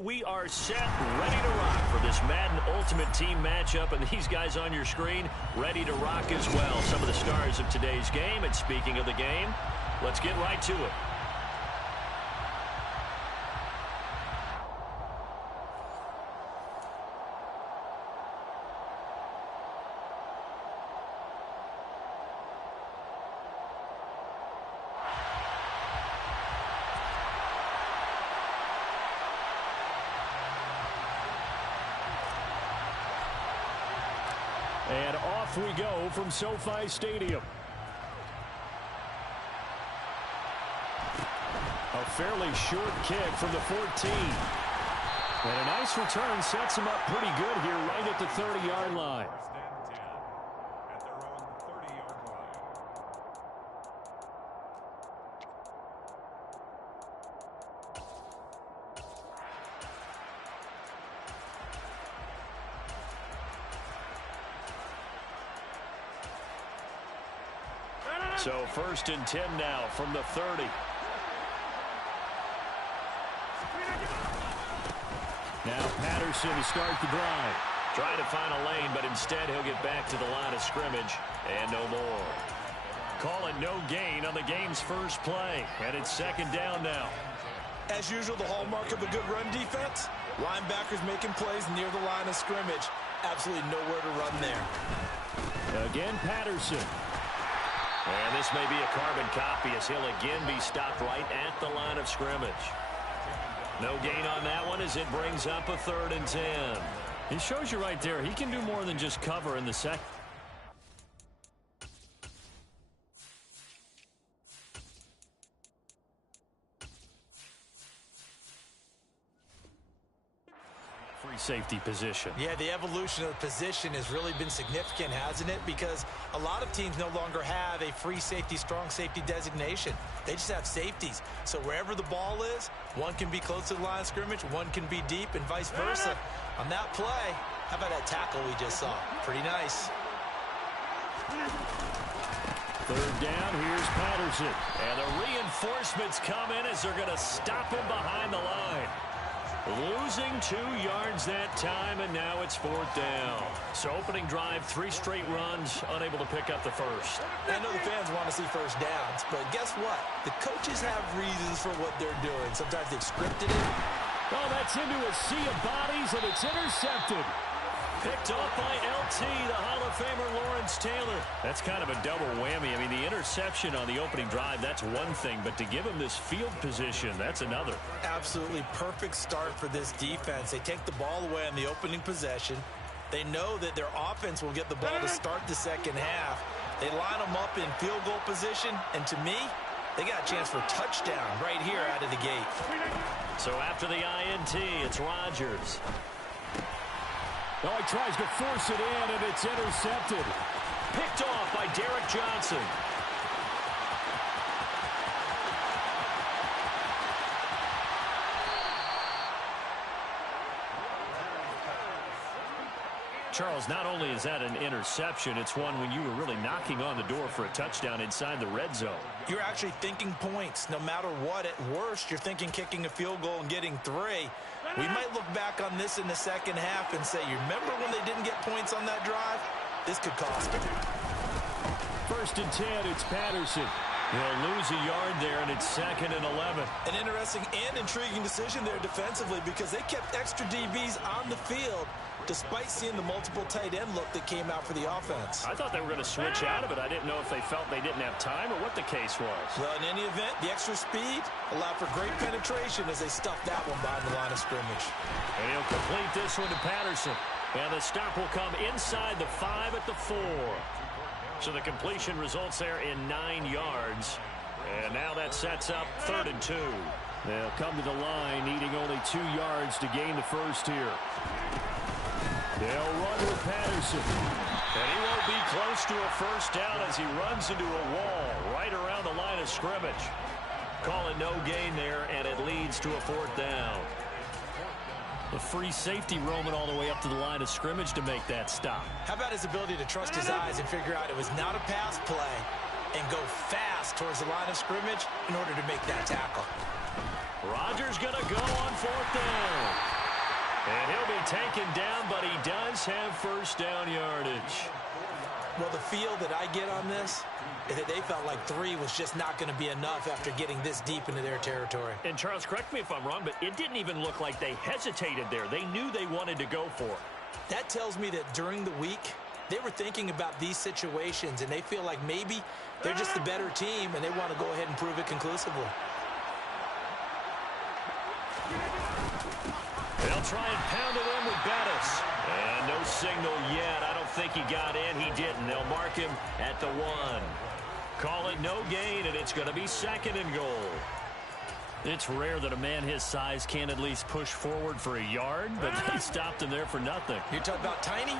We are set, ready to rock for this Madden Ultimate Team matchup, and these guys on your screen ready to rock as well. Some of the stars of today's game, and speaking of the game, let's get right to it. And off we go from SoFi Stadium. A fairly short kick from the 14. And a nice return sets him up pretty good here right at the 30-yard line. So 1st and 10 now from the 30. Now Patterson to start the drive. Trying to find a lane, but instead he'll get back to the line of scrimmage and no more. Call it no gain on the game's first play, and it's 2nd down now. As usual, the hallmark of a good run defense, linebackers making plays near the line of scrimmage. Absolutely nowhere to run there. Again, Patterson. And this may be a carbon copy as he'll again be stopped right at the line of scrimmage. No gain on that one as it brings up a 3rd and 10. He shows you right there, he can do more than just cover in the second. Free safety position. Yeah, the evolution of the position has really been significant, hasn't it? Because a lot of teams no longer have a free safety, strong safety designation. They just have safeties. So wherever the ball is, one can be close to the line of scrimmage, one can be deep, and vice versa. On that play, how about that tackle we just saw? Pretty nice. 3rd down, here's Patterson. And the reinforcements come in as they're going to stop him behind the line. Losing 2 yards that time, and now it's 4th down. So opening drive, 3 straight runs, unable to pick up the first. I know the fans want to see first downs, but guess what? The coaches have reasons for what they're doing. Sometimes they've scripted it. Oh, that's into a sea of bodies, and it's intercepted. Picked off by LT, the Hall of Famer Lawrence Taylor. That's kind of a double whammy. I mean, the interception on the opening drive, that's one thing, but to give him this field position, that's another. Absolutely perfect start for this defense. They take the ball away on the opening possession. They know that their offense will get the ball to start the second half. They line them up in field goal position, and to me, they got a chance for a touchdown right here out of the gate. So after the INT, it's Rodgers. Oh, he tries to force it in, and it's intercepted. Picked off by Derek Johnson. Charles, not only is that an interception, it's one when you were really knocking on the door for a touchdown inside the red zone. You're actually thinking points. No matter what, at worst, you're thinking kicking a field goal and getting 3. We might look back on this in the second half and say, you remember when they didn't get points on that drive? This could cost them. 1st and 10, it's Patterson. He'll lose a yard there, and it's 2nd and 11. An interesting and intriguing decision there defensively because they kept extra DBs on the field despite seeing the multiple tight end look that came out for the offense. I thought they were going to switch out of it. I didn't know if they felt they didn't have time or what the case was. Well, in any event, the extra speed allowed for great penetration as they stuffed that one behind the line of scrimmage. And he'll complete this one to Patterson. And the stop will come inside the 5 at the 4. So the completion results there in 9 yards. And now that sets up 3rd and 2. They'll come to the line, needing only 2 yards to gain the first here. They'll run with Patterson. And he won't be close to a first down as he runs into a wall right around the line of scrimmage. Call it no gain there, and it leads to a 4th down. The free safety roaming all the way up to the line of scrimmage to make that stop. How about his ability to trust his eyes and figure out it was not a pass play and go fast towards the line of scrimmage in order to make that tackle. Rodgers going to go on 4th down. And he'll be taken down, but he does have first down yardage. Well, the feel that I get on this is that they felt like 3 was just not going to be enough after getting this deep into their territory. And, Charles, correct me if I'm wrong, but it didn't even look like they hesitated there. They knew they wanted to go for it. That tells me that during the week, they were thinking about these situations, and they feel like maybe they're just the better team, and they want to go ahead and prove it conclusively. They'll try and pound it in with Bettis. And no signal yet. I don't think he got in. He didn't. They'll mark him at the 1. Call it no gain, and it's going to be 2nd and goal. It's rare that a man his size can't at least push forward for a yard, but they stopped him there for nothing. You're talking about tiny?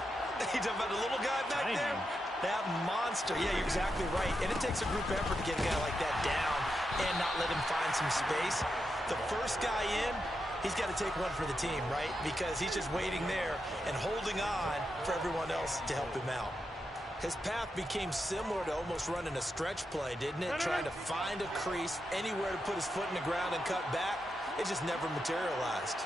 You're talking about the little guy back Tiny. there? That monster. Yeah, you're exactly right. And it takes a group effort to get a guy like that down and not let him find some space. The first guy in, he's got to take one for the team, right? Because he's just waiting there and holding on for everyone else to help him out. His path became similar to almost running a stretch play, didn't it? Trying to find a crease, anywhere to put his foot in the ground and cut back. It just never materialized.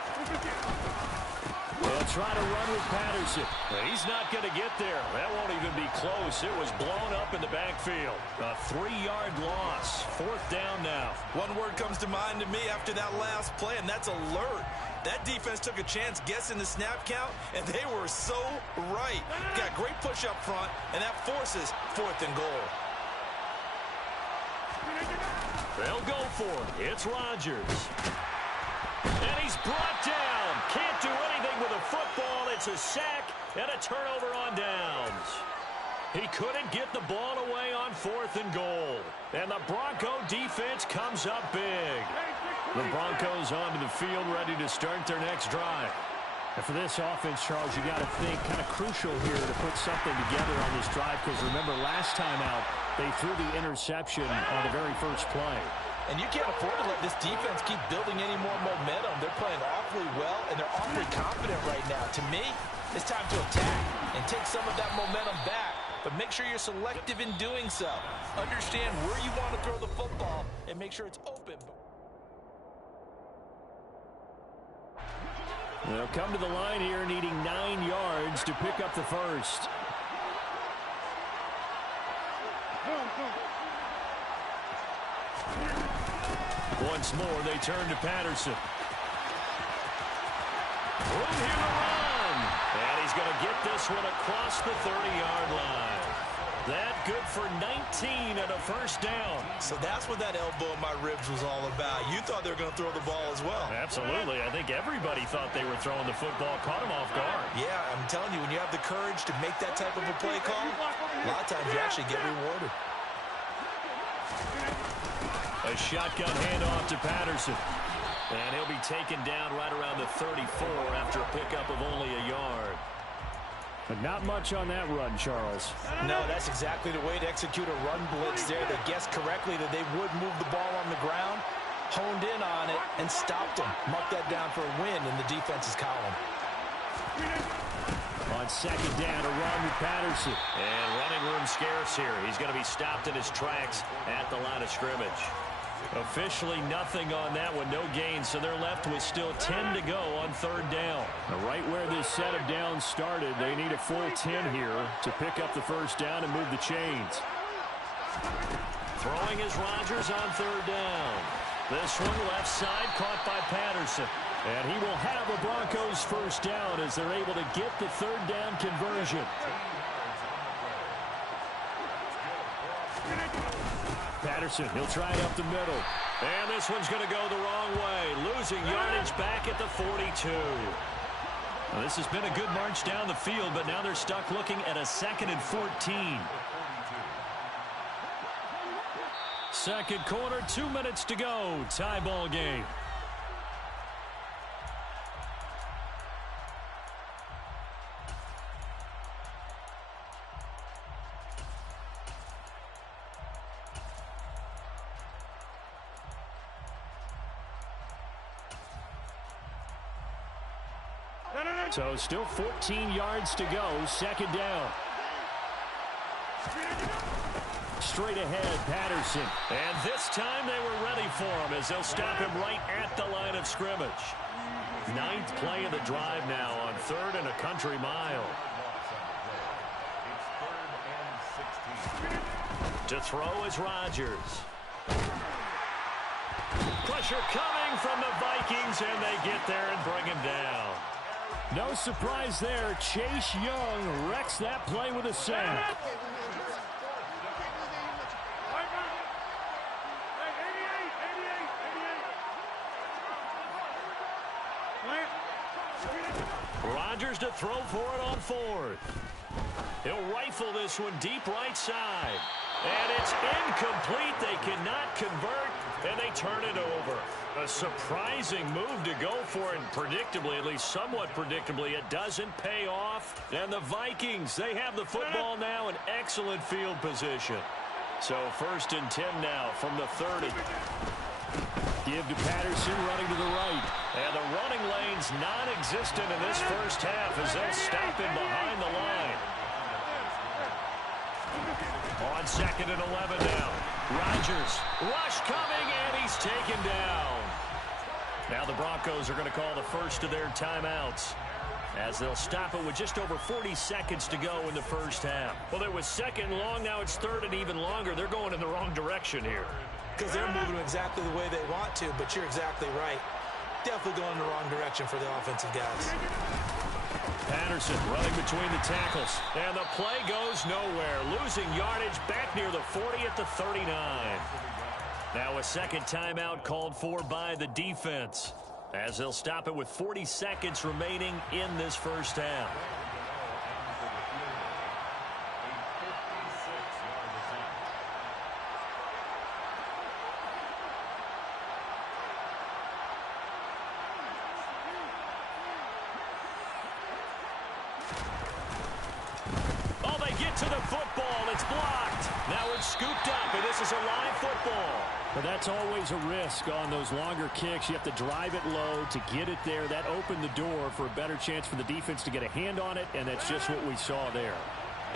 They'll try to run with Patterson. He's not going to get there. That won't even be close. It was blown up in the backfield. A 3-yard loss. 4th down now. One word comes to mind to me after that last play, and that's alert. That defense took a chance guessing the snap count, and they were so right. Got great push up front, and that forces 4th and goal. They'll go for it. It's Rodgers. And he's brought down. Can't do anything with a football. It's a sack and a turnover on downs. He couldn't get the ball away on 4th and goal. And the Bronco defense comes up big. The Broncos onto the field, ready to start their next drive. And for this offense, Charles, you got to think kind of crucial here to put something together on this drive, because remember last time out, they threw the interception on the very first play. And you can't afford to let this defense keep building any more momentum. They're playing awfully well, and they're awfully confident right now. To me, it's time to attack and take some of that momentum back. But make sure you're selective in doing so. Understand where you want to throw the football and make sure it's open. They'll come to the line here needing 9 yards to pick up the first. Once more, they turn to Patterson. Room here to run. And he's going to get this one across the 30-yard line. That good for 19 and a first down. So that's what that elbow in my ribs was all about. You thought they were going to throw the ball as well. Absolutely. I think everybody thought they were throwing the football, caught him off guard. Yeah, I'm telling you, when you have the courage to make that type of a play call, a lot of times you actually get rewarded. A shotgun handoff to Patterson. And he'll be taken down right around the 34 after a pickup of only a yard. But not much on that run, Charles. No, that's exactly the way to execute a run blitz there. They guessed correctly that they would move the ball on the ground, honed in on it, and stopped them. Mark that down for a win in the defense's column. On 2nd down, a run with Patterson. And running room scarce here. He's going to be stopped in his tracks at the line of scrimmage. Officially nothing on that one, no gain, so they're left with still 10 to go on 3rd down. Right where this set of downs started, they need a full 10 here to pick up the first down and move the chains. Throwing is Rodgers on 3rd down. This one left side caught by Patterson. And he will have a Broncos first down as they're able to get the 3rd down conversion. Patterson, he'll try it up the middle. And this one's going to go the wrong way. Losing yardage back at the 42. Well, this has been a good march down the field, but now they're stuck looking at a 2nd and 14. Second quarter, 2 minutes to go. Tie ball game. So still 14 yards to go. 2nd down. straight ahead, Patterson. And this time they were ready for him as they'll stop him right at the line of scrimmage. 9th play of the drive now on 3rd and a country mile. To throw is Rodgers. Pressure coming from the Vikings, and they get there and bring him down. No surprise there. Chase Young wrecks that play with a sack. Rodgers to throw for it on 4th. He'll rifle this one deep right side. And it's incomplete. They cannot convert, and they turn it over. A surprising move to go for it, and predictably, at least somewhat predictably, it doesn't pay off. And the Vikings, they have the football now in excellent field position. So 1st and 10 now from the 30. Give to Patterson, running to the right. And the running lane's non-existent in this first half as they'll stop him behind the line. On 2nd and 11 now. Rodgers, rush coming, and he's taken down. Now the Broncos are going to call the first of their timeouts as they'll stop it with just over 40 seconds to go in the first half. Well, it was 2nd and long. Now it's 3rd and even longer. They're going in the wrong direction here. Because they're moving exactly the way they want to, but you're exactly right. Definitely going in the wrong direction for the offensive guys. Patterson running between the tackles. And the play goes nowhere. Losing yardage back near the 40 at the 39. Now a second timeout called for by the defense as they'll stop it with 40 seconds remaining in this first half. To the football, it's blocked. Now it's scooped up, and this is a live football. But that's always a risk on those longer kicks. You have to drive it low to get it there. That opened the door for a better chance for the defense to get a hand on it, and that's just what we saw there.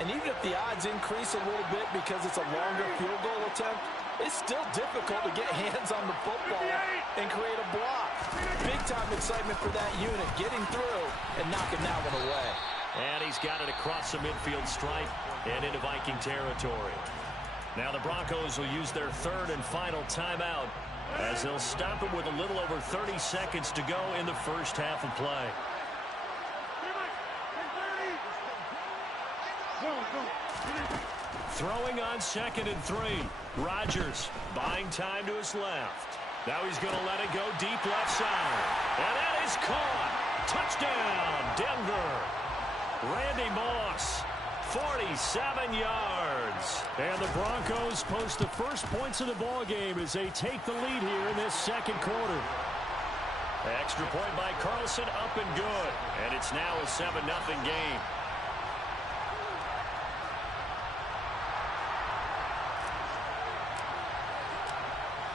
And even if the odds increase a little bit because it's a longer field goal attempt, it's still difficult to get hands on the football and create a block. Big-time excitement for that unit, getting through and knocking that one away. And he's got it across the midfield stripe and into Viking territory. Now the Broncos will use their 3rd and final timeout as they'll stop it with a little over 30 seconds to go in the first half of play. Throwing on 2nd and 3. Rodgers buying time to his left. Now he's going to let it go deep left side. And that is caught. Touchdown, Denver. Randy Moss, 47 yards. And the Broncos post the first points of the ball game as they take the lead here in this second quarter. Extra point by Carlson, up and good. And it's now a 7-0 game.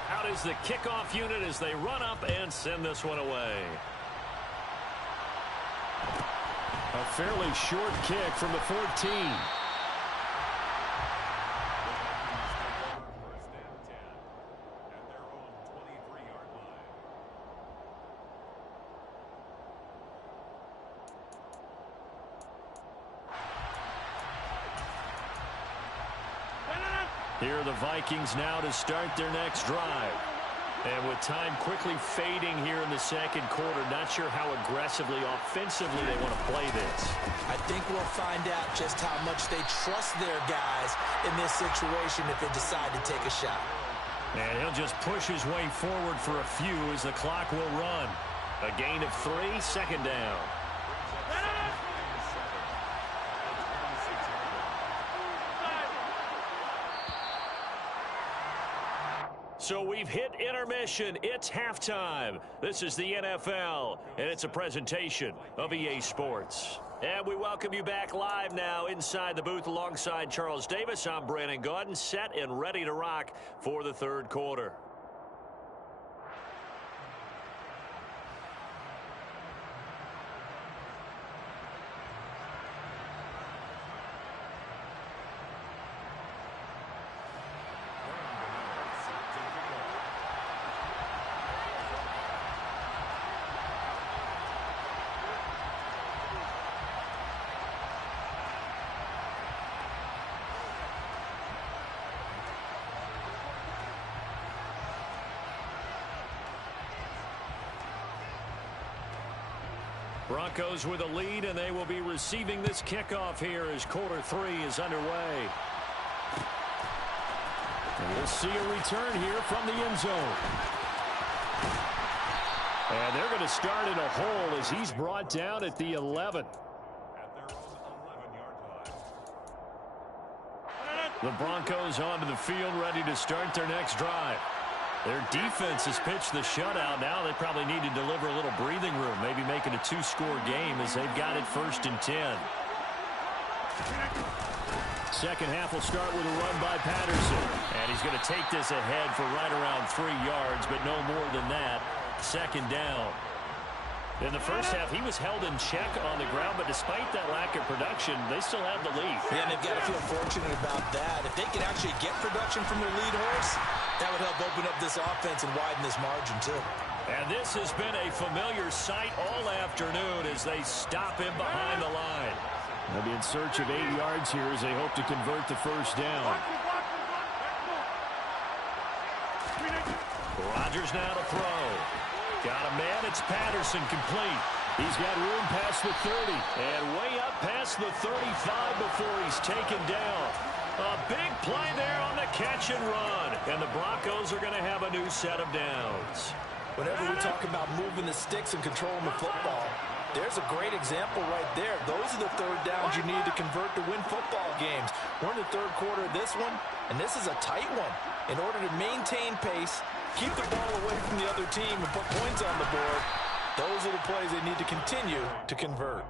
Out is the kickoff unit as they run up and send this one away. A fairly short kick from the 14. Here are the Vikings now to start their next drive. And with time quickly fading here in the second quarter, not sure how aggressively, offensively they want to play this. I think we'll find out just how much they trust their guys in this situation if they decide to take a shot. And he'll just push his way forward for a few as the clock will run. A gain of 3, 2nd down. So we've hit intermission. It's halftime. This is the NFL, and it's a presentation of EA Sports. And we welcome you back live now inside the booth alongside Charles Davis. I'm Brandon Gaudin, set and ready to rock for the third quarter. Broncos with a lead, and they will be receiving this kickoff here as quarter 3 is underway. And we'll see a return here from the end zone. And they're going to start in a hole as he's brought down at the 11. The Broncos onto the field, ready to start their next drive. Their defense has pitched the shutout. Now they probably need to deliver a little breathing room, maybe make it a 2-score game as they've got it 1st and 10. Second half will start with a run by Patterson. And he's going to take this ahead for right around 3 yards, but no more than that. 2nd down. In the first half, he was held in check on the ground, but despite that lack of production, they still have the lead. Yeah, and they've got to feel fortunate about that. If they can actually get production from their lead horse, that would help open up this offense and widen this margin, too. And this has been a familiar sight all afternoon as they stop him behind the line. They'll be in search of 8 yards here as they hope to convert the 1st down. Rodgers now to throw. Got a man. It's Patterson complete. He's got room past the 30 and way up past the 35 before he's taken down. A big play there on the catch and run. And the Broncos are going to have a new set of downs. Whenever we talk about moving the sticks and controlling the football, there's a great example right there. Those are the 3rd downs you need to convert to win football games. We're in the 3rd quarter of this one, and this is a tight one. In order to maintain pace, keep the ball away from the other team, and put points on the board, those are the plays they need to continue to convert.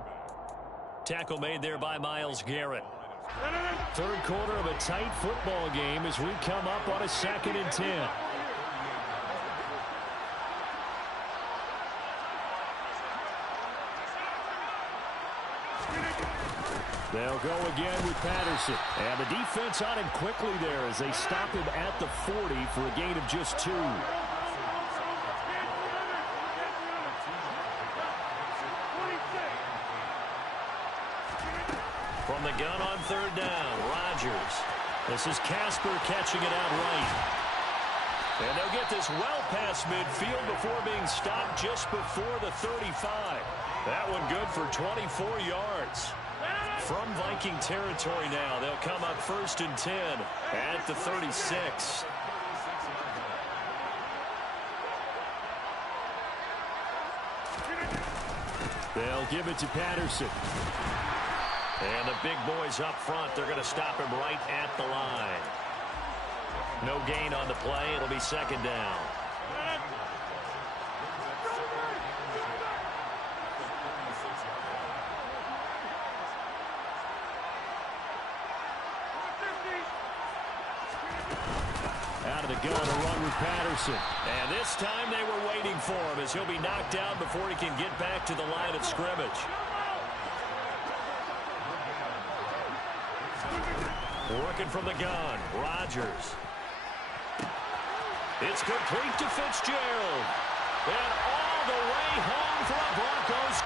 Tackle made there by Myles Garrett. 3rd quarter of a tight football game as we come up on a 2nd and 10. They'll go again with Patterson. And the defense on him quickly there as they stop him at the 40 for a gain of just 2. From the gun on 3rd down, Rodgers. This is Casper catching it out right. And they'll get this well past midfield before being stopped just before the 35. That one good for 24 yards. From Viking territory now, they'll come up 1st and 10 at the 36. They'll give it to Patterson. And the big boys up front, they're going to stop him right at the line. No gain on the play. It'll be 2nd down. Out of the gun, a run with Patterson. And this time they were waiting for him as he'll be knocked down before he can get back to the line of scrimmage. Working from the gun, Rodgers. It's complete to Fitzgerald. And all the way home for a Broncos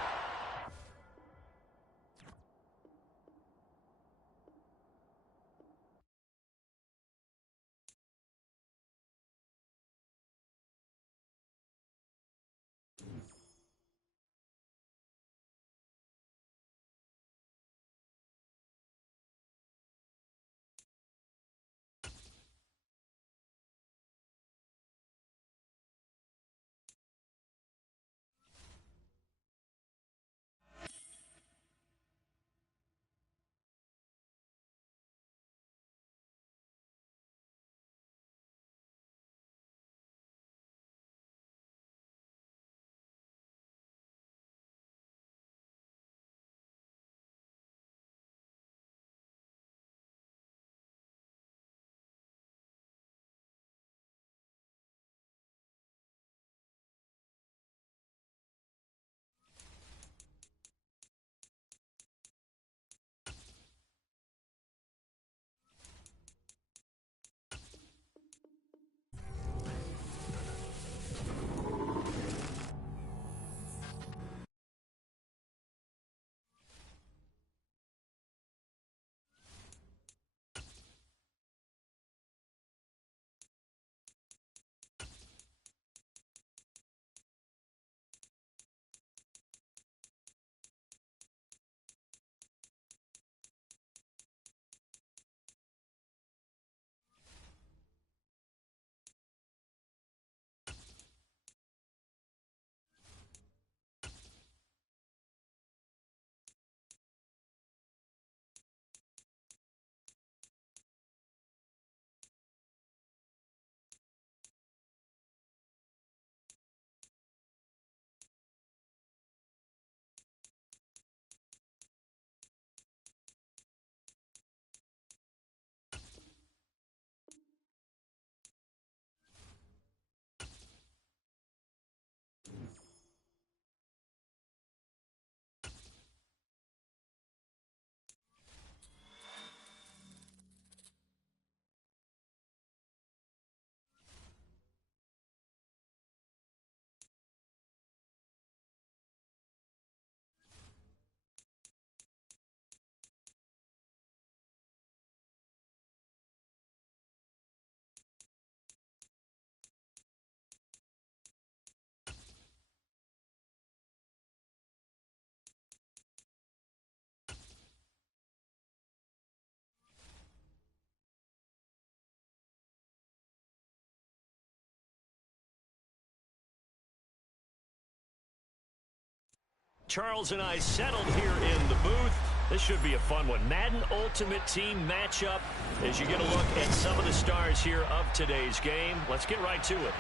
Charles and I settled here in the booth. This should be a fun one. Madden Ultimate Team matchup as you get a look at some of the stars here of today's game. Let's get right to it.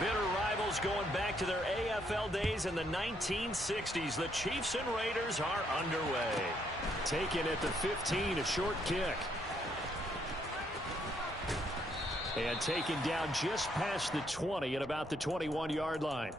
Bitter rivals going back to their AFL days in the 1960s. The Chiefs and Raiders are underway. Taken at the 15, a short kick. And taken down just past the 20 at about the 21-yard line.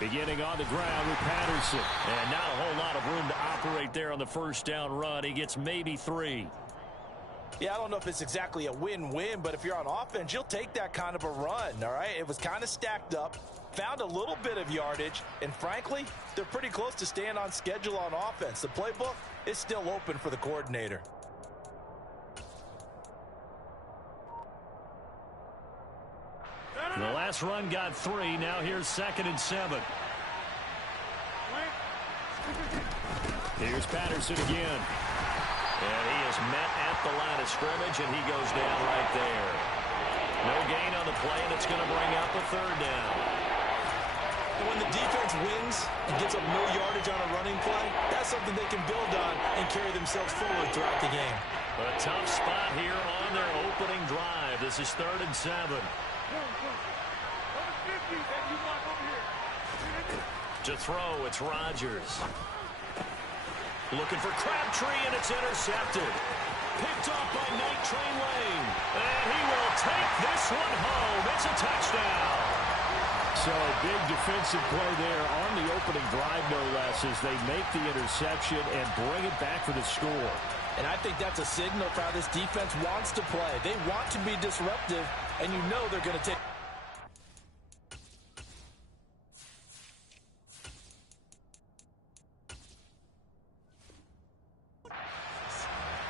Beginning on the ground with Patterson. And not a whole lot of room to operate there on the first down run. He gets maybe 3. Yeah, I don't know if it's exactly a win-win, but if you're on offense, you'll take that kind of a run, all right? It was kind of stacked up, found a little bit of yardage, and frankly, they're pretty close to staying on schedule on offense. The playbook is still open for the coordinator. The last run got 3. Now here's 2nd and 7. Here's Patterson again. And he is met at the line of scrimmage, and he goes down right there. No gain on the play, and it's going to bring up a 3rd down. And when the defense wins and gets up no yardage on a running play, that's something they can build on and carry themselves forward throughout the game. A tough spot here on their opening drive. This is 3rd and 7. To throw, it's Rodgers. Looking for Crabtree, and it's intercepted. Picked off by Night Train Lane. And he will take this one home. It's a touchdown. So a big defensive play there on the opening drive, no less, as they make the interception and bring it back for the score. And I think that's a signal for how this defense wants to play. They want to be disruptive, and you know they're going to take.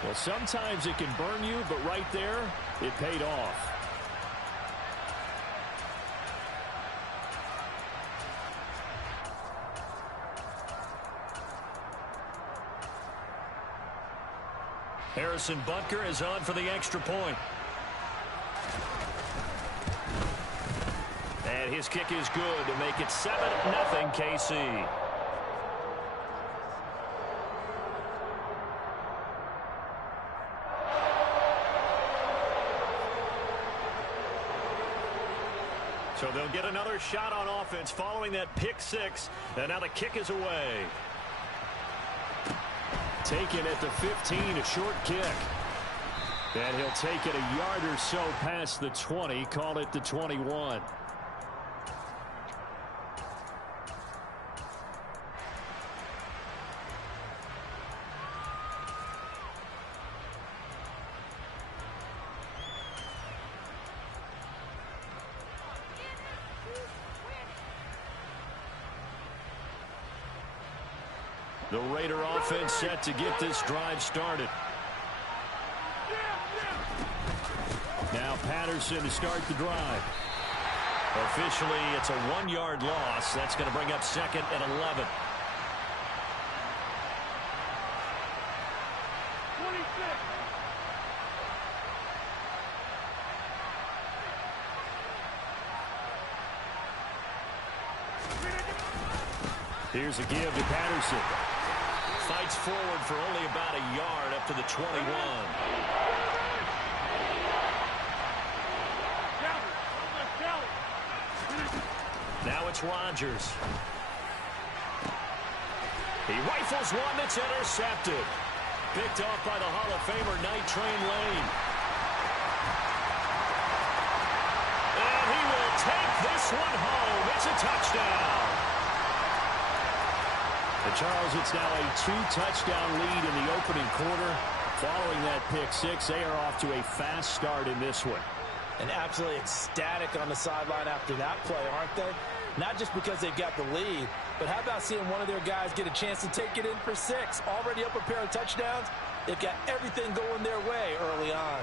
Well, sometimes it can burn you, but right there, it paid off. Harrison Butker is on for the extra point. And his kick is good to make it 7-0 KC. So they'll get another shot on offense following that pick 6. And now the kick is away. Taken at the 15, a short kick. And he'll take it a yard or so past the 20, call it the 21. The Raider offense set to get this drive started. Now Patterson to start the drive. Officially, it's a 1-yard loss. That's going to bring up 2nd and 11. Here's a give to Patterson. Fights forward for only about a yard up to the 21. Now it's Rodgers. He rifles one that's intercepted. Picked off by the Hall of Famer Night Train Lane. And he will take this one home. It's a touchdown. And Charles, it's now a 2-touchdown lead in the opening quarter. Following that pick six, they are off to a fast start in this one. And absolutely ecstatic on the sideline after that play, aren't they? Not just because they've got the lead, but how about seeing one of their guys get a chance to take it in for 6? Already up a pair of touchdowns. They've got everything going their way early on.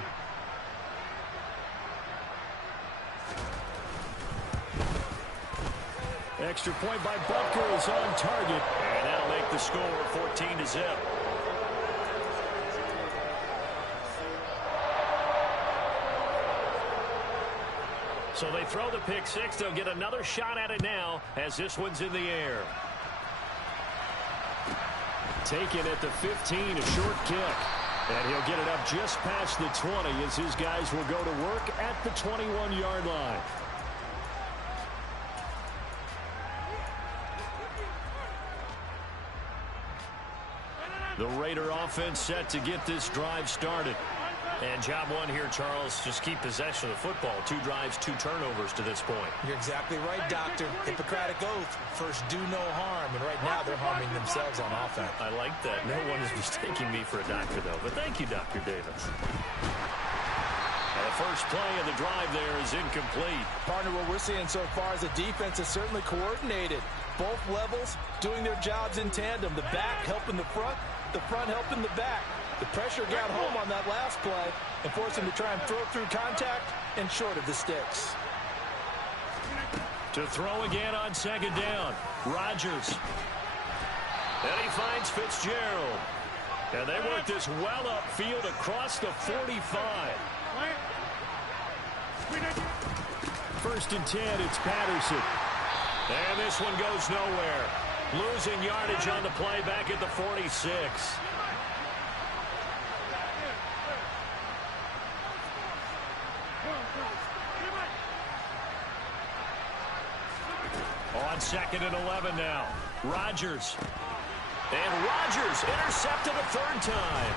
Extra point by Butker is on target. And that'll make the score 14-0. So they throw the pick six. They'll get another shot at it now as this one's in the air. Taken at the 15, a short kick. And he'll get it up just past the 20 as his guys will go to work at the 21-yard line. The Raider offense set to get this drive started. And job one here, Charles, just keep possession of the football. 2 drives, 2 turnovers to this point. You're exactly right, Doctor. Hippocratic oath. First, do no harm. And right now, they're harming themselves on offense. I like that. No one is mistaking me for a doctor, though. But thank you, Dr. Davis. And the first play of the drive there is incomplete. Partner, what we're seeing so far is the defense is certainly coordinated. Both levels doing their jobs in tandem. The back helping the front helping the back. The pressure got home on that last play and forced him to try and throw through contact and short of the sticks. To throw again on second down, Rodgers. And he finds Fitzgerald. And they work this well upfield across the 45. First and 10, it's Patterson. And this one goes nowhere. Losing yardage on the play back at the 46. On second and 11 now. Rodgers. And Rodgers intercepted a third time.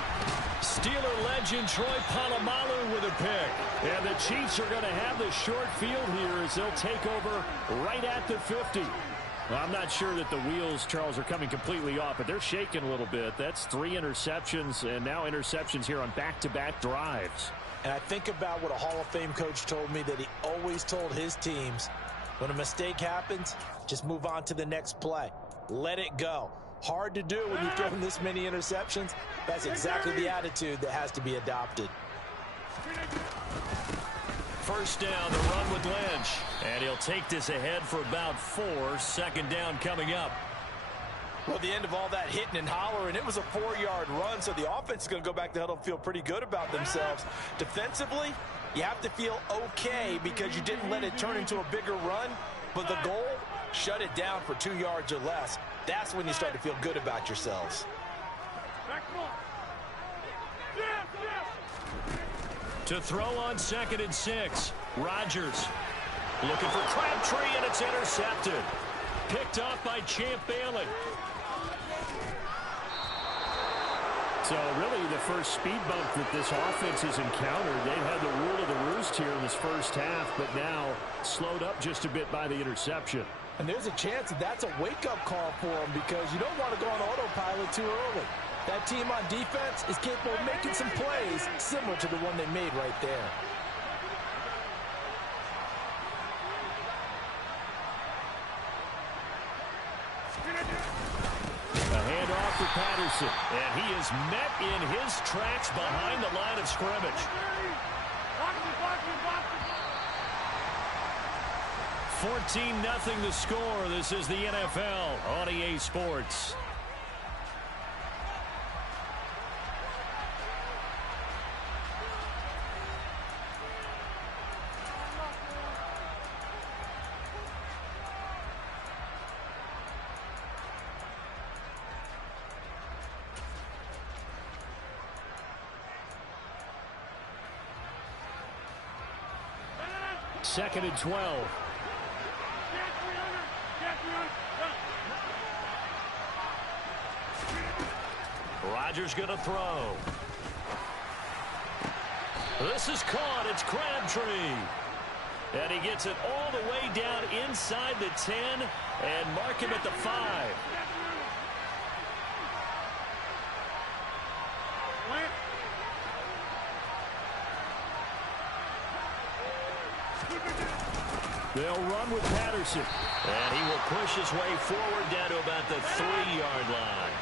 Steeler legend Troy Polamalu with a pick. And the Chiefs are going to have the short field here as they'll take over right at the 50. Well, I'm not sure that the wheels, Charles, are coming completely off, but they're shaking a little bit. That's 3 interceptions and now interceptions here on back-to-back drives. And I think about what a Hall of Fame coach told me that he always told his teams, when a mistake happens, just move on to the next play. Let it go. Hard to do when you've thrown this many interceptions. That's exactly the attitude that has to be adopted. First down, the run with Lynch. And he'll take this ahead for about 4. Second down coming up. Well, the end of all that hitting and hollering, it was a 4-yard run, so the offense is going to go back to huddle and feel pretty good about themselves. Defensively, you have to feel okay because you didn't let it turn into a bigger run, but the goal, shut it down for 2 yards or less. That's when you start to feel good about yourselves. To throw on second and 6, Rodgers looking for Crabtree, and it's intercepted. Picked off by Champ Bailey. So really the first speed bump that this offense has encountered. They've had the rule of the roost here in this first half, but now slowed up just a bit by the interception. And there's a chance that that's a wake-up call for them because you don't want to go on autopilot too early. That team on defense is capable of making some plays similar to the one they made right there. A handoff for Patterson. And he is met in his tracks behind the line of scrimmage. 14-0 the score. This is the NFL on EA Sports. Second and 12. Rodgers going to throw. This is caught. It's Crabtree. And he gets it all the way down inside the 10 and mark him at the 5. They'll run with Patterson. And he will push his way forward down to about the 3-yard line.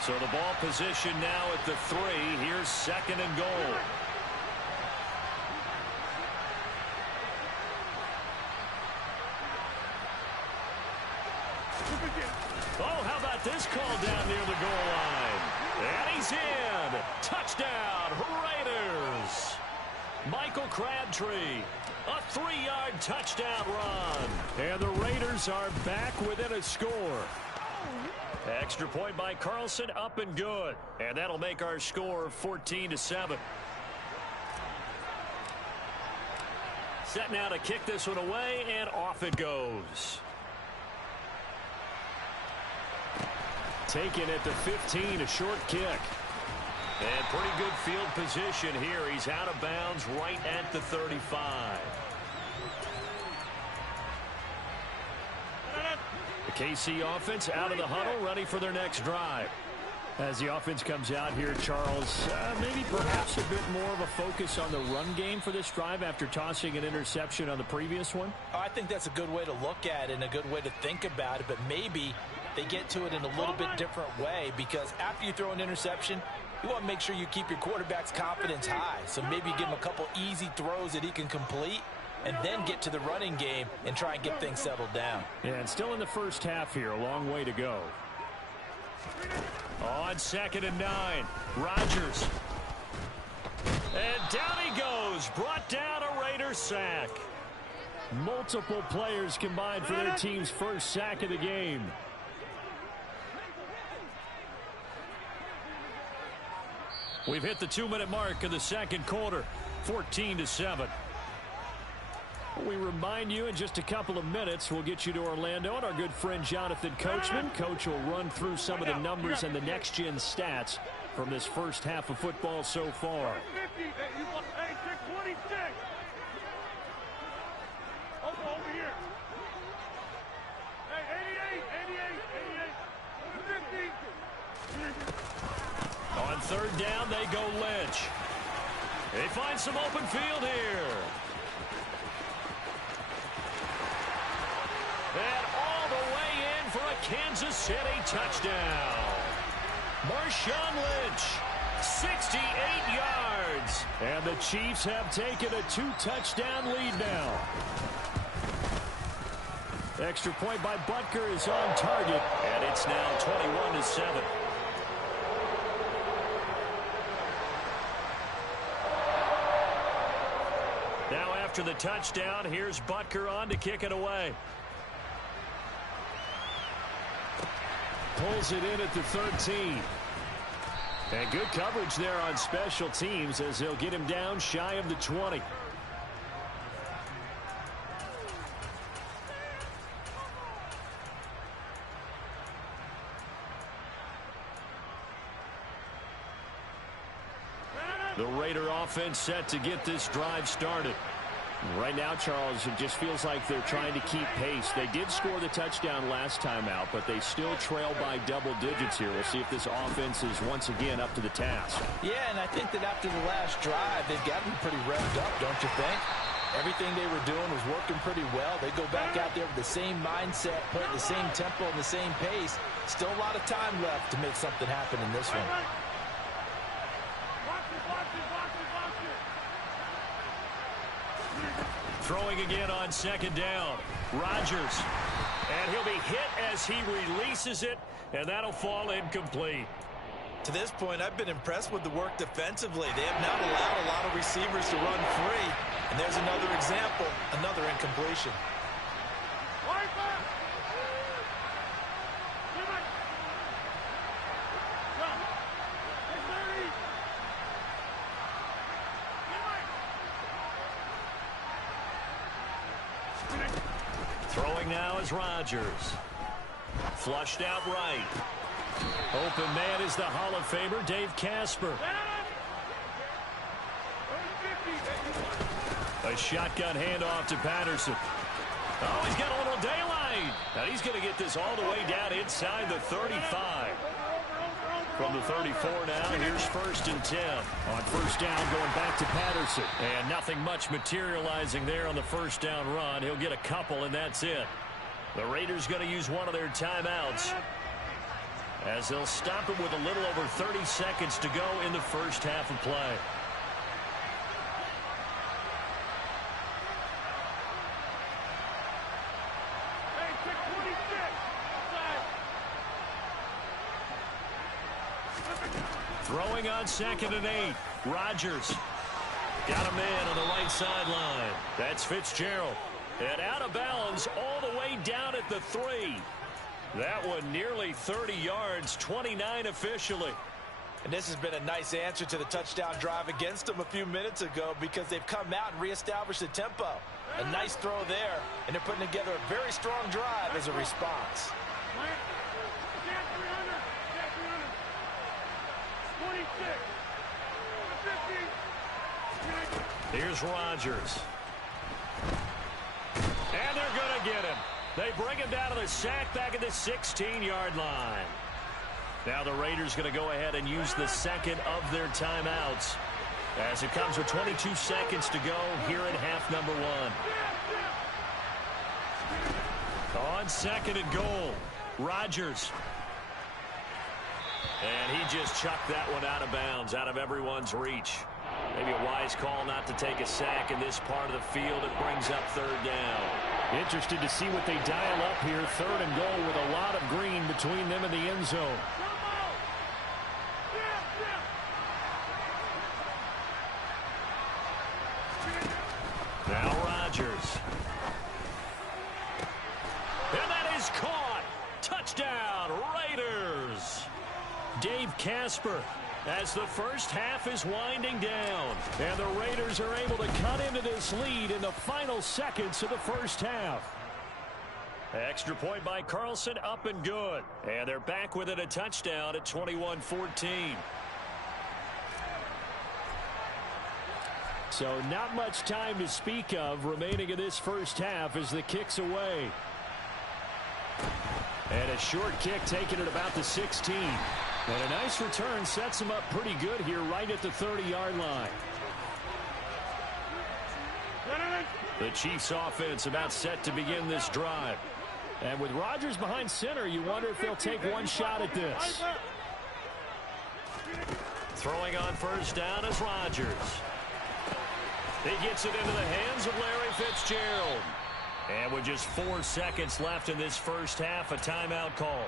So the ball position now at the 3. Here's 2nd and goal. Oh, how about this call down near the goal line? And he's in. Touchdown, Raiders. Michael Crabtree. A 3-yard touchdown run. And the Raiders are back within a score. Extra point by Carlson, up and good. And that'll make our score 14-7. Set now to kick this one away, and off it goes. Taken at the 15, a short kick. And pretty good field position here. He's out of bounds right at the 35. The KC offense out of the huddle, ready for their next drive. As the offense comes out here, Charles, maybe perhaps a bit more of a focus on the run game for this drive after tossing an interception on the previous one? I think that's a good way to look at it and a good way to think about it, but maybe they get to it in a little bit different way, because after you throw an interception, you want to make sure you keep your quarterback's confidence high. So maybe give him a couple easy throws that he can complete and then get to the running game and try and get things settled down. Yeah, and still in the first half here, a long way to go. On 2nd and 9, Rodgers. And down he goes, brought down a Raider sack. Multiple players combined for their team's first sack of the game. We've hit the 2-minute mark of the second quarter, 14-7. We remind you in just a couple of minutes we'll get you to Orlando and our good friend Jonathan Coachman. Coach will run through some of the numbers and the next-gen stats from this first half of football so far. On 3rd down, they go Lynch. They find some open field here. And all the way in for a Kansas City touchdown. Marshawn Lynch, 68 yards. And the Chiefs have taken a 2-touchdown lead now. Extra point by Butker is on target. And it's now 21-7. Now after the touchdown, here's Butker on to kick it away. Pulls it in at the 13. And good coverage there on special teams as they'll get him down shy of the 20. The Raider offense set to get this drive started. Right now, Charles, it just feels like they're trying to keep pace. They did score the touchdown last time out, but they still trail by double digits here. We'll see if this offense is once again up to the task. Yeah, and I think that after the last drive, they've got to be pretty revved up, don't you think? Everything they were doing was working pretty well. They go back out there with the same mindset, putting the same tempo and the same pace. Still a lot of time left to make something happen in this one. Throwing again on 2nd down. Rodgers. And he'll be hit as he releases it, and that'll fall incomplete. To this point, I've been impressed with the work defensively. They have not allowed a lot of receivers to run free. And there's another example, another incompletion. Throwing now is Rodgers. Flushed out right. Open man is the Hall of Famer, Dave Casper. A shotgun handoff to Patterson. Oh, he's got a little daylight. And he's going to get this all the way down inside the 35. From the 34 now, here's 1st and 10. On 1st down, going back to Patterson. And nothing much materializing there on the 1st down run. He'll get a couple, and that's it. The Raiders going to use one of their timeouts, as they'll stop it with a little over 30 seconds to go in the first half of play. Throwing on 2nd and 8. Rodgers got a man on the right sideline. That's Fitzgerald. And out of bounds all the way down at the 3. That one nearly 30 yards, 29 officially. And this has been a nice answer to the touchdown drive against them a few minutes ago, because they've come out and reestablished the tempo. A nice throw there, and they're putting together a very strong drive as a response. Here's Rodgers. And they're going to get him. They bring him down to the sack back at the 16-yard line. Now the Raiders going to go ahead and use the second of their timeouts, as it comes with 22 seconds to go here in half number 1. On 2nd and goal, Rodgers. And he just chucked that one out of bounds, out of everyone's reach. Maybe a wise call not to take a sack in this part of the field. It brings up 3rd down. Interested to see what they dial up here. 3rd and goal with a lot of green between them and the end zone. Now Rodgers. And that is caught. Touchdown, Raiders. Dave Casper, as the first half is winding down. And the Raiders are able to cut into this lead in the final seconds of the first half. Extra point by Carlson, up and good. And they're back within a touchdown at 21-14. So not much time to speak of remaining in this first half as the kick's away. And a short kick taken at about the 16. And a nice return sets him up pretty good here right at the 30-yard line. The Chiefs offense about set to begin this drive. And with Rodgers behind center, you wonder if they'll take one shot at this. Throwing on 1st down is Rodgers. He gets it into the hands of Larry Fitzgerald. And with just 4 seconds left in this first half, a timeout call.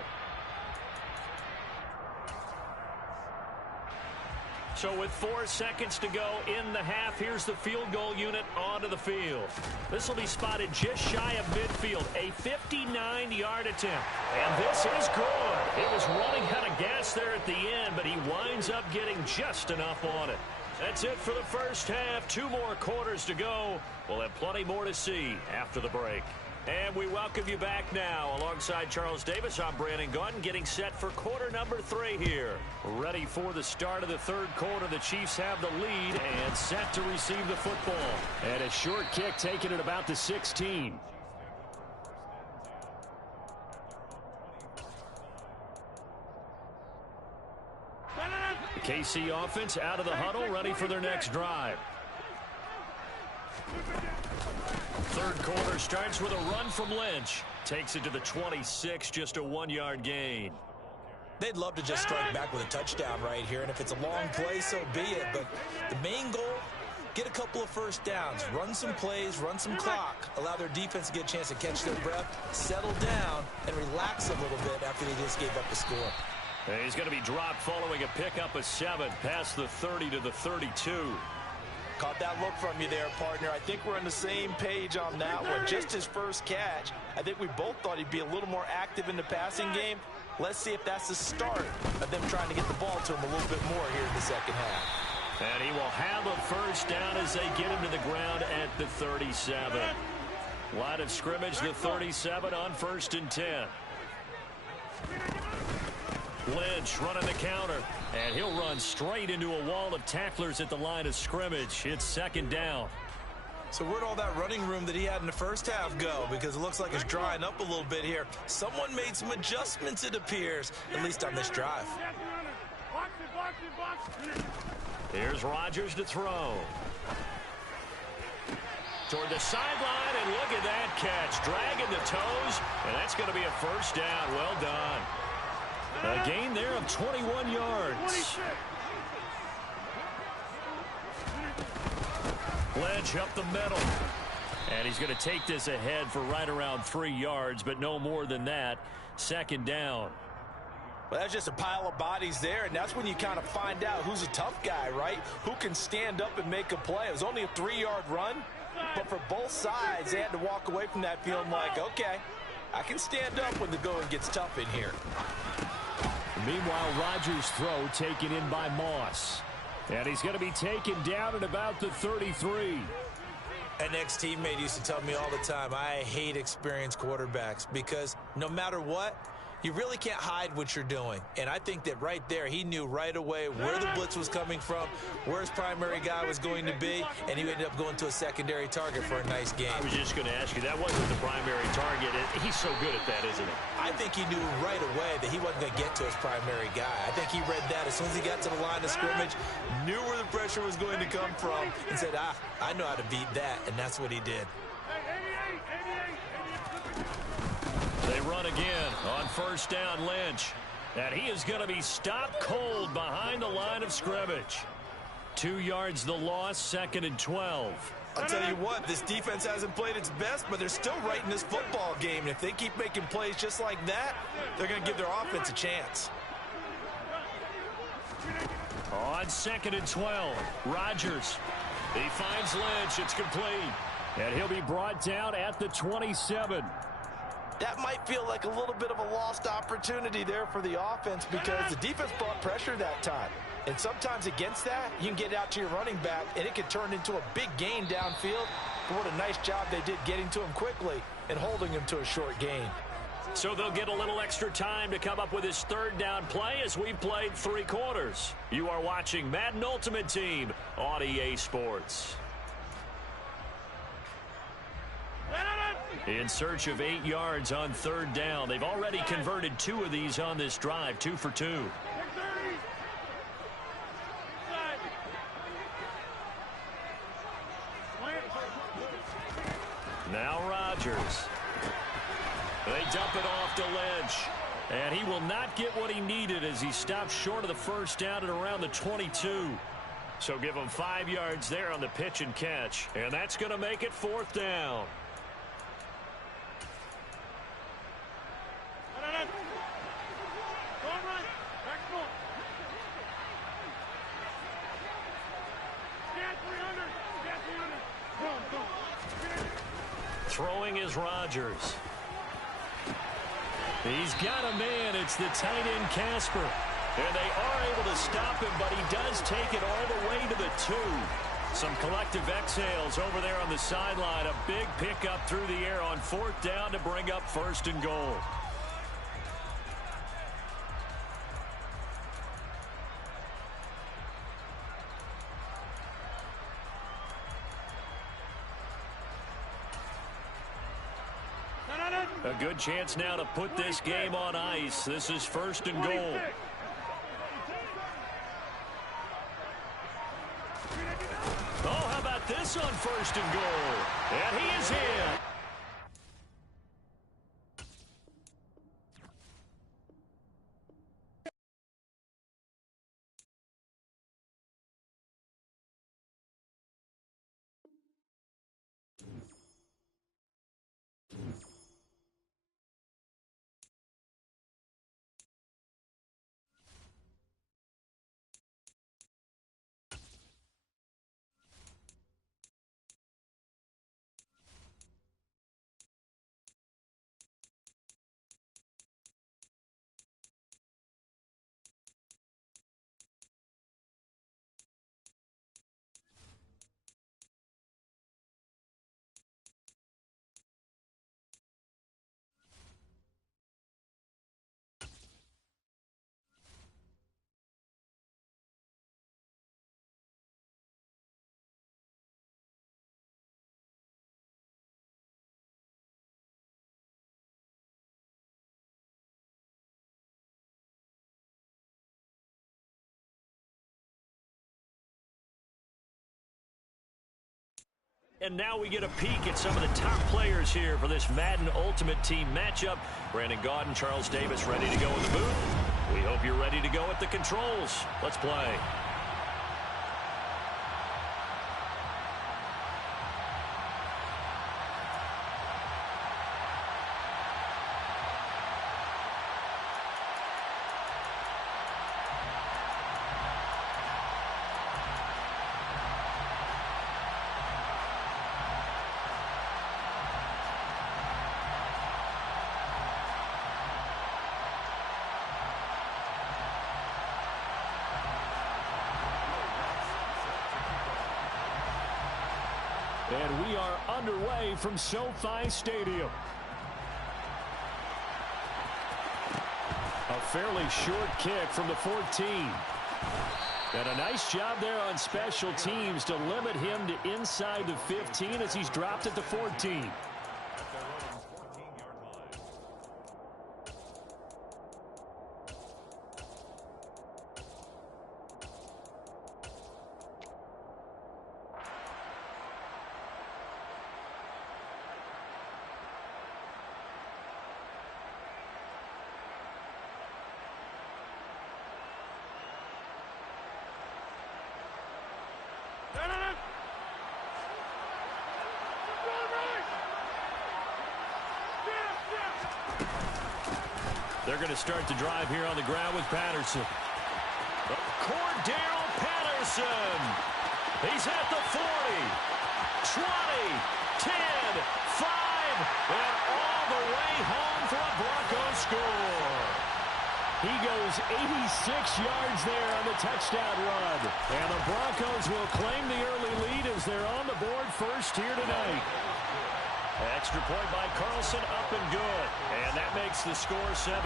So with 4 seconds to go in the half, here's the field goal unit onto the field. This will be spotted just shy of midfield, a 59-yard attempt. And this is good. It was running out of gas there at the end, but he winds up getting just enough on it. That's it for the first half. 2 more quarters to go. We'll have plenty more to see after the break. And we welcome you back now. Alongside Charles Davis, I'm Brandon Gunn, getting set for quarter number 3 here. Ready for the start of the 3rd quarter. The Chiefs have the lead and set to receive the football. And a short kick taken at about the 16. The KC offense out of the huddle, ready for their next drive. 3rd quarter starts with a run from Lynch. Takes it to the 26, just a 1-yard gain. They'd love to just strike back with a touchdown right here, and if it's a long play, so be it. But the main goal, get a couple of first downs, run some plays, run some clock, allow their defense to get a chance to catch their breath, settle down, and relax a little bit after they just gave up the score. And he's going to be dropped following a pickup of 7 past the 30 to the 32. Caught that look from you there, partner. I think we're on the same page on that one. Just his first catch. I think we both thought he'd be a little more active in the passing game. Let's see if that's the start of them trying to get the ball to him a little bit more here in the second half. And he will have a first down as they get him to the ground at the 37. Line of scrimmage, the 37 on 1st and 10. Lynch running the counter, and he'll run straight into a wall of tacklers at the line of scrimmage. It's 2nd down. So where'd all that running room that he had in the first half go? Because it looks like it's drying up a little bit here. Someone made some adjustments, it appears, at least on this drive. Here's Rodgers to throw. Toward the sideline, and look at that catch. Dragging the toes, and that's going to be a first down. Well done. A gain there of 21 yards. Lynch up the middle. And he's going to take this ahead for right around 3 yards, but no more than that. Second down. Well, that's just a pile of bodies there, and that's when you kind of find out who's a tough guy, right? Who can stand up and make a play. It was only a 3-yard run, but for both sides, they had to walk away from that feeling like, okay, I can stand up when the going gets tough in here. Meanwhile, Rodgers' throw taken in by Moss. And he's going to be taken down at about the 33. An ex-teammate used to tell me all the time, I hate experienced quarterbacks because no matter what, you really can't hide what you're doing. And I think that right there, he knew right away where the blitz was coming from, where his primary guy was going to be, and he ended up going to a secondary target for a nice game. I was just going to ask you, that wasn't the primary target. He's so good at that, isn't he? I think he knew right away that he wasn't going to get to his primary guy. I think he read that as soon as he got to the line of scrimmage, knew where the pressure was going to come from, and said, I know how to beat that, and that's what he did. They run again on first down, Lynch. And he is going to be stopped cold behind the line of scrimmage. 2 yards the loss, 2nd and 12. I'll tell you what, this defense hasn't played its best, but they're still right in this football game. And if they keep making plays just like that, they're going to give their offense a chance. On 2nd and 12, Rodgers. He finds Lynch. It's complete. And he'll be brought down at the 27. That might feel like a little bit of a lost opportunity there for the offense because the defense brought pressure that time. And sometimes against that, you can get out to your running back, and it could turn into a big gain downfield. But what a nice job they did getting to him quickly and holding him to a short gain. So they'll get a little extra time to come up with his third down play as we've played 3 quarters. You are watching Madden Ultimate Team on EA Sports. In search of 8 yards on third down. They've already converted 2 of these on this drive, 2 for 2. Now Rodgers. They dump it off to Lynch. And he will not get what he needed as he stopped short of the first down at around the 22. So give him 5 yards there on the pitch and catch. And that's going to make it 4th down. Throwing is Rodgers. He's got a man. It's the tight end, Casper. And they are able to stop him, but he does take it all the way to the 2. Some collective exhales over there on the sideline. A big pickup through the air on 4th down to bring up 1st and goal. A good chance now to put this game on ice. This is 1st and goal. Oh, how about this on 1st and goal? And he is in. And now we get a peek at some of the top players here for this Madden Ultimate Team matchup. Brandon Gaudin, Charles Davis ready to go in the booth. We hope you're ready to go at the controls. Let's play. And we are underway from SoFi Stadium. A fairly short kick from the 14. And a nice job there on special teams to limit him to inside the 15 as he's dropped at the 14. They're going to start the drive here on the ground with Patterson. Cordell Patterson. He's at the 40, 20, 10, 5, and all the way home for a Broncos score. He goes 86 yards there on the touchdown run. And the Broncos will claim the early lead as they're on the board first here tonight. Extra point by Carlson, up and good. And that makes the score 7-0.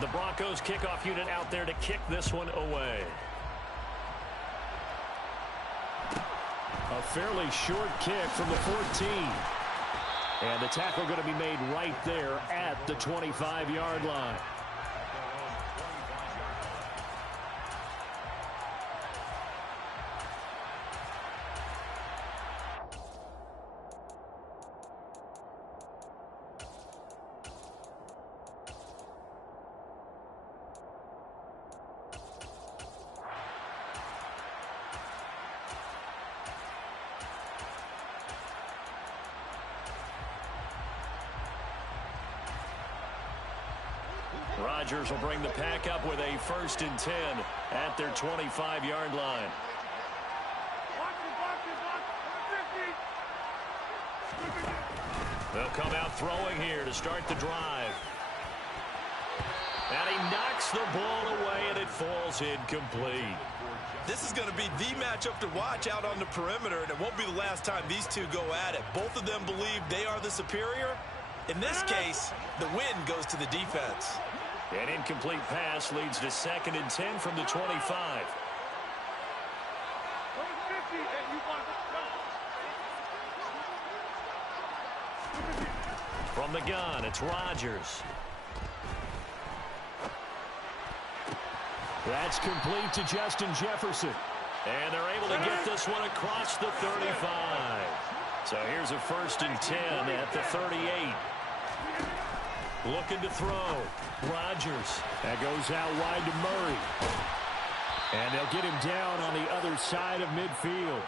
The Broncos kickoff unit out there to kick this one away. A fairly short kick from the 14. And the tackle going to be made right there at the 25-yard line. Rodgers will bring the pack up with a 1st and 10 at their 25-yard line. They'll come out throwing here to start the drive. And he knocks the ball away, and it falls incomplete. This is going to be the matchup to watch out on the perimeter, and it won't be the last time these two go at it. Both of them believe they are the superior. In this case, the win goes to the defense. An incomplete pass leads to 2nd and 10 from the 25. From the gun, it's Rodgers. That's complete to Justin Jefferson. And they're able to get this one across the 35. So here's a 1st and 10 at the 38. Looking to throw. Rodgers. That goes out wide to Murray. And they'll get him down on the other side of midfield.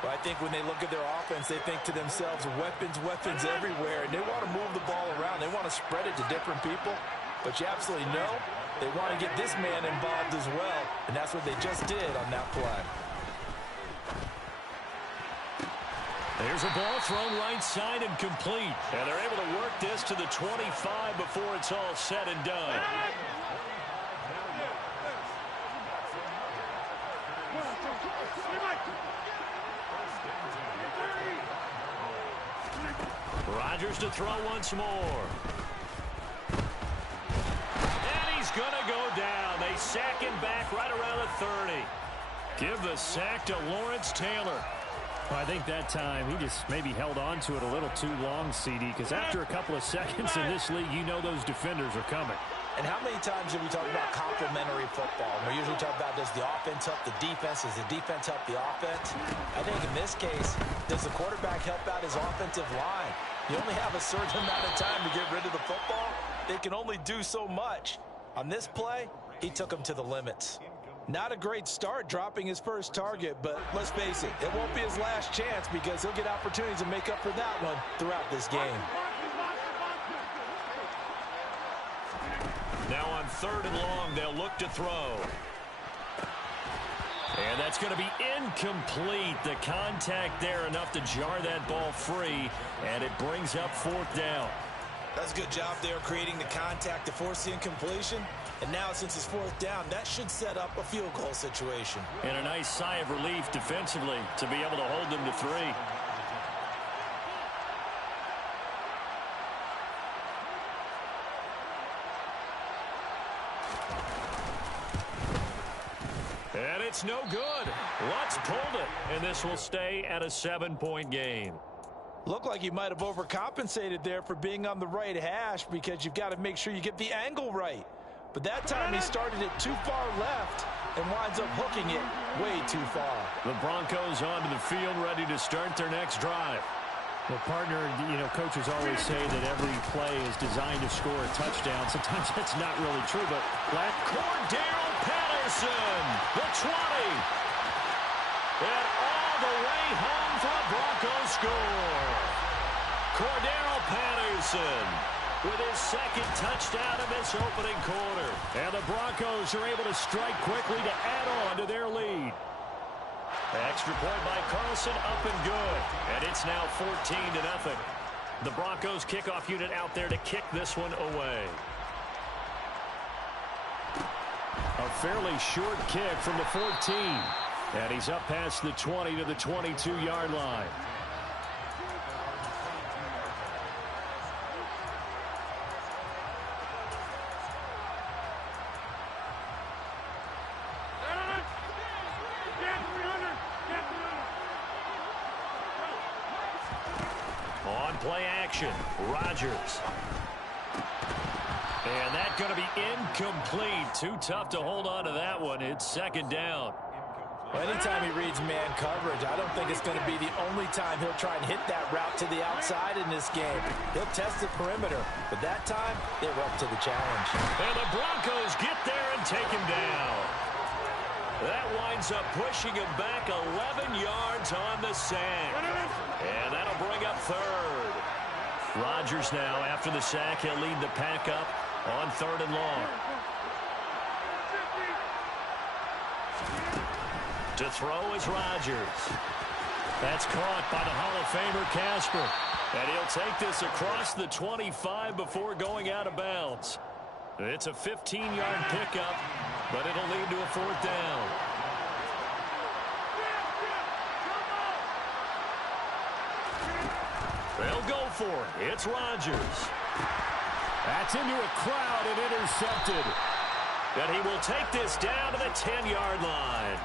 Well, I think when they look at their offense, they think to themselves, weapons, weapons everywhere. And they want to move the ball around. They want to spread it to different people. But you absolutely know they want to get this man involved as well. And that's what they just did on that play. There's a ball thrown right side and complete. And they're able to work this to the 25 before it's all said and done. Rodgers to throw once more. And he's going to go down. They sack him back right around the 30. Give the sack to Lawrence Taylor. Well, I think that time he just maybe held on to it a little too long, CD, because after a couple of seconds in this league, you know those defenders are coming. And how many times have we talked about complementary football? We usually talk about, does the offense help the defense? Does the defense help the offense? I think in this case, does the quarterback help out his offensive line? You only have a certain amount of time to get rid of the football. They can only do so much. On this play, he took him to the limits. Not a great start dropping his first target, but let's face it, it won't be his last chance because he'll get opportunities to make up for that one throughout this game. Now on 3rd and long, they'll look to throw. And that's going to be incomplete. The contact there enough to jar that ball free, and it brings up 4th down. That's a good job there creating the contact to force the incompletion. And now since it's 4th down, that should set up a field goal situation. And a nice sigh of relief defensively to be able to hold them to 3. And it's no good. Lutz pulled it, and this will stay at a 7-point game. Looked like he might have overcompensated there for being on the right hash because you've got to make sure you get the angle right. But that time he started it too far left and winds up hooking it way too far. The Broncos onto the field, ready to start their next drive. Well, partner, coaches always say that every play is designed to score a touchdown. Sometimes that's not really true, but Cordero Patterson, the 20. And all the way home for a Broncos score. Cordero Patterson with his 2nd touchdown of this opening quarter. And the Broncos are able to strike quickly to add on to their lead. Extra point by Carlson, up and good. And it's now 14-0. The Broncos kickoff unit out there to kick this one away. A fairly short kick from the 14. And he's up past the 20 to the 22-yard line. On play action, Rodgers. And that's going to be incomplete. Too tough to hold on to that one. It's 2nd down. Well, anytime he reads man coverage, I don't think it's going to be the only time he'll try and hit that route to the outside in this game. He'll test the perimeter, but that time, they were up to the challenge. And the Broncos get there and take him down. That winds up pushing him back 11 yards on the sack. And that'll bring up 3rd. Rodgers now, after the sack, he'll lead the pack up on 3rd and long. To throw is Rodgers. That's caught by the Hall of Famer Casper. And he'll take this across the 25 before going out of bounds. It's a 15-yard pickup, but it'll lead to a 4th down. They'll go for it. It's Rodgers. That's into a crowd and intercepted. And he will take this down to the 10-yard line.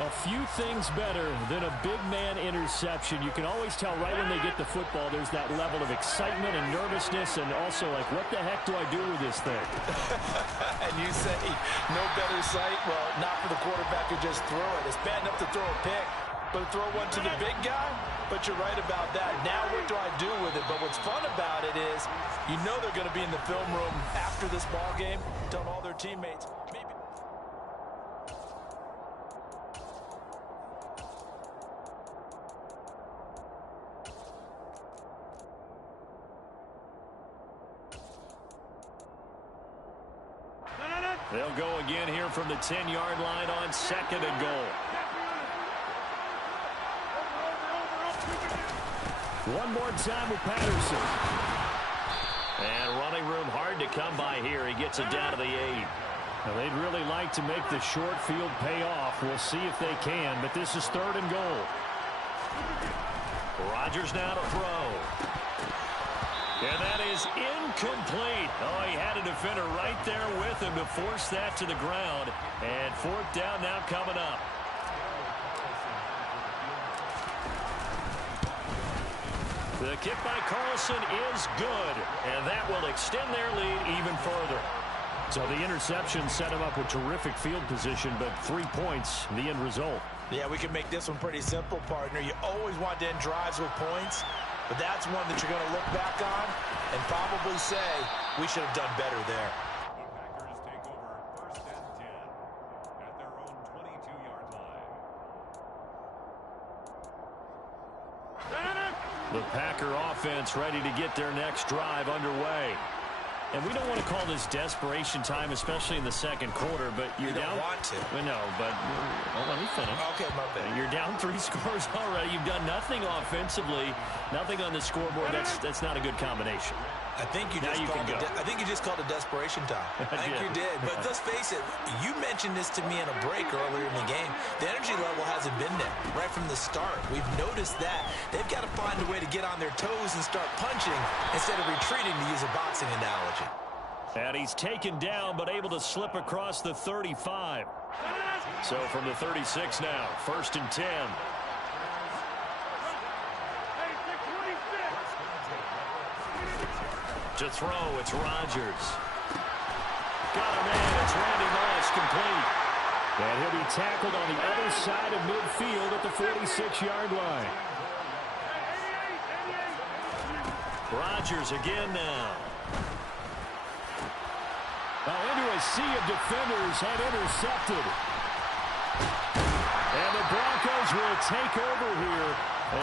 A few things better than a big man interception. You can always tell right when they get the football, there's that level of excitement and nervousness, and also like, what the heck do I do with this thing? And you say, no better sight? Well, not for the quarterback who just throw it. It's bad enough to throw a pick, but to throw one to the big guy? But you're right about that. Now what do I do with it? But what's fun about it is you know they're going to be in the film room after this ball game, telling all their teammates, maybe. They'll go again here from the 10-yard line on 2nd and goal. One more time with Patterson. And running room hard to come by here. He gets it down to the 8. Now, they'd really like to make the short field pay off. We'll see if they can, but this is 3rd and goal. Rodgers now to throw. And that is incomplete. Oh, he had a defender right there with him to force that to the ground. And 4th down now coming up. The kick by Carlson is good, and that will extend their lead even further. So the interception set him up with terrific field position, but 3 points, the end result. Yeah, we can make this one pretty simple, partner. You always want to end drives with points, but that's one that you're going to look back on and probably say, we should have done better there. The Packer offense ready to get their next drive underway. And we don't want to call this desperation time, especially in the second quarter, but you're down. You don't want to. Well, no, but let me finish. Okay, my bad. You're down 3 scores already. You've done nothing offensively, nothing on the scoreboard. That's not a good combination. I think you just called it desperation time. I think you did. But let's face it, you mentioned this to me in a break earlier in the game. The energy level hasn't been there right from the start. We've noticed that. They've got to find a way to get on their toes and start punching instead of retreating, to use a boxing analogy. And he's taken down, but able to slip across the 35. So from the 36 now, 1st and 10. To throw, it's Rodgers. Got him in. It's Randy Moss, complete. And he'll be tackled on the other side of midfield at the 46-yard line. Rodgers again now. Into a sea of defenders and intercepted. And the Broncos will take over here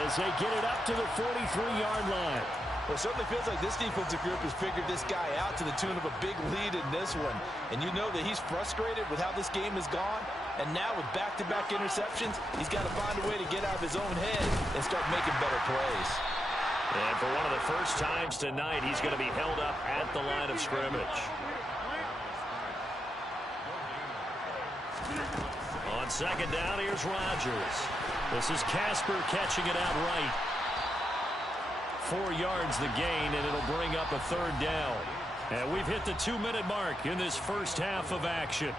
as they get it up to the 43-yard line. Well, it certainly feels like this defensive group has figured this guy out to the tune of a big lead in this one. And you know that he's frustrated with how this game has gone. And now with back-to-back interceptions, he's got to find a way to get out of his own head and start making better plays. And for one of the first times tonight, he's going to be held up at the line of scrimmage. On second down, here's Rodgers. This is Casper catching it out right. 4 yards the gain, and it'll bring up a 3rd down. And we've hit the 2-minute mark in this first half of action.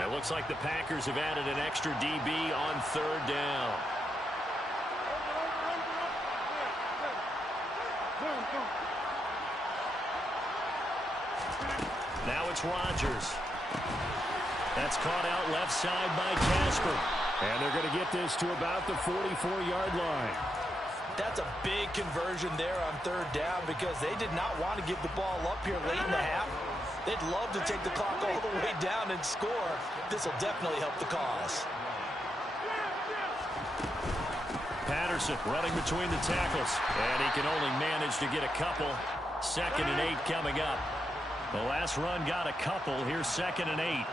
It looks like the Packers have added an extra DB on 3rd down. Now it's Rodgers. That's caught out left side by Casper. And they're going to get this to about the 44-yard line. That's a big conversion there on 3rd down because they did not want to give the ball up here late in the half. They'd love to take the clock all the way down and score. This will definitely help the cause. Patterson running between the tackles. And he can only manage to get a couple. 2nd and 8 coming up. The last run got a couple. Here's 2nd and 8.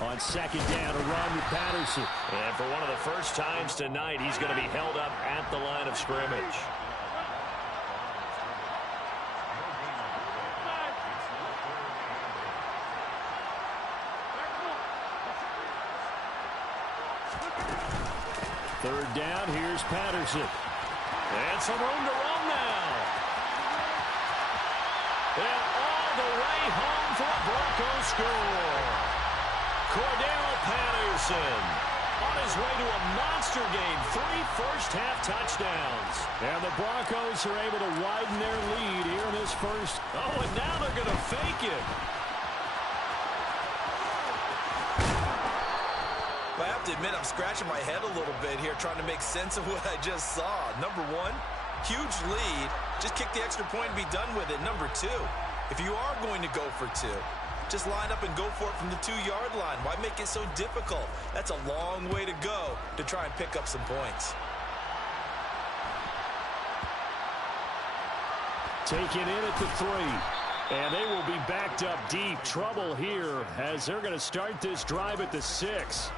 On 2nd down, a run with Patterson. And for one of the first times tonight, he's going to be held up at the line of scrimmage. Third down, here's Patterson. And some room to run now. And all the way home for a Broncos score. Cordero Patterson on his way to a monster game. 3 first-half touchdowns. And the Broncos are able to widen their lead here in this first. Oh, and now they're going to fake it. I have to admit, I'm scratching my head a little bit here trying to make sense of what I just saw. Number 1, huge lead. Just kick the extra point and be done with it. Number 2, if you are going to go for 2, just line up and go for it from the 2-yard line. Why make it so difficult? That's a long way to go to try and pick up some points. Taken in at the 3. And they will be backed up deep. Trouble here as they're going to start this drive at the 6.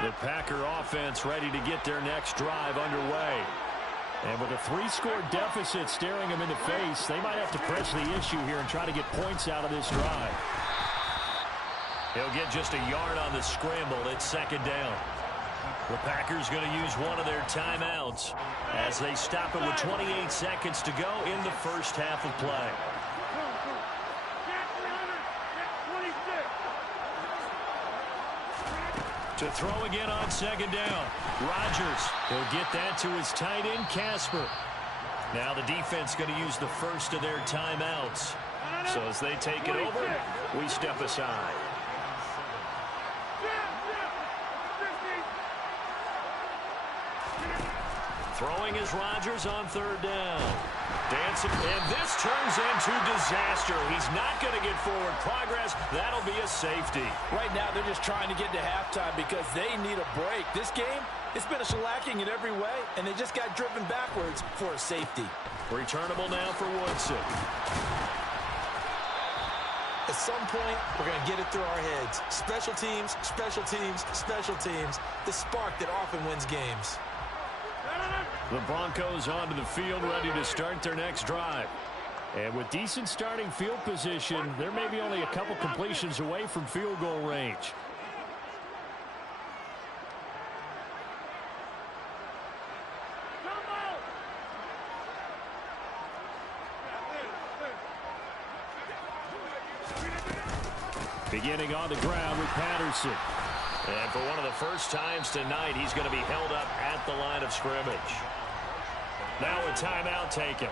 The Packer offense ready to get their next drive underway. And with a 3-score deficit staring them in the face, they might have to press the issue here and try to get points out of this drive. He'll get just a yard on the scramble. It's second down. The Packers going to use one of their timeouts as they stop it with 28 seconds to go in the first half of play. To throw again on second down. Rodgers, he'll get that to his tight end, Casper. Now the defense going to use the first of their timeouts. So as they take it over, we step aside. Throwing is Rodgers on third down. Dancing, and this turns into disaster. He's not going to get forward progress. That'll be a safety. Right now, they're just trying to get to halftime because they need a break. This game, it's been a shellacking in every way, and they just got driven backwards for a safety. Returnable now for Woodson. At some point, we're going to get it through our heads. Special teams, special teams, special teams. The spark that often wins games. The Broncos onto the field, ready to start their next drive. And with decent starting field position, they're maybe only a couple completions away from field goal range. Beginning on the ground with Patterson. And for one of the first times tonight, he's going to be held up at the line of scrimmage. Now a timeout taken.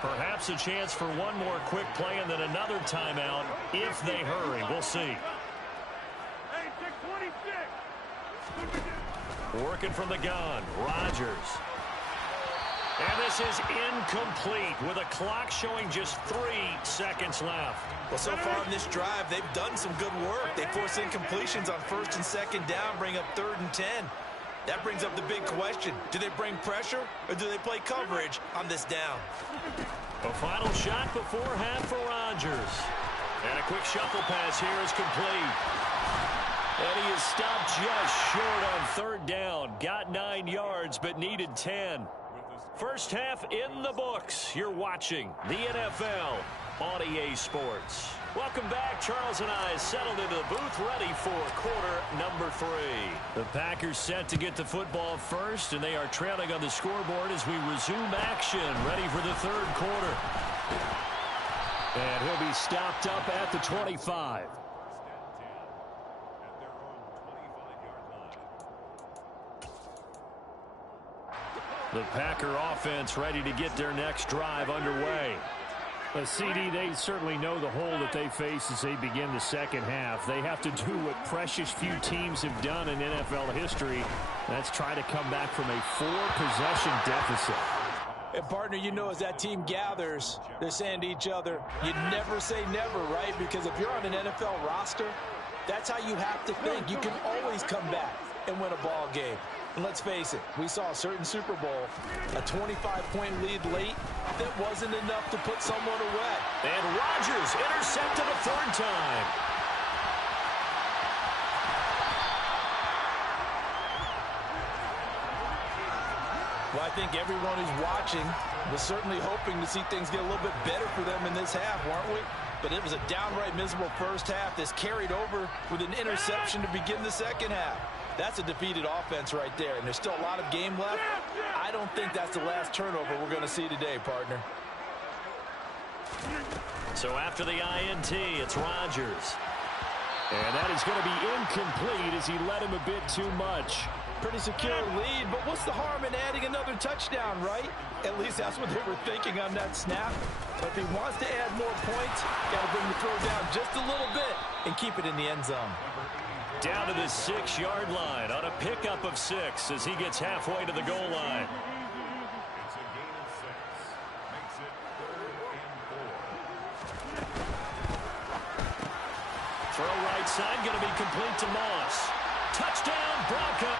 Perhaps a chance for one more quick play and then another timeout if they hurry. We'll see. Working from the gun, Rodgers. And this is incomplete with a clock showing just 3 seconds left. Well, so far in this drive, they've done some good work. They force incompletions on first and second down, bring up 3rd and 10. That brings up the big question. Do they bring pressure or do they play coverage on this down? A final shot before half for Rodgers. And a quick shuffle pass here is complete. And he is stopped just short on 3rd down. Got 9 yards but needed 10. First half in the books. You're watching the NFL on EA Sports. Welcome back. Charles and I settled into the booth, ready for quarter number 3. The Packers set to get the football first, and they are trailing on the scoreboard as we resume action, ready for the 3rd quarter. And he'll be stopped up at the 25. The Packer offense ready to get their next drive underway. CD, they certainly know the hole that they face as they begin the second half. They have to do what precious few teams have done in NFL history. That's try to come back from a 4-possession deficit. And partner, you know, as that team gathers, they're saying to each other, you never say never, right? Because if you're on an NFL roster, that's how you have to think. You can always come back and win a ball game. And let's face it, we saw a certain Super Bowl, a 25-point lead late that wasn't enough to put someone away. And Rodgers intercepted a 3rd time. Well, I think everyone who's watching was certainly hoping to see things get a little bit better for them in this half, weren't we? But it was a downright miserable first half that's carried over with an interception to begin the second half. That's a defeated offense right there, and there's still a lot of game left. I don't think that's the last turnover we're going to see today, partner. So after the INT, it's Rodgers. And that is going to be incomplete as he led him a bit too much. Pretty secure lead, but what's the harm in adding another touchdown, right? At least that's what they were thinking on that snap. But if he wants to add more points, got to bring the throw down just a little bit and keep it in the end zone. Down to the 6-yard line on a pickup of 6 as he gets halfway to the goal line. Throw right side, going to be complete to Moss. Touchdown, Broncos.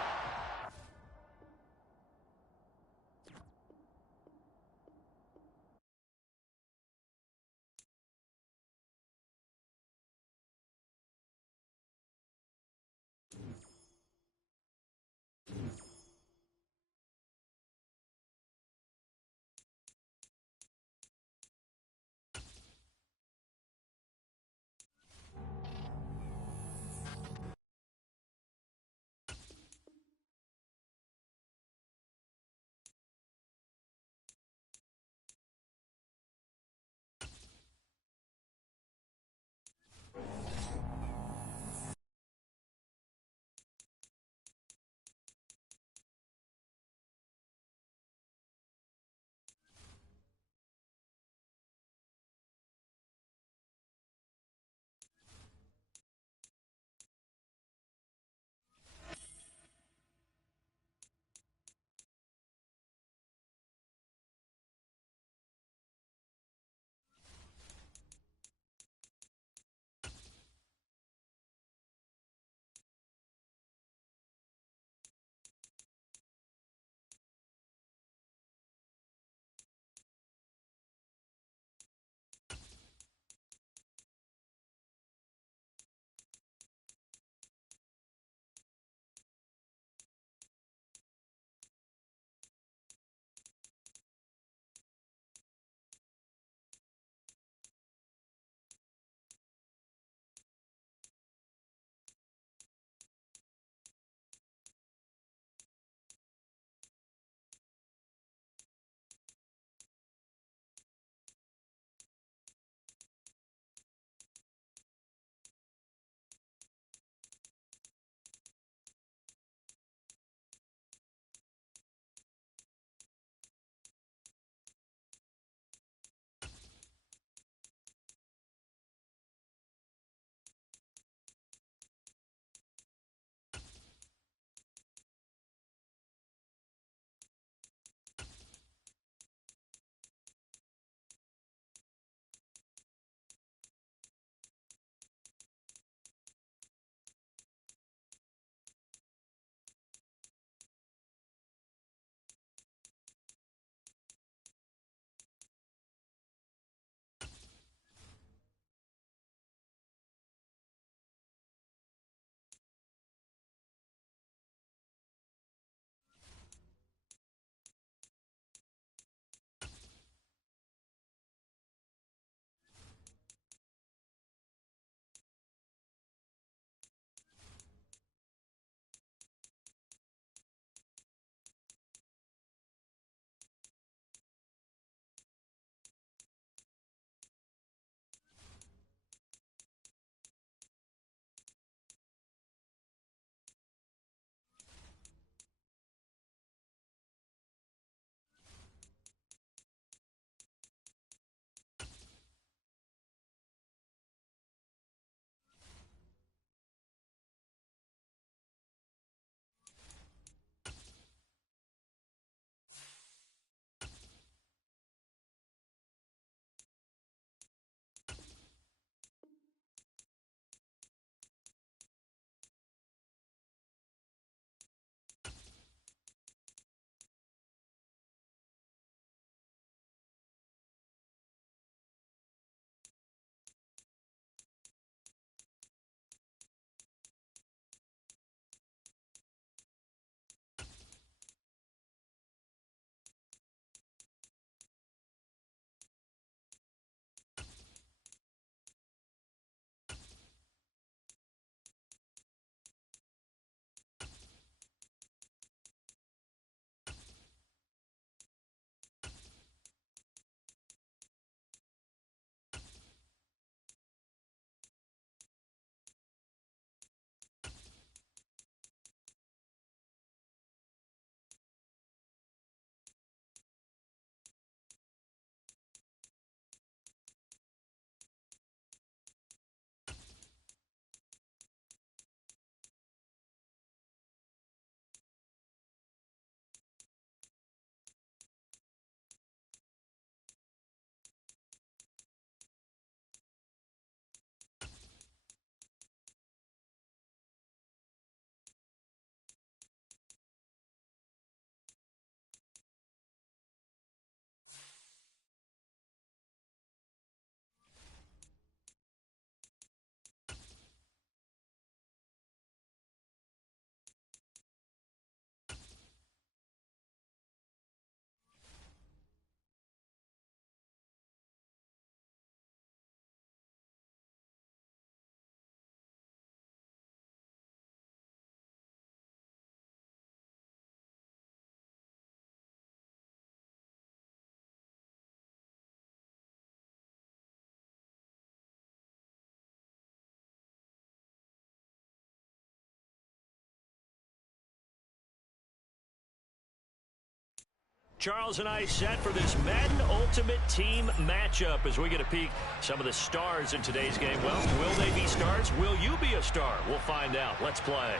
Charles and I set for this Madden Ultimate Team matchup as we get a peek some of the stars in today's game. Well, will they be stars? Will you be a star? We'll find out. Let's play.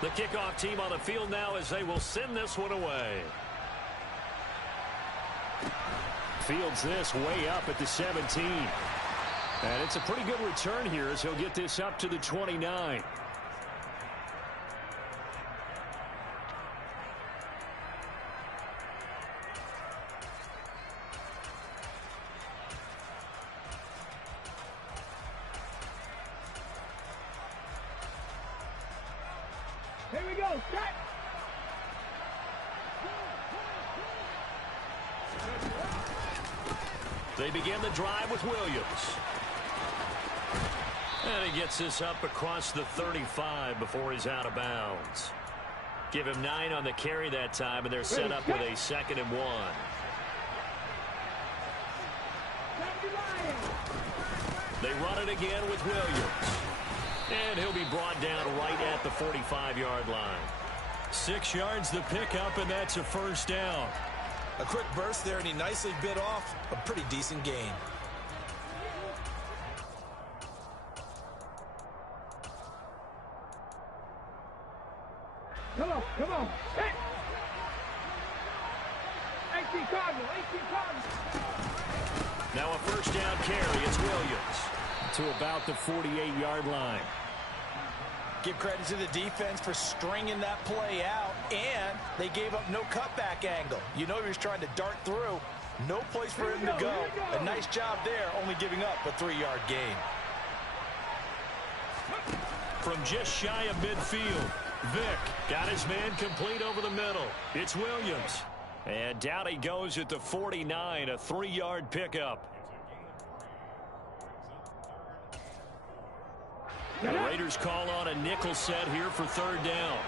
The kickoff team on the field now as they will send this one away. Fields this way up at the 17. And it's a pretty good return here as he'll get this up to the 29. Here we go, set! They begin the drive with Williams. And he gets this up across the 35 before he's out of bounds. Give him 9 on the carry that time, and they're set up with a 2nd and 1. They run it again with Williams. And he'll be brought down right at the 45-yard line. 6 yards the pickup, and that's a first down. A quick burst there, and he nicely bit off a pretty decent gain. Come on, come on. Hey! 18 Cardinal, 18 Cardinal. Now a first down carry. It's Williams. To about the 48-yard line. Give credit to the defense for stringing that play out, and they gave up no cutback angle. You know he was trying to dart through. No place for him to go. A nice job there, only giving up a 3-yard gain. From just shy of midfield, Vick got his man complete over the middle. It's Williams. And down he goes at the 49, a 3-yard pickup. The Raiders call on a nickel set here for 3rd down.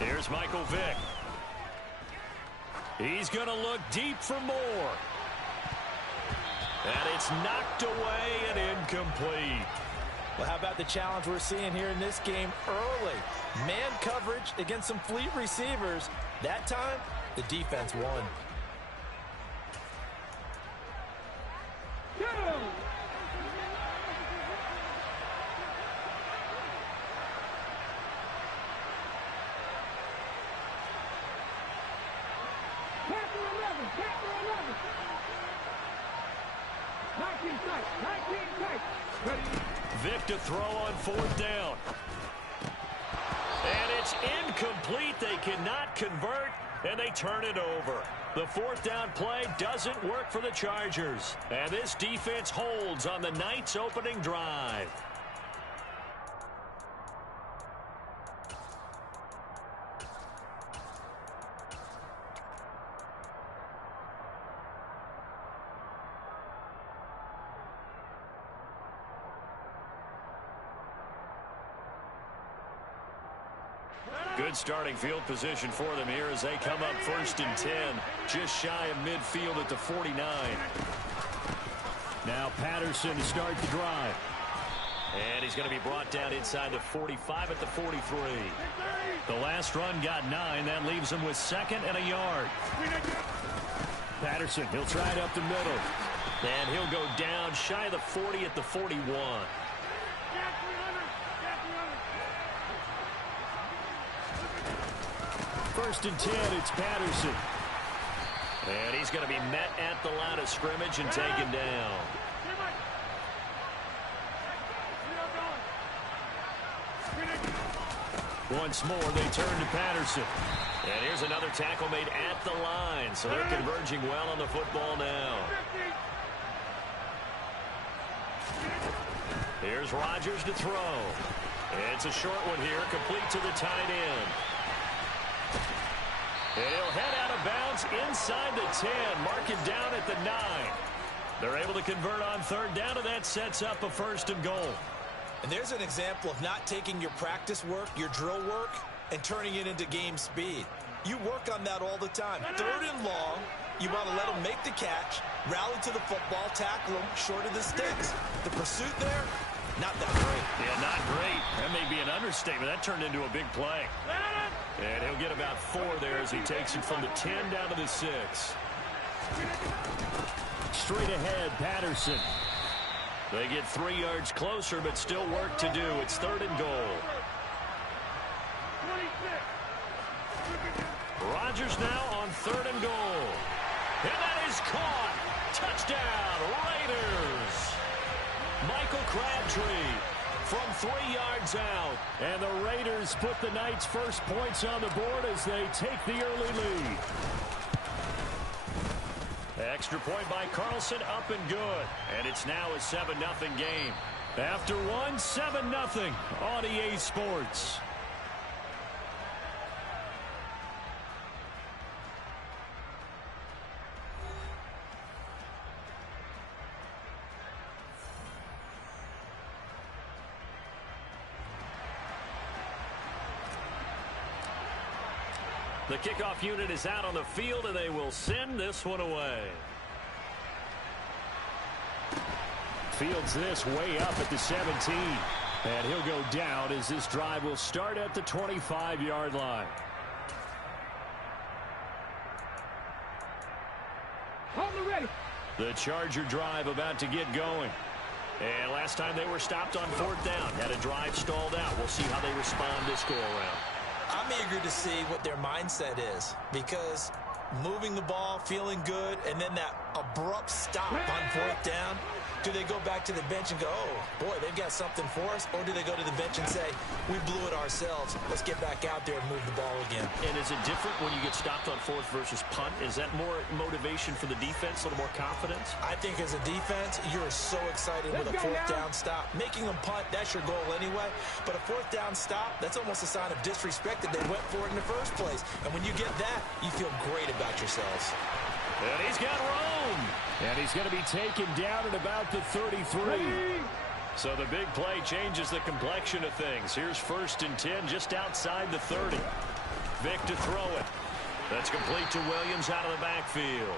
Here's Michael Vick. He's going to look deep for more. And it's knocked away and incomplete. Well, how about the challenge we're seeing here in this game early? Man coverage against some fleet receivers. That time, the defense won. Vick to throw on 4th down. And it's incomplete. They cannot convert, and they turn it over. The 4th down play doesn't work for the Chargers. And this defense holds on the night's opening drive. Good starting field position for them here as they come up 1st and 10. Just shy of midfield at the 49. Now Patterson to start the drive. And he's going to be brought down inside the 45 at the 43. The last run got 9. That leaves him with 2nd and a yard. Patterson, he'll try it up the middle. And he'll go down shy of the 40 at the 41. First and 10, it's Patterson. And he's going to be met at the line of scrimmage and taken down. Once more, they turn to Patterson. And here's another tackle made at the line, so they're converging well on the football now. Here's Rodgers to throw. It's a short one here, complete to the tight end. And he'll head out of bounds inside the 10, mark it down at the 9. They're able to convert on third down, and that sets up a 1st and goal. And there's an example of not taking your practice work, your drill work, and turning it into game speed. You work on that all the time. 3rd and long, you want to let them make the catch, rally to the football, tackle them short of the sticks. The pursuit there, not that great. Yeah, not great. That may be an understatement. That turned into a big play. And he'll get about 4 there as he takes it from the 10 down to the 6. Straight ahead, Patterson. They get 3 yards closer, but still work to do. It's 3rd and goal. Rodgers now on 3rd and goal. And that is caught. Touchdown, Raiders. Michael Crabtree from 3 yards out. And the Raiders put the night's first points on the board as they take the early lead. Extra point by Carlson, up and good. And it's now a 7-0 game. After one, 7-0 on EA Sports. The kickoff unit is out on the field, and they will send this one away. Fields this way up at the 17. And he'll go down as this drive will start at the 25-yard line. Ready. The Charger drive about to get going. And last time they were stopped on 4th down. Had a drive stalled out. We'll see how they respond this go-around. I'm eager to see what their mindset is, because moving the ball, feeling good, and then that abrupt stop on 4th down. Do they go back to the bench and go, oh, boy, they've got something for us? Or do they go to the bench and say, we blew it ourselves. Let's get back out there and move the ball again. And is it different when you get stopped on 4th versus punt? Is that more motivation for the defense, a little more confidence? I think as a defense, you're so excited with a 4th down stop. Making them punt, that's your goal anyway. But a 4th down stop, that's almost a sign of disrespect that they went for it in the first place. And when you get that, you feel great about yourselves. And he's got Rome. And he's going to be taken down at about the 33. So the big play changes the complexion of things. Here's 1st and 10 just outside the 30. Vic to throw it. That's complete to Williams out of the backfield.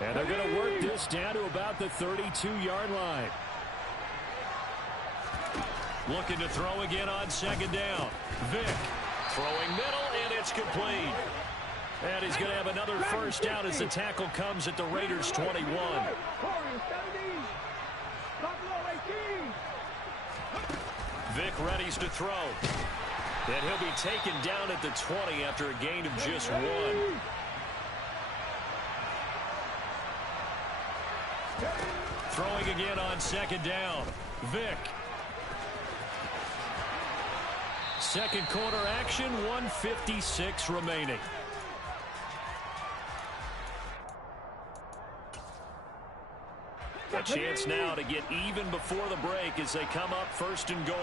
And they're going to work this down to about the 32-yard line. Looking to throw again on 2nd down. Vic throwing middle, and it's complete. And he's going to have another 1st down as the tackle comes at the Raiders' 21. Vic readies to throw. And he'll be taken down at the 20 after a gain of just 1. Throwing again on 2nd down. Vic. 2nd quarter action, 1:56 remaining. A chance now to get even before the break as they come up 1st and goal.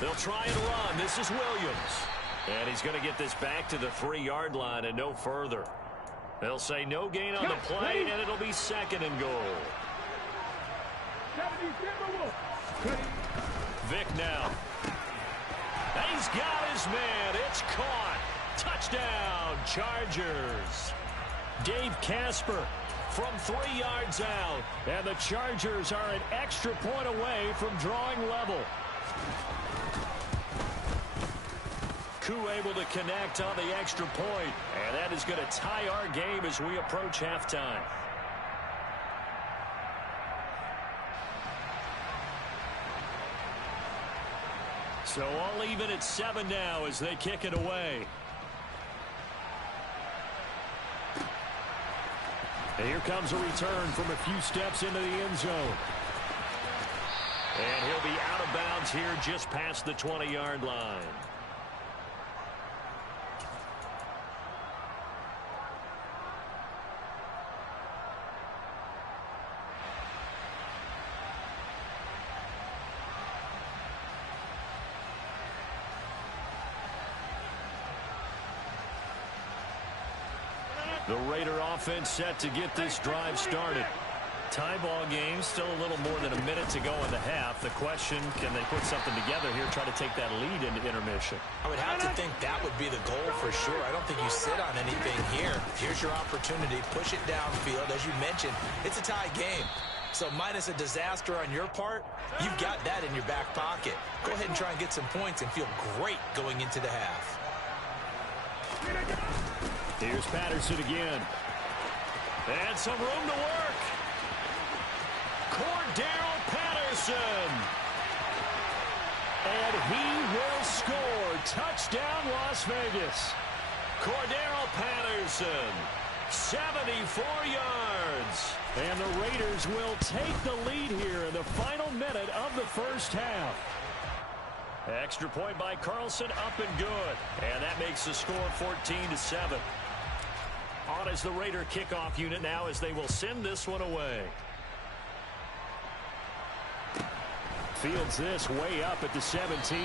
They'll try and run. This is Williams. And he's going to get this back to the 3-yard line and no further. They'll say no gain on the play, and it'll be 2nd and goal. Vic now. He's got his man. It's caught. Touchdown, Chargers. Dave Casper from 3 yards out. And the Chargers are an extra point away from drawing level. Koo able to connect on the extra point. And that is going to tie our game as we approach halftime. So all even at 7 now as they kick it away. And here comes a return from a few steps into the end zone. And he'll be out of bounds here just past the 20-yard line. The Raider offense set to get this drive started. Tie ball game, still a little more than a minute to go in the half. The question, can they put something together here, try to take that lead into intermission? I would have to think that would be the goal for sure. I don't think you sit on anything here. Here's your opportunity. Push it downfield. As you mentioned, it's a tie game. So minus a disaster on your part, you've got that in your back pocket. Go ahead and try and get some points and feel great going into the half. Here's Patterson again. And some room to work. Cordero Patterson. And he will score. Touchdown, Las Vegas. Cordero Patterson, 74 yards. And the Raiders will take the lead here in the final minute of the first half. Extra point by Carlson, up and good. And that makes the score 14-7. On as the Raider kickoff unit now as they will send this one away. Fields this way up at the 17.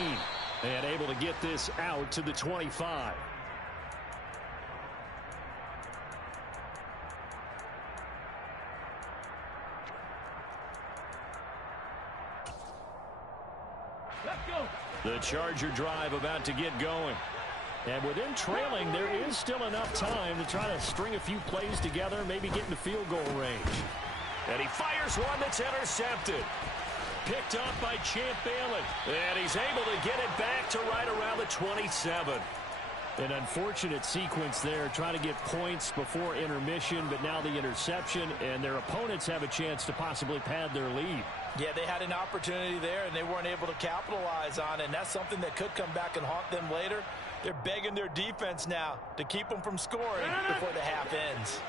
And able to get this out to the 25. Let's go. The Charger drive about to get going. And within trailing, there is still enough time to try to string a few plays together, maybe get into field goal range. And he fires one that's intercepted. Picked up by Champ Bailey. And he's able to get it back to right around the 27. An unfortunate sequence there, trying to get points before intermission, but now the interception, and their opponents have a chance to possibly pad their lead. Yeah, they had an opportunity there, and they weren't able to capitalize on it, and that's something that could come back and haunt them later. They're begging their defense now to keep them from scoring before the half ends.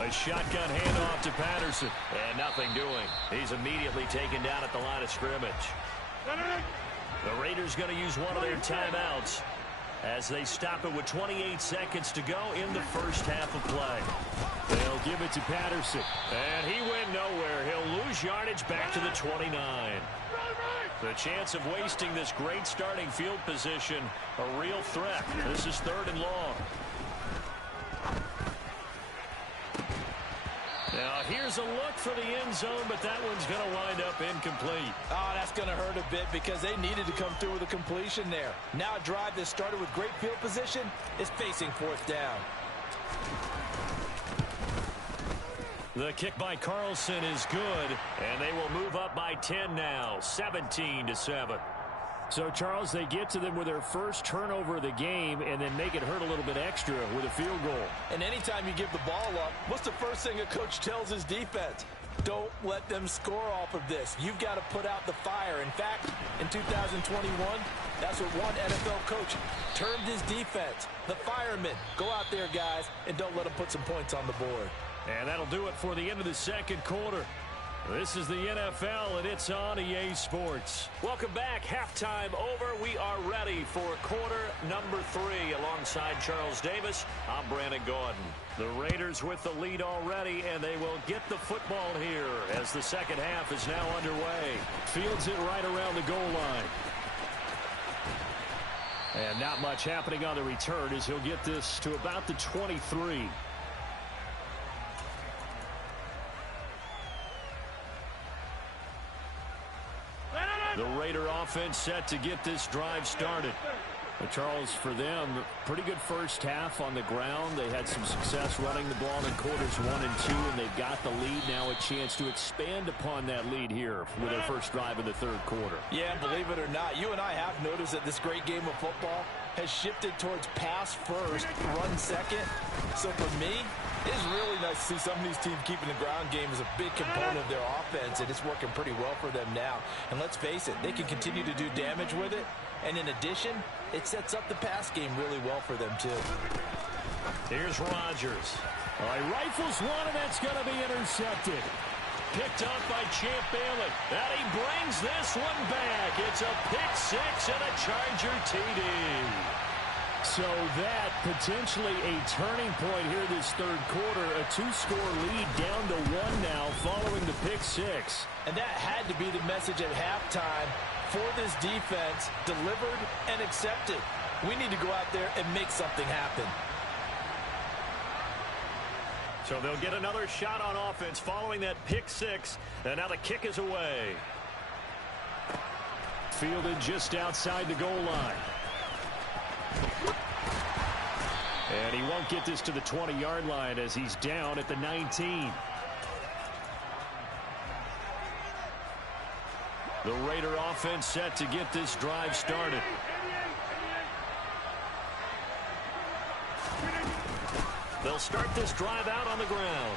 A shotgun handoff to Patterson. And nothing doing. He's immediately taken down at the line of scrimmage. The Raiders going to use one of their timeouts as they stop it with 28 seconds to go in the first half of play. They'll give it to Patterson. And he went nowhere. He'll lose yardage back to the 29. The chance of wasting this great starting field position, a real threat. This is 3rd and long. Now, here's a look for the end zone, but that one's going to wind up incomplete. Oh, that's going to hurt a bit because they needed to come through with a completion there. Now a drive that started with great field position is facing 4th down. The kick by Carlson is good, and they will move up by 10 now, 17-7. So, Charles, they get to them with their first turnover of the game and then make it hurt a little bit extra with a field goal. And anytime you give the ball up, what's the first thing a coach tells his defense? Don't let them score off of this. You've got to put out the fire. In fact, in 2021, that's what one NFL coach termed his defense. The firemen. Go out there, guys, and don't let them put some points on the board. And that'll do it for the end of the second quarter. This is the NFL, and it's on EA Sports. Welcome back. Halftime over. We are ready for quarter number 3. Alongside Charles Davis, I'm Brandon Gordon. The Raiders with the lead already, and they will get the football here as the second half is now underway. Fields it right around the goal line. And not much happening on the return as he'll get this to about the 23. The Raider offense set to get this drive started. But Charles, for them, pretty good first half on the ground. They had some success running the ball in quarters 1 and 2, and they've got the lead now, a chance to expand upon that lead here with their first drive in the third quarter. Yeah, believe it or not, you and I have noticed that this great game of football has shifted towards pass first, run second. So for me, it's really nice to see some of these teams keeping the ground game as a big component of their offense, and it's working pretty well for them now. And let's face it, they can continue to do damage with it. And in addition, it sets up the pass game really well for them, too. Here's Rodgers. He rifles one, and that's going to be intercepted. Picked up by Champ Bailey. And he brings this one back. It's a pick six and a Charger TD. So that potentially a turning point here this third quarter. A 2-score lead down to 1 now following the pick six. And that had to be the message at halftime for this defense, delivered and accepted. We need to go out there and make something happen. So they'll get another shot on offense following that pick six, and now the kick is away. Fielded just outside the goal line. And he won't get this to the 20-yard line as he's down at the 19. The Raider offense set to get this drive started. They'll start this drive out on the ground.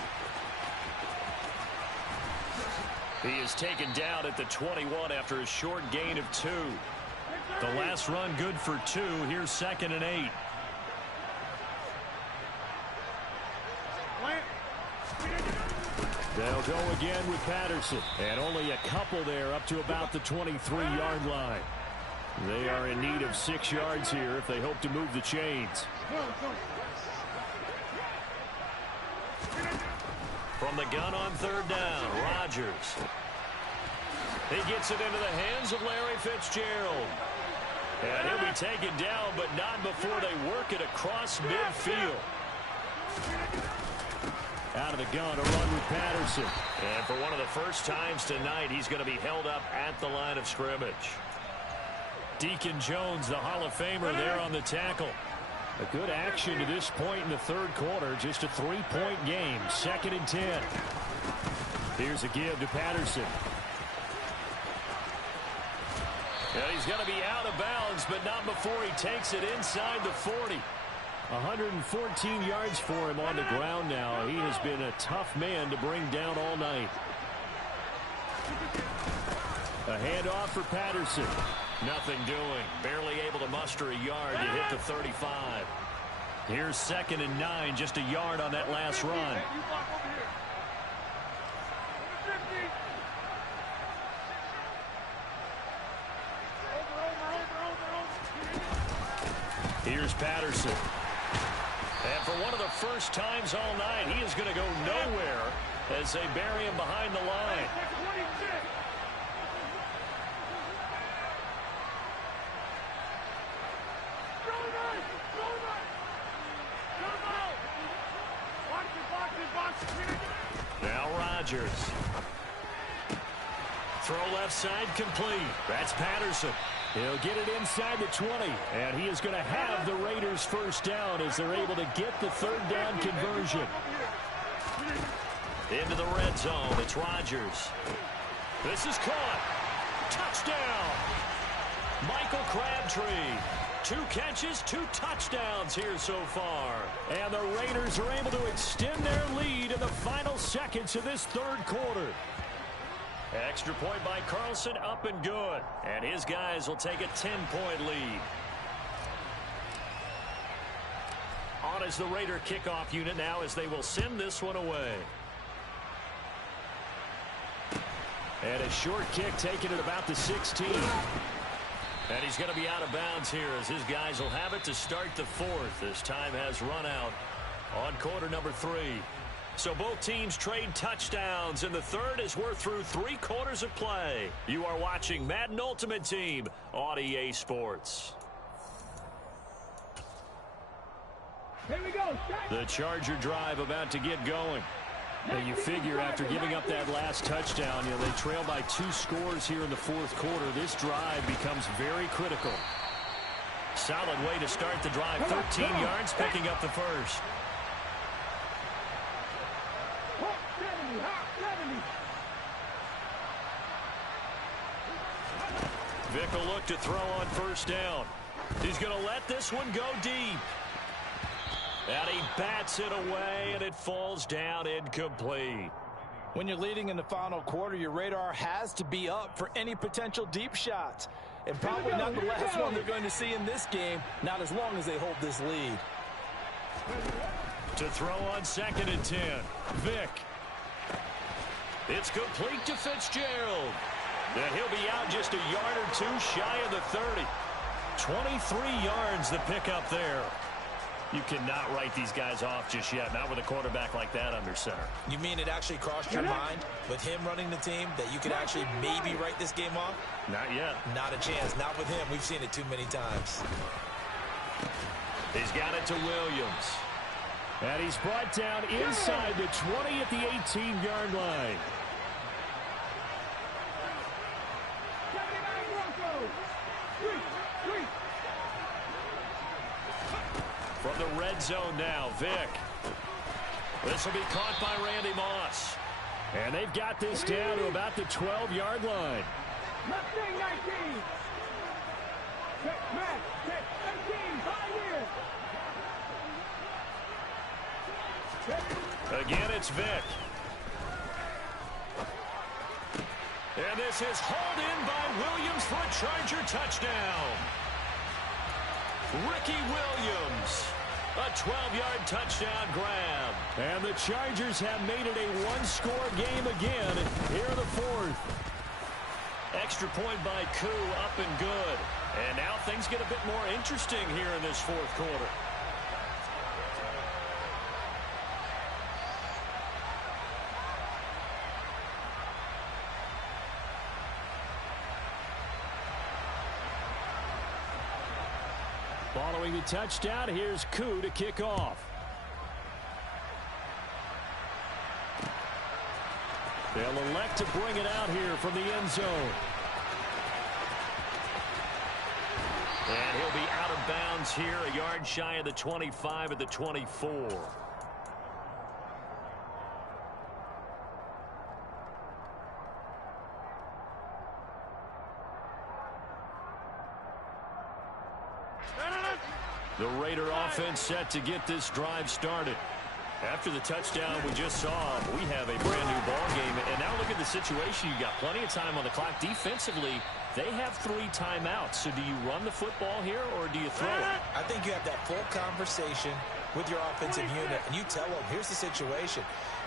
He is taken down at the 21 after a short gain of 2. The last run good for 2. Here's 2nd and 8. They'll go again with Patterson. And only a couple there up to about the 23-yard line. They are in need of 6 yards here if they hope to move the chains. From the gun on 3rd down, Rodgers. He gets it into the hands of Larry Fitzgerald. And he'll be taken down, but not before they work it across midfield. Out of the gun, a run with Patterson. And for one of the first times tonight, he's going to be held up at the line of scrimmage. Deacon Jones, the Hall of Famer, there on the tackle. A good action to this point in the 3rd quarter. Just a 3-point game. 2nd and 10. Here's a give to Patterson. And he's going to be out of bounds, but not before he takes it inside the 40. 114 yards for him on the ground now. He has been a tough man to bring down all night. A handoff for Patterson. Nothing doing. Barely able to muster a yard to hit the 35. Here's 2nd and 9. Just a yard on that last run. Here's Patterson. And for one of the first times all night, he is going to go nowhere as they bury him behind the line. Now Rodgers. Throw left side complete. That's Patterson. He'll get it inside the 20, and he is going to have the Raiders first down as they're able to get the 3rd down conversion. Into the red zone, it's Rodgers. This is caught. Touchdown. Michael Crabtree. 2 catches, 2 touchdowns here so far. And the Raiders are able to extend their lead in the final seconds of this 3rd quarter. Extra point by Carlson, up and good. And his guys will take a 10-point lead. On is the Raider kickoff unit now as they will send this one away. And a short kick taken at about the 16. And he's going to be out of bounds here as his guys will have it to start the 4th as time has run out on quarter number 3. So both teams trade touchdowns, and the 3rd as we're through 3 quarters of play. You are watching Madden Ultimate Team on EA Sports. Here we go. The Charger drive about to get going. And you figure after giving up that last touchdown, they trail by 2 scores here in the 4th quarter. This drive becomes very critical. Solid way to start the drive. 13 yards, picking up the first. Vick will look to throw on first down. He's going to let this one go deep. And he bats it away, and it falls down incomplete. When you're leading in the final quarter, your radar has to be up for any potential deep shots. And probably not the last one they're going to see in this game, not as long as they hold this lead. To throw on 2nd and 10. Vick. It's complete to Fitzgerald. And he'll be out just a yard or 2 shy of the 30. 23 yards the pickup there. You cannot write these guys off just yet, not with a quarterback like that under center. You mean it actually crossed your mind with him running the team that you could actually maybe write this game off? Not yet. Not a chance. Not with him. We've seen it too many times. He's got it to Williams. And he's brought down inside the 20 at the 18-yard line. From the red zone now, Vick. This will be caught by Randy Moss. And they've got this down to about the 12-yard line. Mustang 19. Check, Matt. Check, 18, 5 years. Again, it's Vick. And this is hauled in by Williams for a Charger touchdown. Ricky Williams, a 12-yard touchdown grab. And the Chargers have made it a one-score game again here in the fourth. Extra point by Koo, up and good. And now things get a bit more interesting here in this fourth quarter. Following the touchdown, here's Koo to kick off. They'll elect to bring it out here from the end zone. And he'll be out of bounds here, a yard shy of the 25 at the 24. The Raider offense set to get this drive started. After the touchdown we just saw, we have a brand new ball game. And now look at the situation. You got plenty of time on the clock. Defensively, they have 3 timeouts. So do you run the football here or do you throw it? I think you have that full conversation with your offensive unit, and you tell them, here's the situation.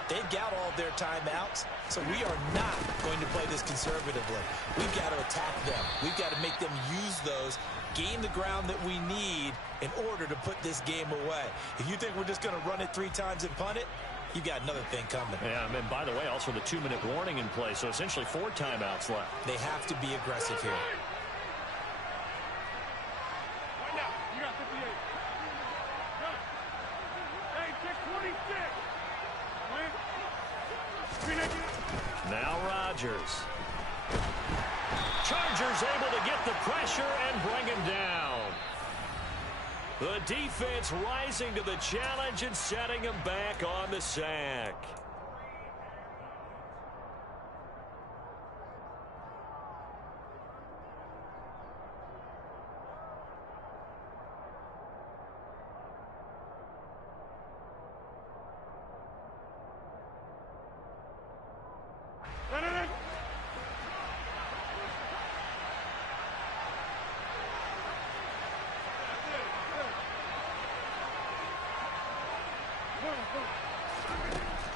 They've got all of their timeouts, so we are not going to play this conservatively. We've got to attack them. We've got to make them use those, gain the ground that we need in order to put this game away. If you think we're just going to run it 3 times and punt it, you've got another thing coming. Yeah, and by the way, also the 2-minute warning in play, so essentially 4 timeouts left. They have to be aggressive here. Now Rodgers. Chargers able to get the pressure and bring him down. The defense rising to the challenge and setting him back on the sack.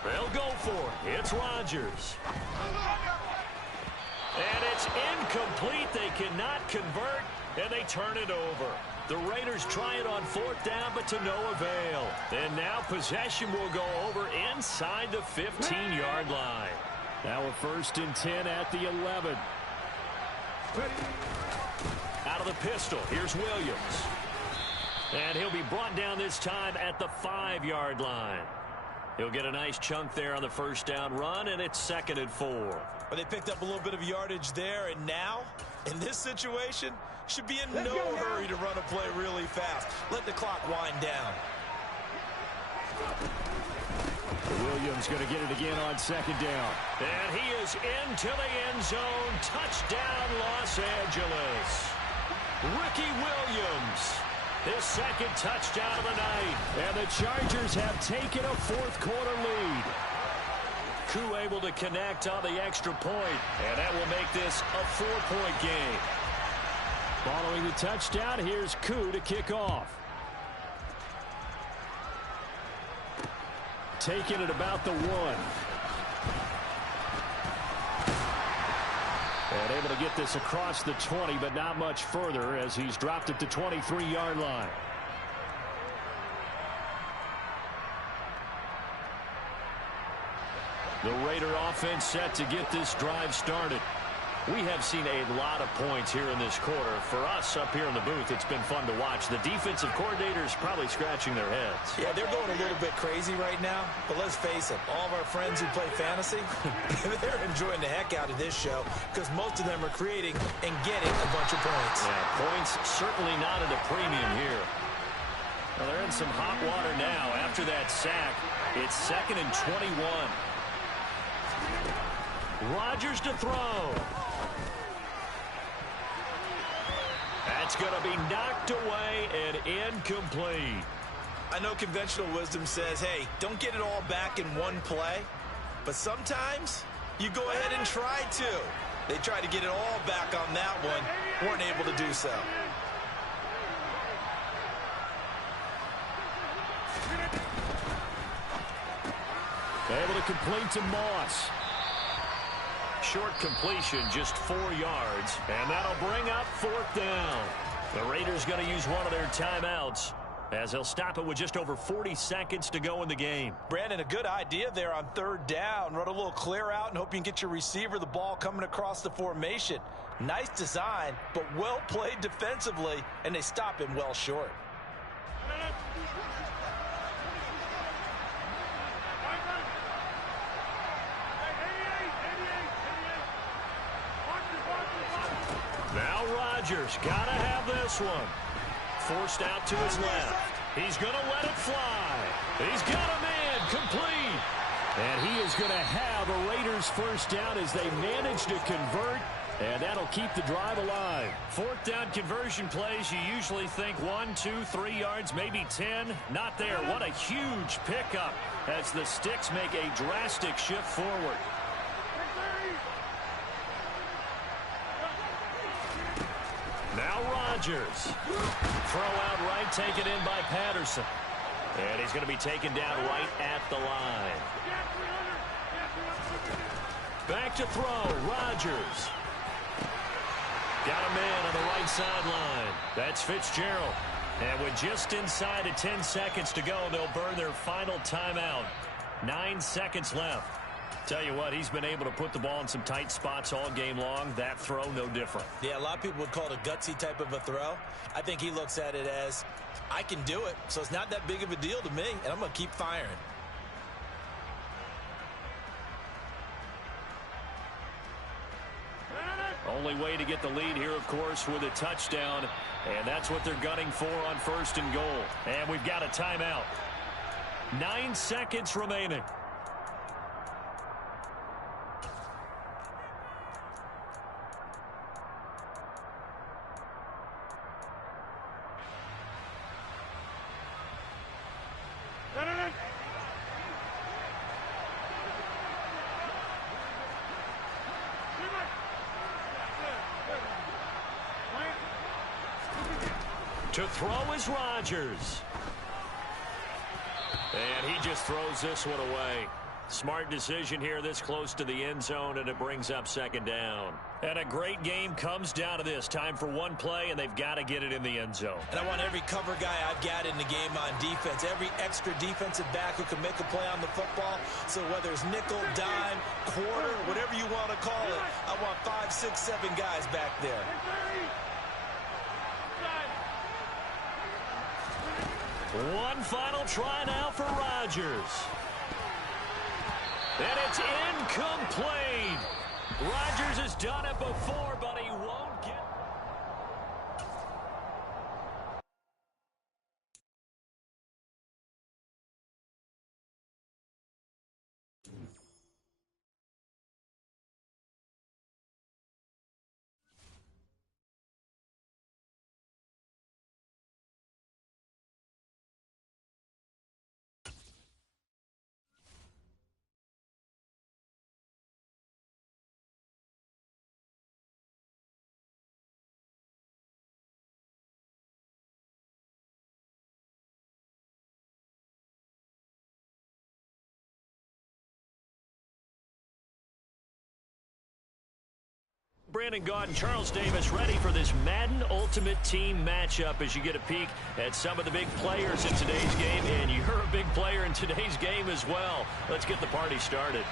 They'll go for it. It's Rodgers. And it's incomplete. They cannot convert, and they turn it over. The Raiders try it on 4th down, but to no avail. And now possession will go over inside the 15-yard line. Now a 1st and 10 at the 11. Out of the pistol, here's Williams. And he'll be brought down this time at the 5-yard line. He'll get a nice chunk there on the 1st down run, and it's 2nd and 4. Well, they picked up a little bit of yardage there, and now, in this situation, should be in no hurry to run a play really fast. Let the clock wind down. Williams going to get it again on 2nd down. And he is into the end zone. Touchdown, Los Angeles. Ricky Williams. His 2nd touchdown of the night. And the Chargers have taken a 4th quarter lead. Koo able to connect on the extra point. And that will make this a 4-point game. Following the touchdown, here's Koo to kick off. Taking it about the 1. And able to get this across the 20, but not much further as he's dropped it to 23-yard line. The Raider offense set to get this drive started. We have seen a lot of points here in this quarter. For us up here in the booth, it's been fun to watch. The defensive coordinators probably scratching their heads. Yeah, they're going a little bit crazy right now. But let's face it, all of our friends who play fantasy, they're enjoying the heck out of this show because most of them are creating and getting a bunch of points. Yeah, points certainly not at a premium here. Well, they're in some hot water now. After that sack, it's 2nd and 21. Rodgers to throw. That's going to be knocked away and incomplete. I know conventional wisdom says, hey, don't get it all back in one play. But sometimes you go ahead and try to. They tried to get it all back on that one. Weren't able to do so. Able to complete to Moss. Short completion, just 4 yards, and that'll bring up 4th down. The Raiders going to use one of their timeouts as they'll stop it with just over 40 seconds to go in the game. Brandon, a good idea there on 3rd down. Run a little clear out and hope you can get your receiver the ball coming across the formation. Nice design, but well played defensively, and they stop him well short. Now Rodgers got to have this one. Forced out to his left. He's going to let it fly. He's got a man complete. And he is going to have a Raiders first down as they manage to convert. And that'll keep the drive alive. 4th down conversion plays, you usually think 1, 2, 3 yards, maybe 10. Not there. What a huge pickup as the Sticks make a drastic shift forward. Now Rodgers. Throw out right, taken in by Patterson. And he's going to be taken down right at the line. Back to throw, Rodgers. Got a man on the right sideline. That's Fitzgerald. And with just inside of 10 seconds to go, they'll burn their final timeout. 9 seconds left. Tell you what, he's been able to put the ball in some tight spots all game long. That throw, no different. Yeah, a lot of people would call it a gutsy type of a throw. I think he looks at it as, I can do it, so it's not that big of a deal to me, and I'm going to keep firing. Only way to get the lead here, of course, with a touchdown, and that's what they're gunning for on 1st and goal. And we've got a timeout. 9 seconds remaining. To throw is Rodgers. And he just throws this one away. Smart decision here this close to the end zone, and it brings up 2nd down. And a great game comes down to this. Time for one play, and they've got to get it in the end zone. And I want every cover guy I've got in the game on defense, every extra defensive back who can make a play on the football. So whether it's nickel, dime, quarter, whatever you want to call it, I want 5, 6, 7 guys back there. One final try now for Rodgers. And it's incomplete. Rodgers has done it before, but he won't get... Brandon Gaudin, Charles Davis ready for this Madden Ultimate Team matchup as you get a peek at some of the big players in today's game, and you're a big player in today's game as well. Let's get the party started.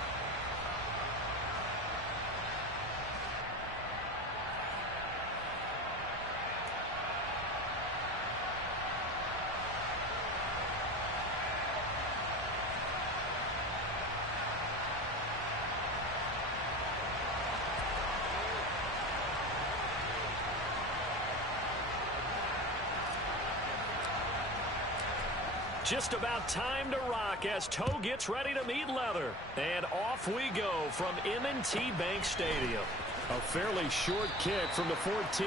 Just about time to rock as toe gets ready to meet leather. And off we go from M&T Bank Stadium. A fairly short kick from the 14.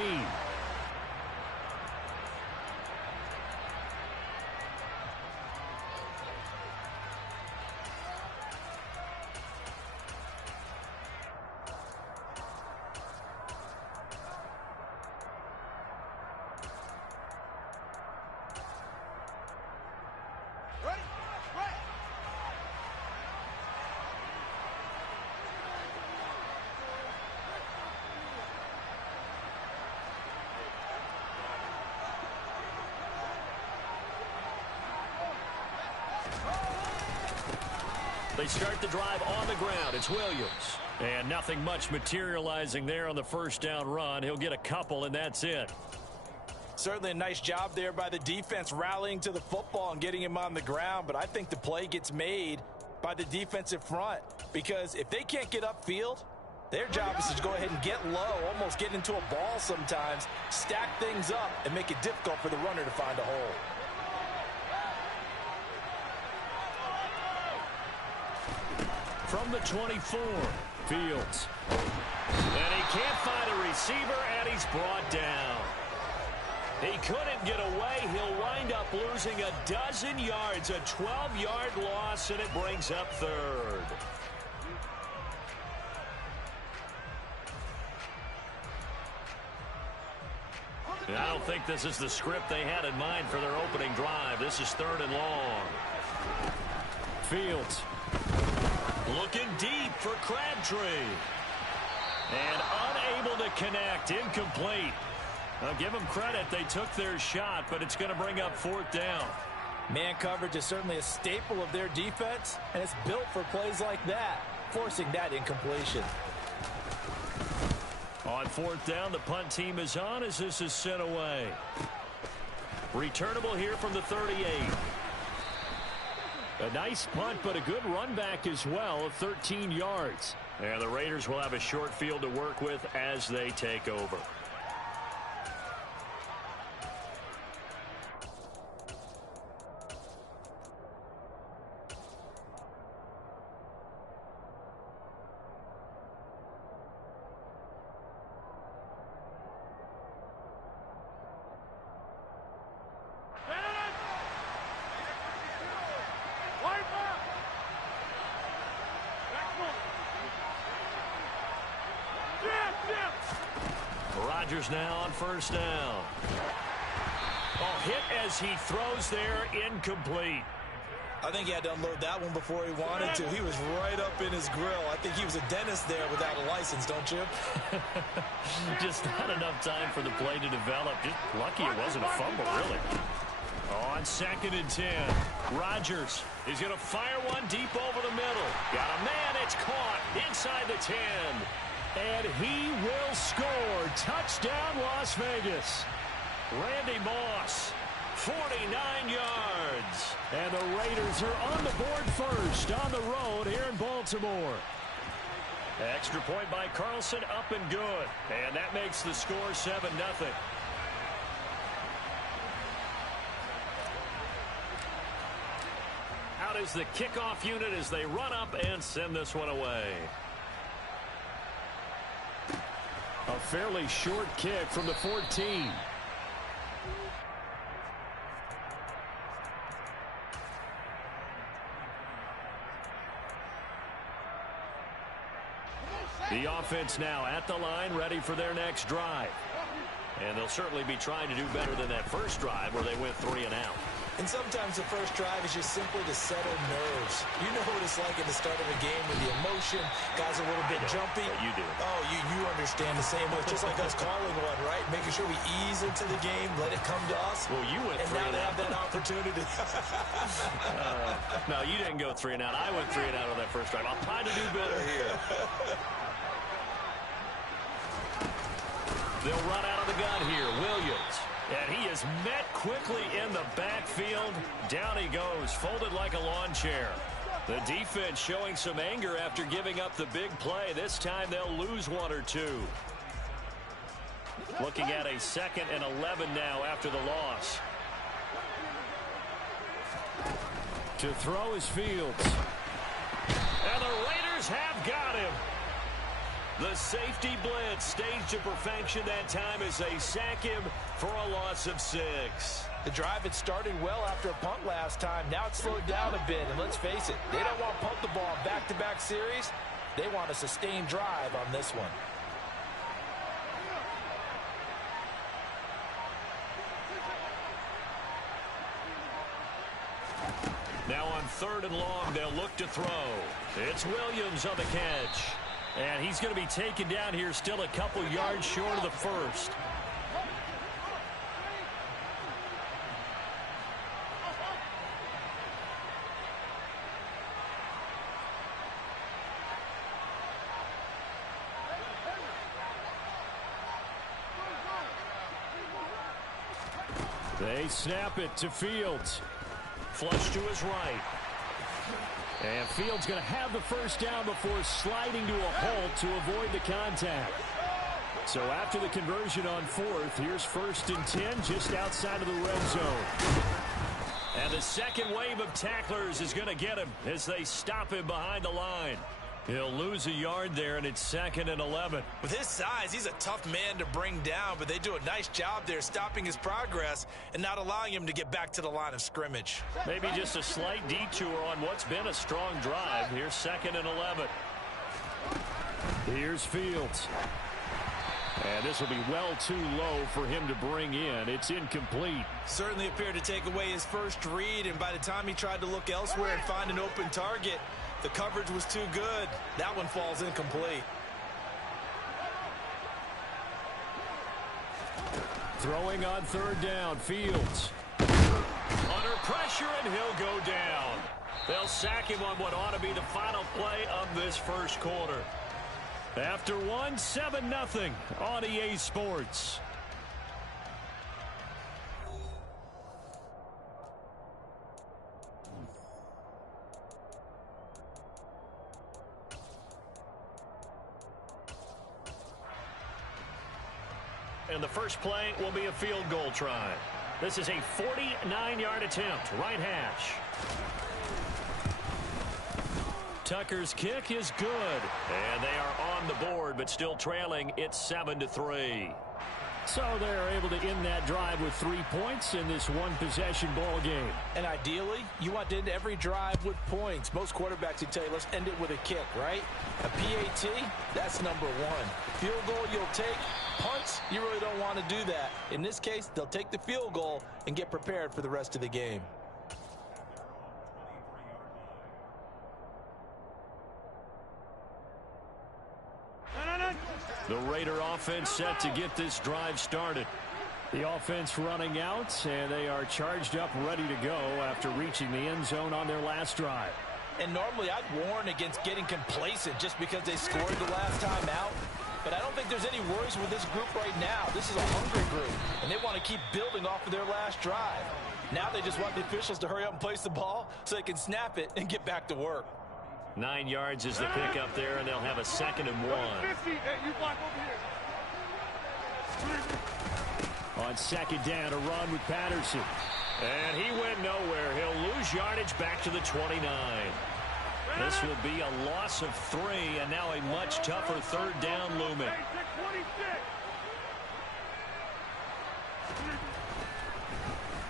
They start the drive on the ground. It's Williams. And nothing much materializing there on the first down run. He'll get a couple, and that's it. Certainly a nice job there by the defense rallying to the football and getting him on the ground. But I think the play gets made by the defensive front. Because if they can't get upfield, their job is to go ahead and get low, almost get into a ball sometimes, stack things up, and make it difficult for the runner to find a hole. From the 24, Fields. And he can't find a receiver, and he's brought down. He couldn't get away. He'll wind up losing a dozen yards, a 12-yard loss, and it brings up third. I don't think this is the script they had in mind for their opening drive. This is 3rd and long. Fields. Looking deep for Crabtree. And unable to connect. Incomplete. I'll give them credit. They took their shot, but it's going to bring up 4th down. Man coverage is certainly a staple of their defense, and it's built for plays like that, forcing that incompletion. On 4th down, the punt team is on as this is sent away. Returnable here from the 38. A nice punt, but a good run back as well of 13 yards. And the Raiders will have a short field to work with as they take over. Rodgers now on 1st down. Oh, hit as he throws there, incomplete. I think he had to unload that one before he wanted to. He was right up in his grill. I think he was a dentist there without a license, don't you? Just not enough time for the play to develop. Just lucky it wasn't a fumble, really. On 2nd and 10, Rodgers is going to fire one deep over the middle. Got a man, it's caught inside the 10. And he will score. Touchdown, Las Vegas. Randy Moss, 49 yards. And the Raiders are on the board first on the road here in Baltimore. Extra point by Carlson, up and good. And that makes the score 7-0. Out is the kickoff unit as they run up and send this one away. A fairly short kick from the 14. The offense now at the line, ready for their next drive. And they'll certainly be trying to do better than that first drive where they went 3 and out. And sometimes the first drive is just simply to settle nerves. You know what it's like at the start of a game with the emotion. Guys are a little bit jumpy. You do. Oh, you understand the same way. It's just like us calling one, right? Making sure we ease into the game, let it come to us. Well, you went 3 and out. And now they have that opportunity. No, you didn't go 3 and out. I went 3 and out on that first drive. I'll try to do better here. They'll run out of the gun here. Williams. And he is met quickly in the backfield. Down he goes, folded like a lawn chair. The defense showing some anger after giving up the big play. This time they'll lose 1 or 2. Looking at a 2nd and 11 now after the loss. To throw is Fields. And the Raiders have got him. The safety blitz staged to perfection that time as they sack him for a loss of 6. The drive had started well after a punt last time. Now it's slowed down a bit, and let's face it, they don't want to punt the ball in back-to-back series. They want a sustained drive on this one. Now on 3rd and long, they'll look to throw. It's Williams on the catch. And he's going to be taken down here still a couple yards short of the first. They snap it to Fields. Flush to his right. And Fields going to have the first down before sliding to a halt to avoid the contact. So after the conversion on 4th, here's 1st and 10 just outside of the red zone. And the second wave of tacklers is going to get him as they stop him behind the line. He'll lose a yard there, and it's 2nd and 11. With his size, he's a tough man to bring down, but they do a nice job there stopping his progress and not allowing him to get back to the line of scrimmage. Maybe just a slight detour on what's been a strong drive. Here's 2nd and 11. Here's Fields. And this will be well too low for him to bring in. It's incomplete. Certainly appeared to take away his first read, and by the time he tried to look elsewhere and find an open target, the coverage was too good. That one falls incomplete. Throwing on 3rd down, Fields. Under pressure, and he'll go down. They'll sack him on what ought to be the final play of this first quarter. After one, 7-0 on EA Sports. And the first play will be a field goal try. This is a 49-yard attempt, right hash. Tucker's kick is good. And they are on the board, but still trailing. It's 7-3. So they're able to end that drive with 3 points in this one-possession ball game. And ideally, you want to end every drive with points. Most quarterbacks would tell you, let's end it with a kick, right? A PAT, that's number 1. Field goal you'll take. Punts, you really don't want to do that. In this case, they'll take the field goal and get prepared for the rest of the game. The Raider offense set to get this drive started. The offense running out, and they are charged up, ready to go after reaching the end zone on their last drive. And normally I'd warn against getting complacent just because they scored the last time out. But I don't think there's any worries with this group right now. This is a hungry group, and they want to keep building off of their last drive. Now they just want the officials to hurry up and place the ball so they can snap it and get back to work. 9 yards is the pickup there, and they'll have a 2nd and 1. On 2nd down, a run with Patterson. And he went nowhere. He'll lose yardage back to the 29. This will be a loss of 3, and now a much tougher 3rd down looming.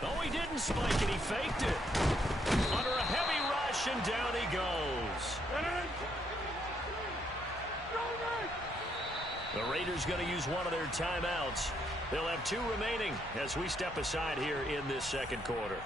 Oh, he didn't spike it. He faked it. Under a heavy rush, and down he goes. The Raiders going to use one of their timeouts. They'll have 2 remaining as we step aside here in this second quarter.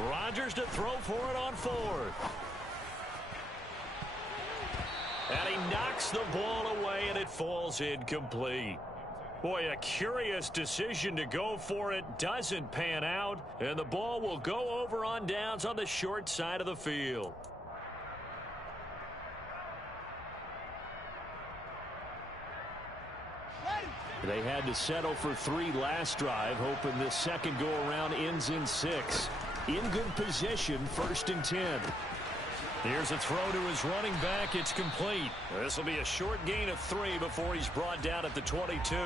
Rodgers to throw for it on 4th. And he knocks the ball away, and it falls incomplete. Boy, a curious decision to go for it. Doesn't pan out, and the ball will go over on downs on the short side of the field. They had to settle for 3 last drive, hoping this second go-around ends in 6. In good position, 1st and 10. Here's a throw to his running back. It's complete. This will be a short gain of 3 before he's brought down at the 22.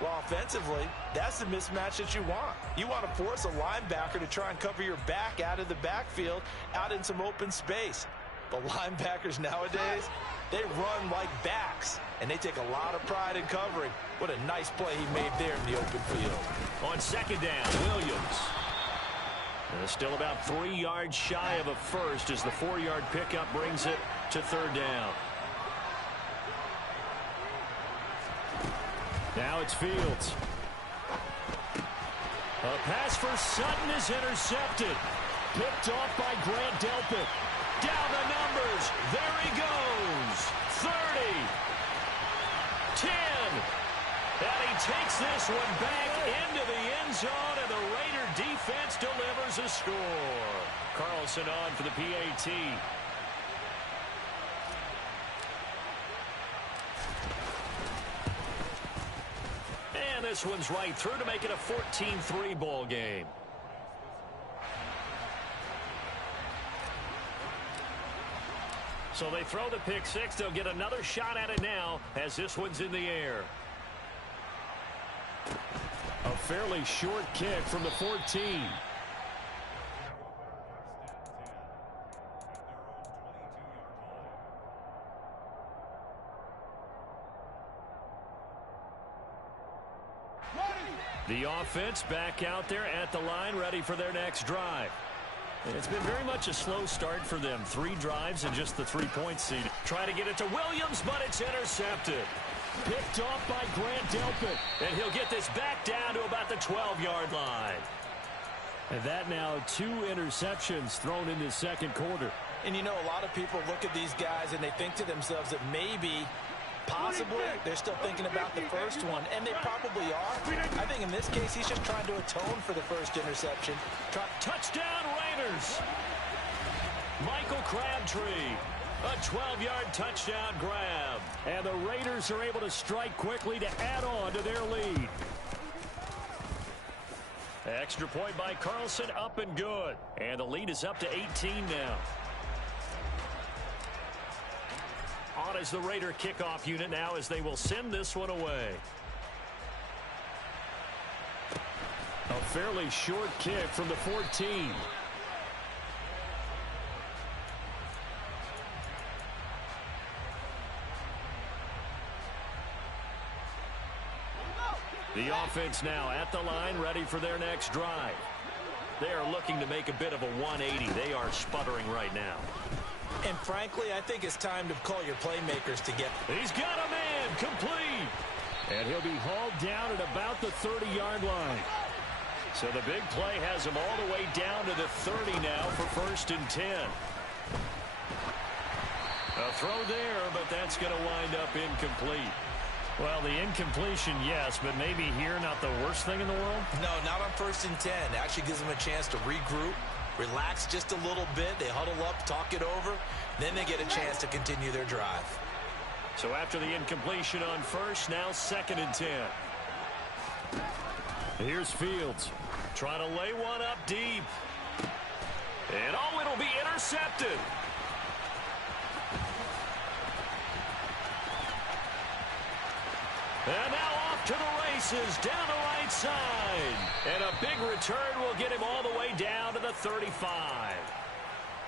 Well, offensively, that's the mismatch that you want. You want to force a linebacker to try and cover your back out of the backfield, out in some open space. But linebackers nowadays, they run like backs, and they take a lot of pride in covering. What a nice play he made there in the open field. On 2nd down, Williams. Still about 3 yards shy of a first as the 4-yard pickup brings it to 3rd down. Now it's Fields. A pass for Sutton is intercepted. Picked off by Grant Delpit. Down the numbers. There he goes. 30. 10. And he takes this one back into the end zone, and the Raider defense delivers a score. Carlson on for the PAT. And this one's right through to make it a 14-3 ball game. So they throw the pick 6. They'll get another shot at it now as this one's in the air. A fairly short kick from the 14. The offense back out there at the line, ready for their next drive. It's been very much a slow start for them. 3 drives and just the 3-point seed. Try to get it to Williams, but it's intercepted. Picked off by Grant Delpit. And he'll get this back down to about the 12-yard line. And that now 2 interceptions thrown in the second quarter. And you know, a lot of people look at these guys and they think to themselves that maybe, possibly, they're still thinking about the first one, and they probably are. I think in this case, he's just trying to atone for the first interception. Touchdown, Raiders! Michael Crabtree, a 12-yard touchdown grab. And the Raiders are able to strike quickly to add on to their lead. Extra point by Carlson, up and good. And the lead is up to 18 now. On as the Raider kickoff unit now as they will send this one away. A fairly short kick from the 14. The offense now at the line, ready for their next drive. They are looking to make a bit of a 180. They are sputtering right now. And frankly, I think it's time to call your playmakers to get. He's got a man, complete. And he'll be hauled down at about the 30-yard line. So the big play has him all the way down to the 30 now for 1st and 10. A throw there, but that's going to wind up incomplete. Well, the incompletion, yes, but maybe here not the worst thing in the world? No, not on 1st and 10. It actually gives them a chance to regroup, relax just a little bit. They huddle up, talk it over. Then they get a chance to continue their drive. So after the incompletion on 1st, now 2nd and 10. Here's Fields. Trying to lay one up deep. And oh, it'll be intercepted. And now off to the races, down the right side. And a big return will get him all the way down to the 35.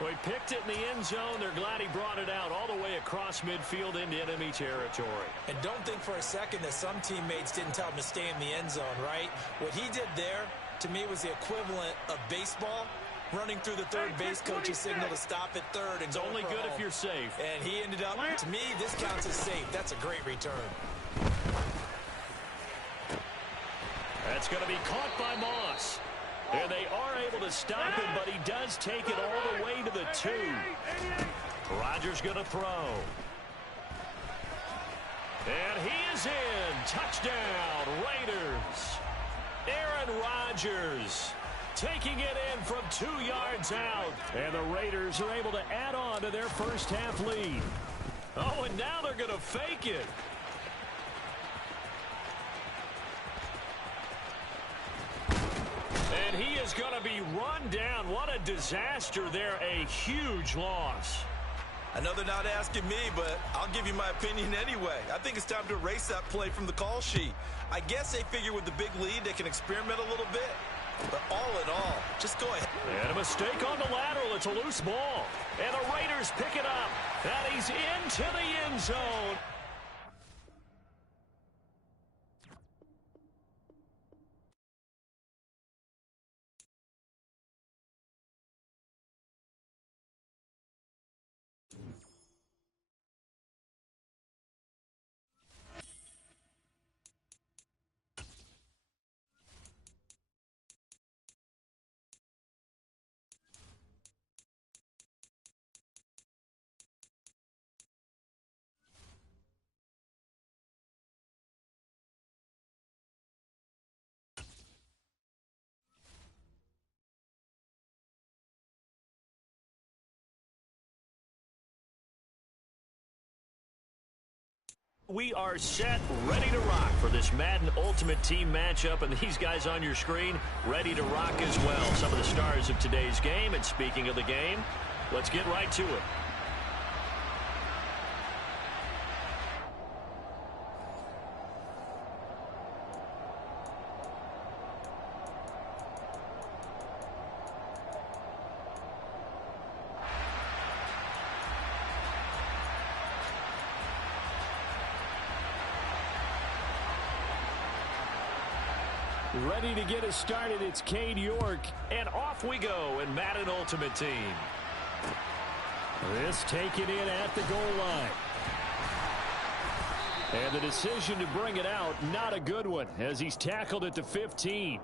Well, he picked it in the end zone. They're glad he brought it out all the way across midfield into enemy territory. And don't think for a second that some teammates didn't tell him to stay in the end zone, right? What he did there, to me, was the equivalent of baseball. Running through the third base coach's signal to stop at third. And it's only good if you're safe. And he ended up, to me, this counts as safe. That's a great return. That's going to be caught by Moss. And they are able to stop him, but he does take it all the way to the 2. Rodgers going to throw. And he is in. Touchdown, Raiders. Aaron Rodgers taking it in from 2 yards out. And the Raiders are able to add on to their first half lead. Oh, and now they're going to fake it. And he is going to be run down. What a disaster there. A huge loss. I know they're not asking me, but I'll give you my opinion anyway. I think it's time to erase that play from the call sheet. I guess they figure with the big lead they can experiment a little bit. But all in all, just go ahead. And a mistake on the lateral. It's a loose ball. And the Raiders pick it up. And he's into the end zone. We are set, ready to rock for this Madden Ultimate Team matchup, and these guys on your screen ready to rock as well. Some of the stars of today's game, and speaking of the game, let's get right to it. Ready to get us started, it's Cade York, and off we go in Madden Ultimate Team. This taken in at the goal line. And the decision to bring it out, not a good one, as he's tackled at the 15.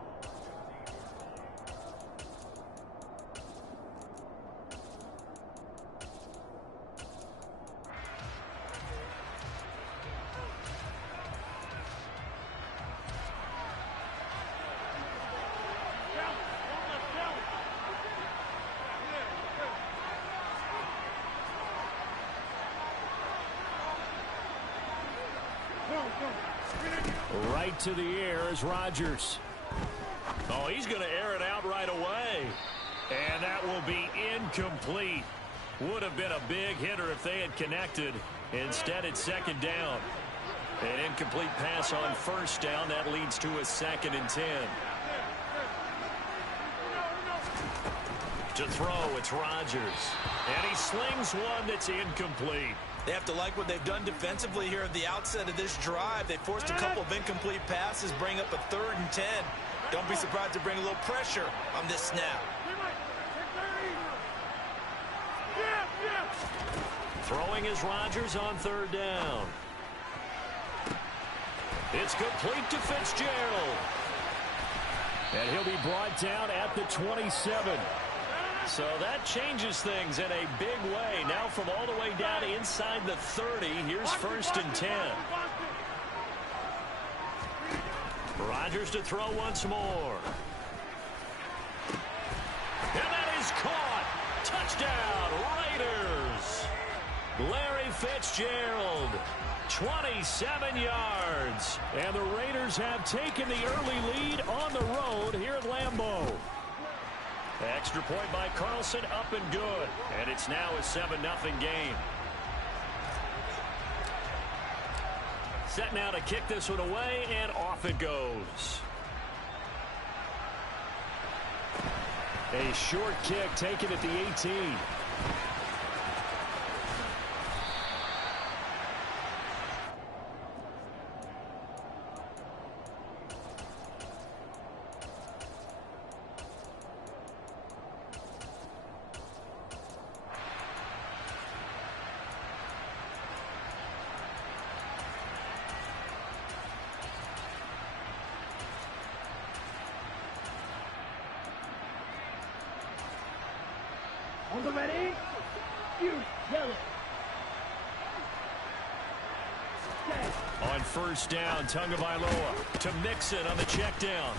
Right to the air is Rodgers. Oh, he's going to air it out right away. And that will be incomplete. Would have been a big hitter if they had connected. Instead, it's second down. An incomplete pass on first down. That leads to a 2nd and 10. To throw, it's Rodgers. And he slings one that's incomplete. They have to like what they've done defensively here at the outset of this drive. They forced a couple of incomplete passes, bring up a 3rd and 10. Don't be surprised to bring a little pressure on this snap. Throwing is Rodgers on 3rd down. It's complete to Fitzgerald. And he'll be brought down at the 27. So that changes things in a big way. Now from all the way down inside the 30, here's 1st and 10. Rodgers to throw once more. And that is caught. Touchdown, Raiders. Larry Fitzgerald, 27 yards. And the Raiders have taken the early lead on the road here at Lambeau. Extra point by Carlson, up and good. And it's now a 7-0 game. Set now to kick this one away, and off it goes. A short kick taken at the 18. On the ready, you yellow. On 1st down, Tagovailoa to Mixon on the check down.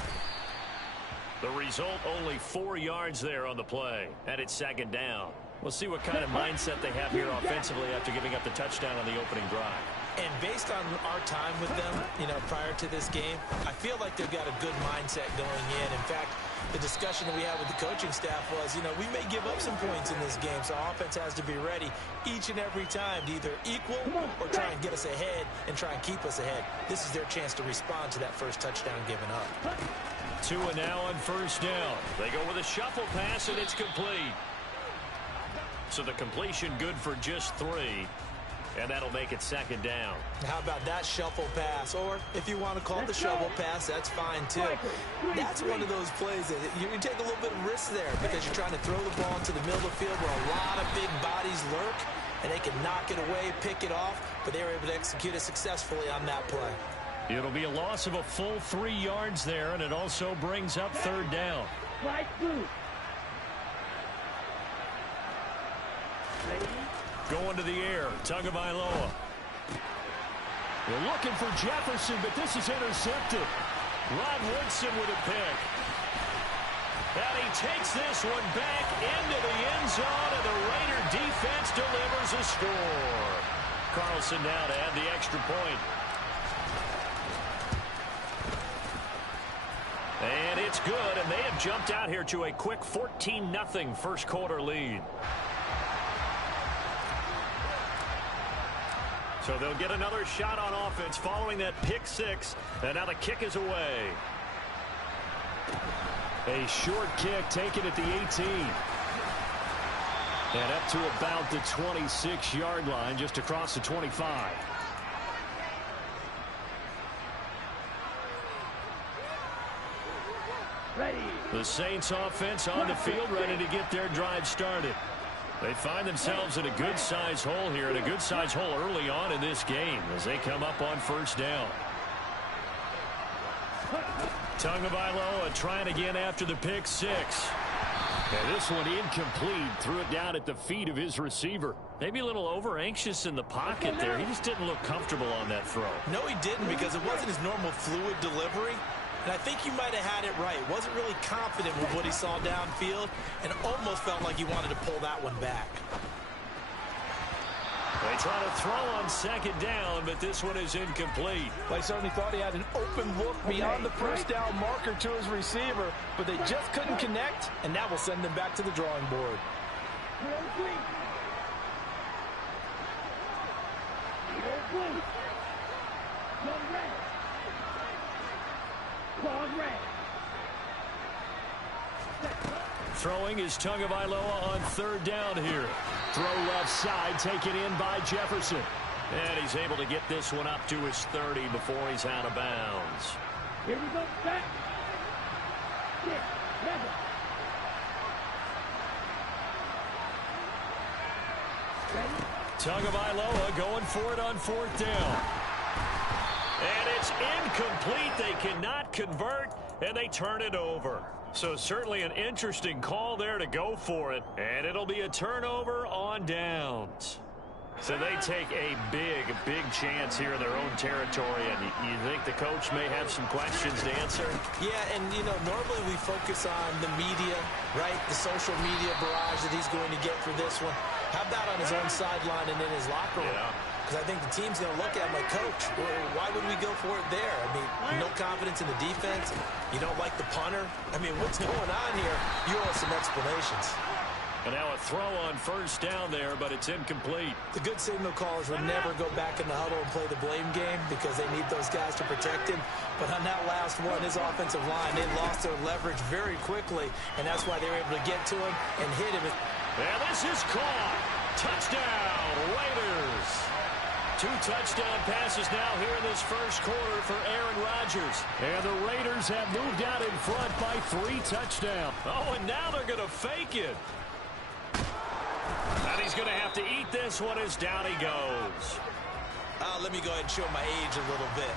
The result, only 4 yards there on the play, and it's 2nd down. We'll see what kind of mindset they have here offensively after giving up the touchdown on the opening drive. And based on our time with them, prior to this game, I feel like they've got a good mindset going in. In fact, the discussion that we had with the coaching staff was, you know, we may give up some points in this game, so our offense has to be ready each and every time to either equal or try and get us ahead and try and keep us ahead. This is their chance to respond to that first touchdown given up. 2 and now on first down. They go with a shuffle pass, and it's complete. So the completion good for just 3. And that'll make it second down. How about that shuffle pass? Or if you want to call it the shovel pass, that's fine too. That's one of those plays that you take a little bit of risk there because you're trying to throw the ball into the middle of the field where a lot of big bodies lurk, and they can knock it away, pick it off, but they were able to execute it successfully on that play. It'll be a loss of a full 3 yards there, and it also brings up third down. Right through. Going to the air, Tagovailoa. They're looking for Jefferson, but this is intercepted. Rod Woodson with a pick. And he takes this one back into the end zone, and the Raider defense delivers a score. Carlson now to add the extra point. And it's good, and they have jumped out here to a quick 14-0 first quarter lead. So they'll get another shot on offense following that pick 6. And now the kick is away. A short kick taken at the 18. And up to about the 26-yard line, just across the 25. Ready. The Saints offense on the field, ready to get their drive started. They find themselves in a good-sized hole here, and a good-sized hole early on in this game as they come up on first down. Tagovailoa trying again after the pick 6. And this one incomplete. Threw it down at the feet of his receiver. Maybe a little over-anxious in the pocket there. He just didn't look comfortable on that throw. No, he didn't, because it wasn't his normal fluid delivery. And I think you might have had it right. Wasn't really confident with what he saw downfield and almost felt like he wanted to pull that one back. They try to throw on second down, but this one is incomplete. They certainly thought he had an open look beyond the first down marker to his receiver, but they just couldn't connect, and that will send them back to the drawing board. Throwing is Tagovailoa on third down here. Throw left side, taken in by Jefferson. And he's able to get this one up to his 30 before he's out of bounds. Here we go, back. 6, 7. Tagovailoa going for it on fourth down. And it's incomplete. They cannot convert, and they turn it over. So certainly an interesting call there to go for it. And it'll be a turnover on downs. So they take a big chance here in their own territory. And you think the coach may have some questions to answer? Yeah, and, you know, normally we focus on the media, right? The social media barrage that he's going to get for this one. How about on his own sideline and in his locker room? Because I think the team's going to look at him like, Coach, why would we go for it there? I mean, no confidence in the defense. You don't like the punter. I mean, what's going on here? You owe us some explanations. And now a throw on first down there, but it's incomplete. The good signal callers would never go back in the huddle and play the blame game because they need those guys to protect him. But on that last one, his offensive line, they lost their leverage very quickly, and that's why they were able to get to him and hit him. And this is caught. Touchdown, Raiders. 2 touchdown passes now here in this first quarter for Aaron Rodgers. And the Raiders have moved out in front by 3 touchdowns. Oh, and now they're going to fake it. And he's going to have to eat this one as down he goes. Let me go ahead and show my age a little bit.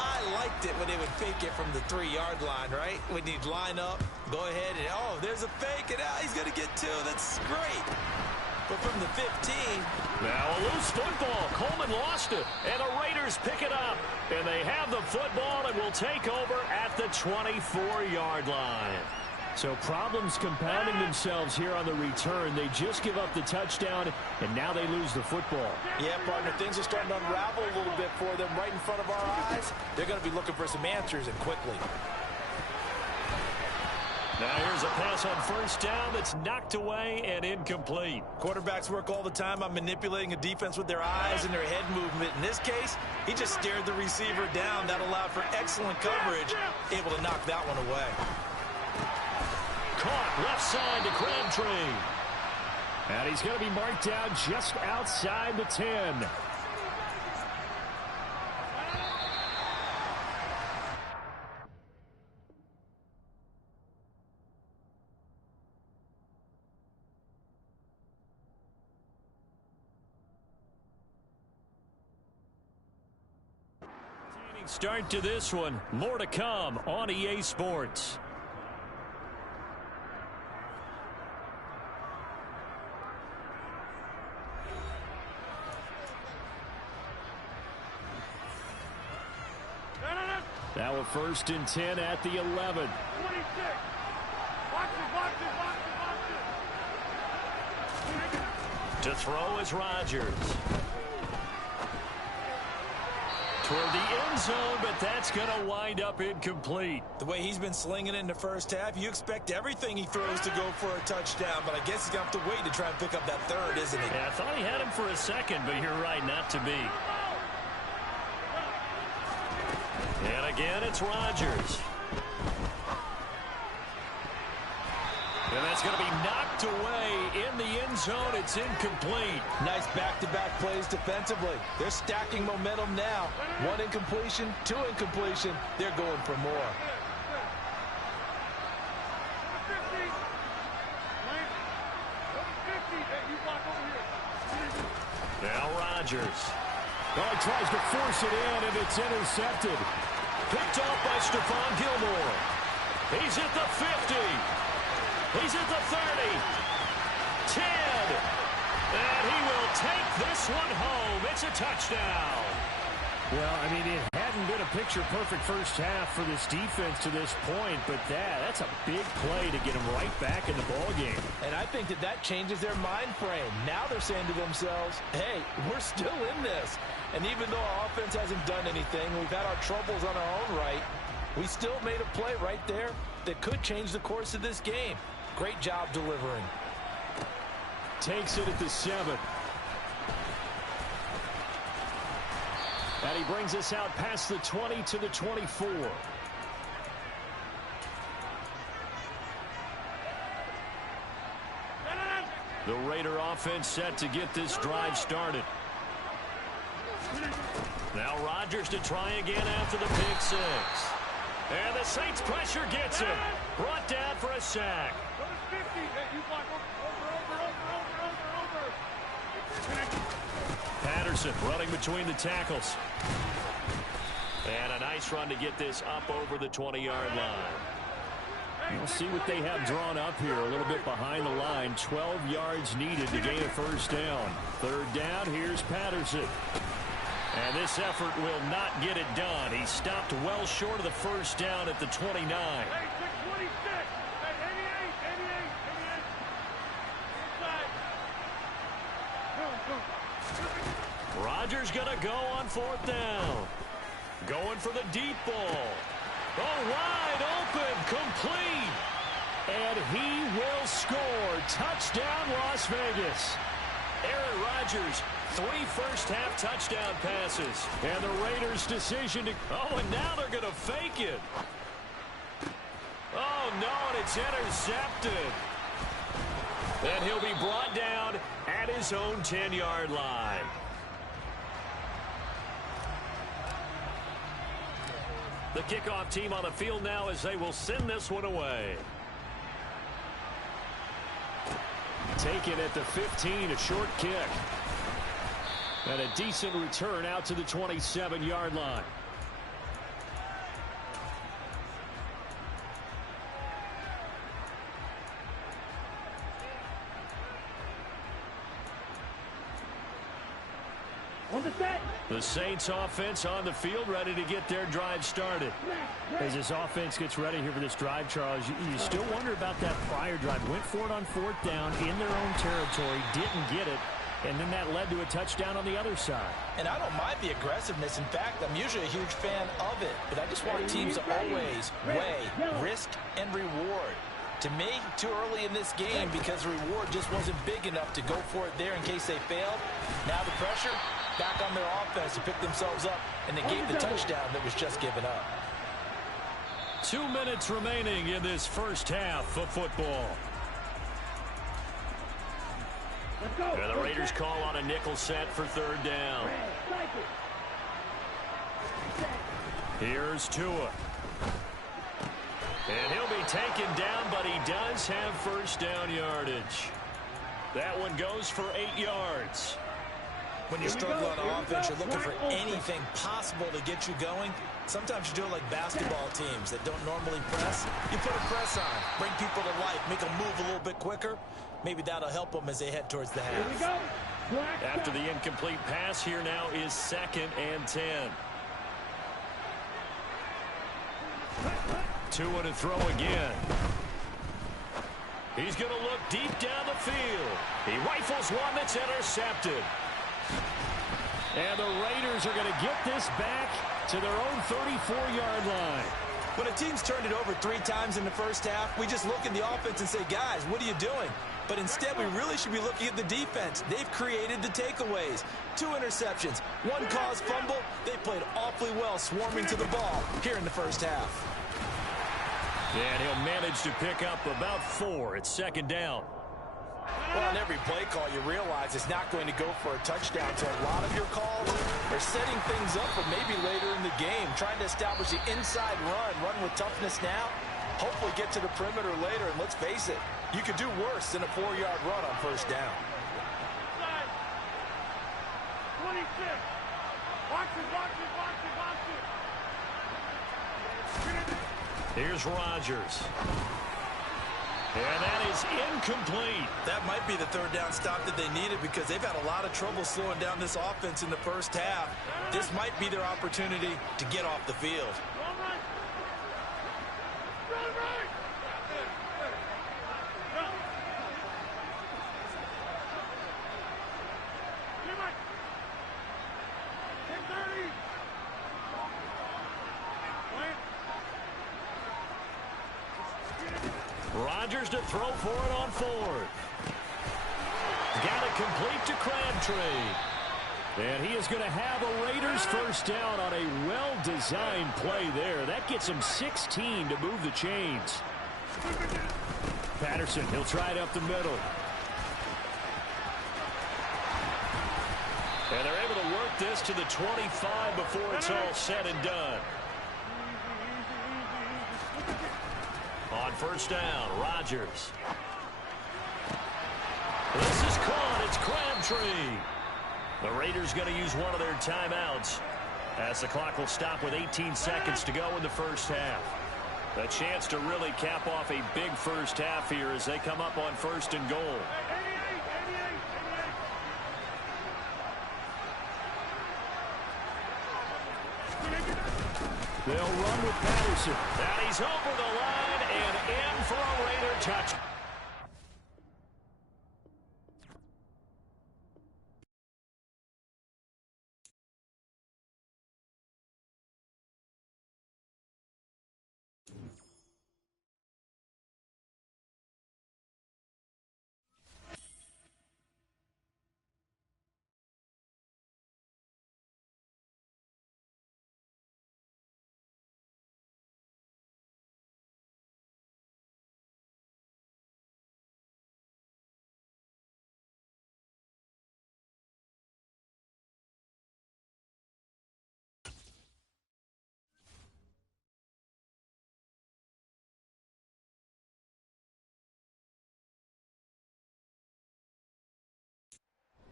I liked it when they would fake it from the 3-yard line, right? When you'd line up, go ahead, and there's a fake, and he's going to get 2. That's great. But from the 15. Now a loose football. Coleman lost it. And the Raiders pick it up. And they have the football and will take over at the 24-yard line. So problems compounding themselves here on the return. They just give up the touchdown, and now they lose the football. Yeah, partner, things are starting to unravel a little bit for them right in front of our eyes. They're going to be looking for some answers, and quickly. Now here's a pass on first down that's knocked away and incomplete. Quarterbacks work all the time on manipulating a defense with their eyes and their head movement. In this case, he just stared the receiver down. That allowed for excellent coverage, able to knock that one away. Caught left side to Crabtree. And he's going to be marked down just outside the 10. Start to this one. More to come on EA Sports. Now a 1st and 10 at the 11. 26. Watch it. To throw is Rodgers. Toward the end zone, but that's going to wind up incomplete. The way he's been slinging it in the first half, you expect everything he throws to go for a touchdown, but I guess he's going to have to wait to try and pick up that third, isn't he? Yeah, I thought he had him for a second, but you're right, not to be. And again, it's Rodgers. And that's going to be knocked away in the end zone. It's incomplete. Nice back-to-back plays defensively. They're stacking momentum now. 1 incompletion, 2 incompletion. They're going for more. Now Rodgers. Oh, he tries to force it in, and it's intercepted. Picked off by Stephon Gilmore. He's at the 50. He's at the 30. 10. And he will take this one home. It's a touchdown. Well, I mean, it hadn't been a picture-perfect first half for this defense to this point, but that's a big play to get them right back in the ballgame. And I think that changes their mind frame. Now they're saying to themselves, hey, we're still in this. And even though our offense hasn't done anything, we've had our troubles on our own right, we still made a play right there that could change the course of this game. Great job delivering. Takes it at the 7. And he brings us out past the 20 to the 24. The Raider offense set to get this drive started. Now Rodgers to try again after the pick 6. And the Saints pressure gets him. Brought down for a sack. Patterson running between the tackles. And a nice run to get this up over the 20-yard line. We'll see what they have drawn up here a little bit behind the line. 12 yards needed to gain a first down. 3rd down, here's Patterson. And this effort will not get it done. He stopped well short of the first down at the 29. Rodgers going to go on 4th down. Going for the deep ball. Oh, wide open, complete. And he will score. Touchdown, Las Vegas. Aaron Rodgers, 3 first-half touchdown passes. And the Raiders' decision to... Oh, and now they're going to fake it. Oh, no, and it's intercepted. And he'll be brought down at his own 10-yard line. The kickoff team on the field now as they will send this one away. Taken at the 15, a short kick. And a decent return out to the 27-yard line. The Saints offense on the field ready to get their drive started. As this offense gets ready here for this drive, Charles, you still wonder about that prior drive. Went for it on 4th down in their own territory, didn't get it, and then that led to a touchdown on the other side. And I don't mind the aggressiveness. In fact, I'm usually a huge fan of it. But I just want teams to always weigh risk and reward. To me, too early in this game because the reward just wasn't big enough to go for it there in case they failed. Now the pressure back on their offense to pick themselves up and negate the touchdown that was just given up. 2 minutes remaining in this first half of football. And the Raiders call on a nickel set for third down. Here's Tua. And he'll be taken down, but he does have first down yardage. That one goes for 8 yards. When you struggle on offense, you're looking for anything possible to get you going. Sometimes you do it like basketball teams that don't normally press. You put a press on, bring people to life, make them move a little bit quicker. Maybe that'll help them as they head towards the half. After the incomplete pass, here now is 2nd and 10. Tua to throw again. He's going to look deep down the field. He rifles one that's intercepted. And the Raiders are going to get this back to their own 34-yard line. When a team's turned it over 3 times in the first half, we just look at the offense and say, guys, what are you doing? But instead, we really should be looking at the defense. They've created the takeaways. 2 interceptions, 1 caused fumble. They played awfully well swarming to the ball here in the first half. And he'll manage to pick up about 4. It's 2nd down. Well, on every play call, you realize it's not going to go for a touchdown. So a lot of your calls are setting things up for maybe later in the game, trying to establish the inside run with toughness now, hopefully get to the perimeter later. And let's face it, you could do worse than a 4-yard run on first down. 26. Watch it. Here's Rodgers. And that is incomplete. That might be the 3rd down stop that they needed because they've had a lot of trouble slowing down this offense in the first half. This might be their opportunity to get off the field. Rodgers to throw for it on 4th. Got it complete to Crabtree. And he is going to have a Raiders first down on a well-designed play there. That gets him 16 to move the chains. Patterson, he'll try it up the middle. And they're able to work this to the 25 before it's all said and done. On first down, Rodgers. This is caught. It's Crabtree. The Raiders going to use one of their timeouts as the clock will stop with 18 seconds to go in the first half. A chance to really cap off a big first half here as they come up on 1st and goal. They'll run with Patterson. And he's over the line and in for a Raider touch.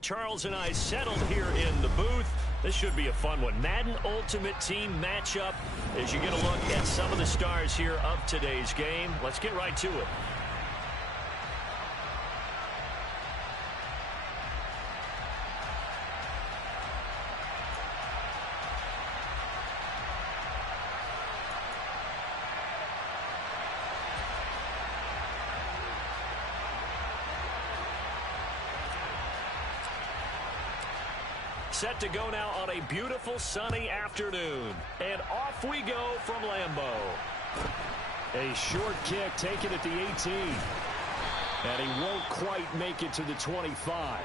Charles and I settled here in the booth. This should be a fun one. Madden Ultimate Team matchup as you get a look at some of the stars here of today's game. Let's get right to it. Set to go now on a beautiful sunny afternoon. And off we go from Lambeau. A short kick taken at the 18. And he won't quite make it to the 25.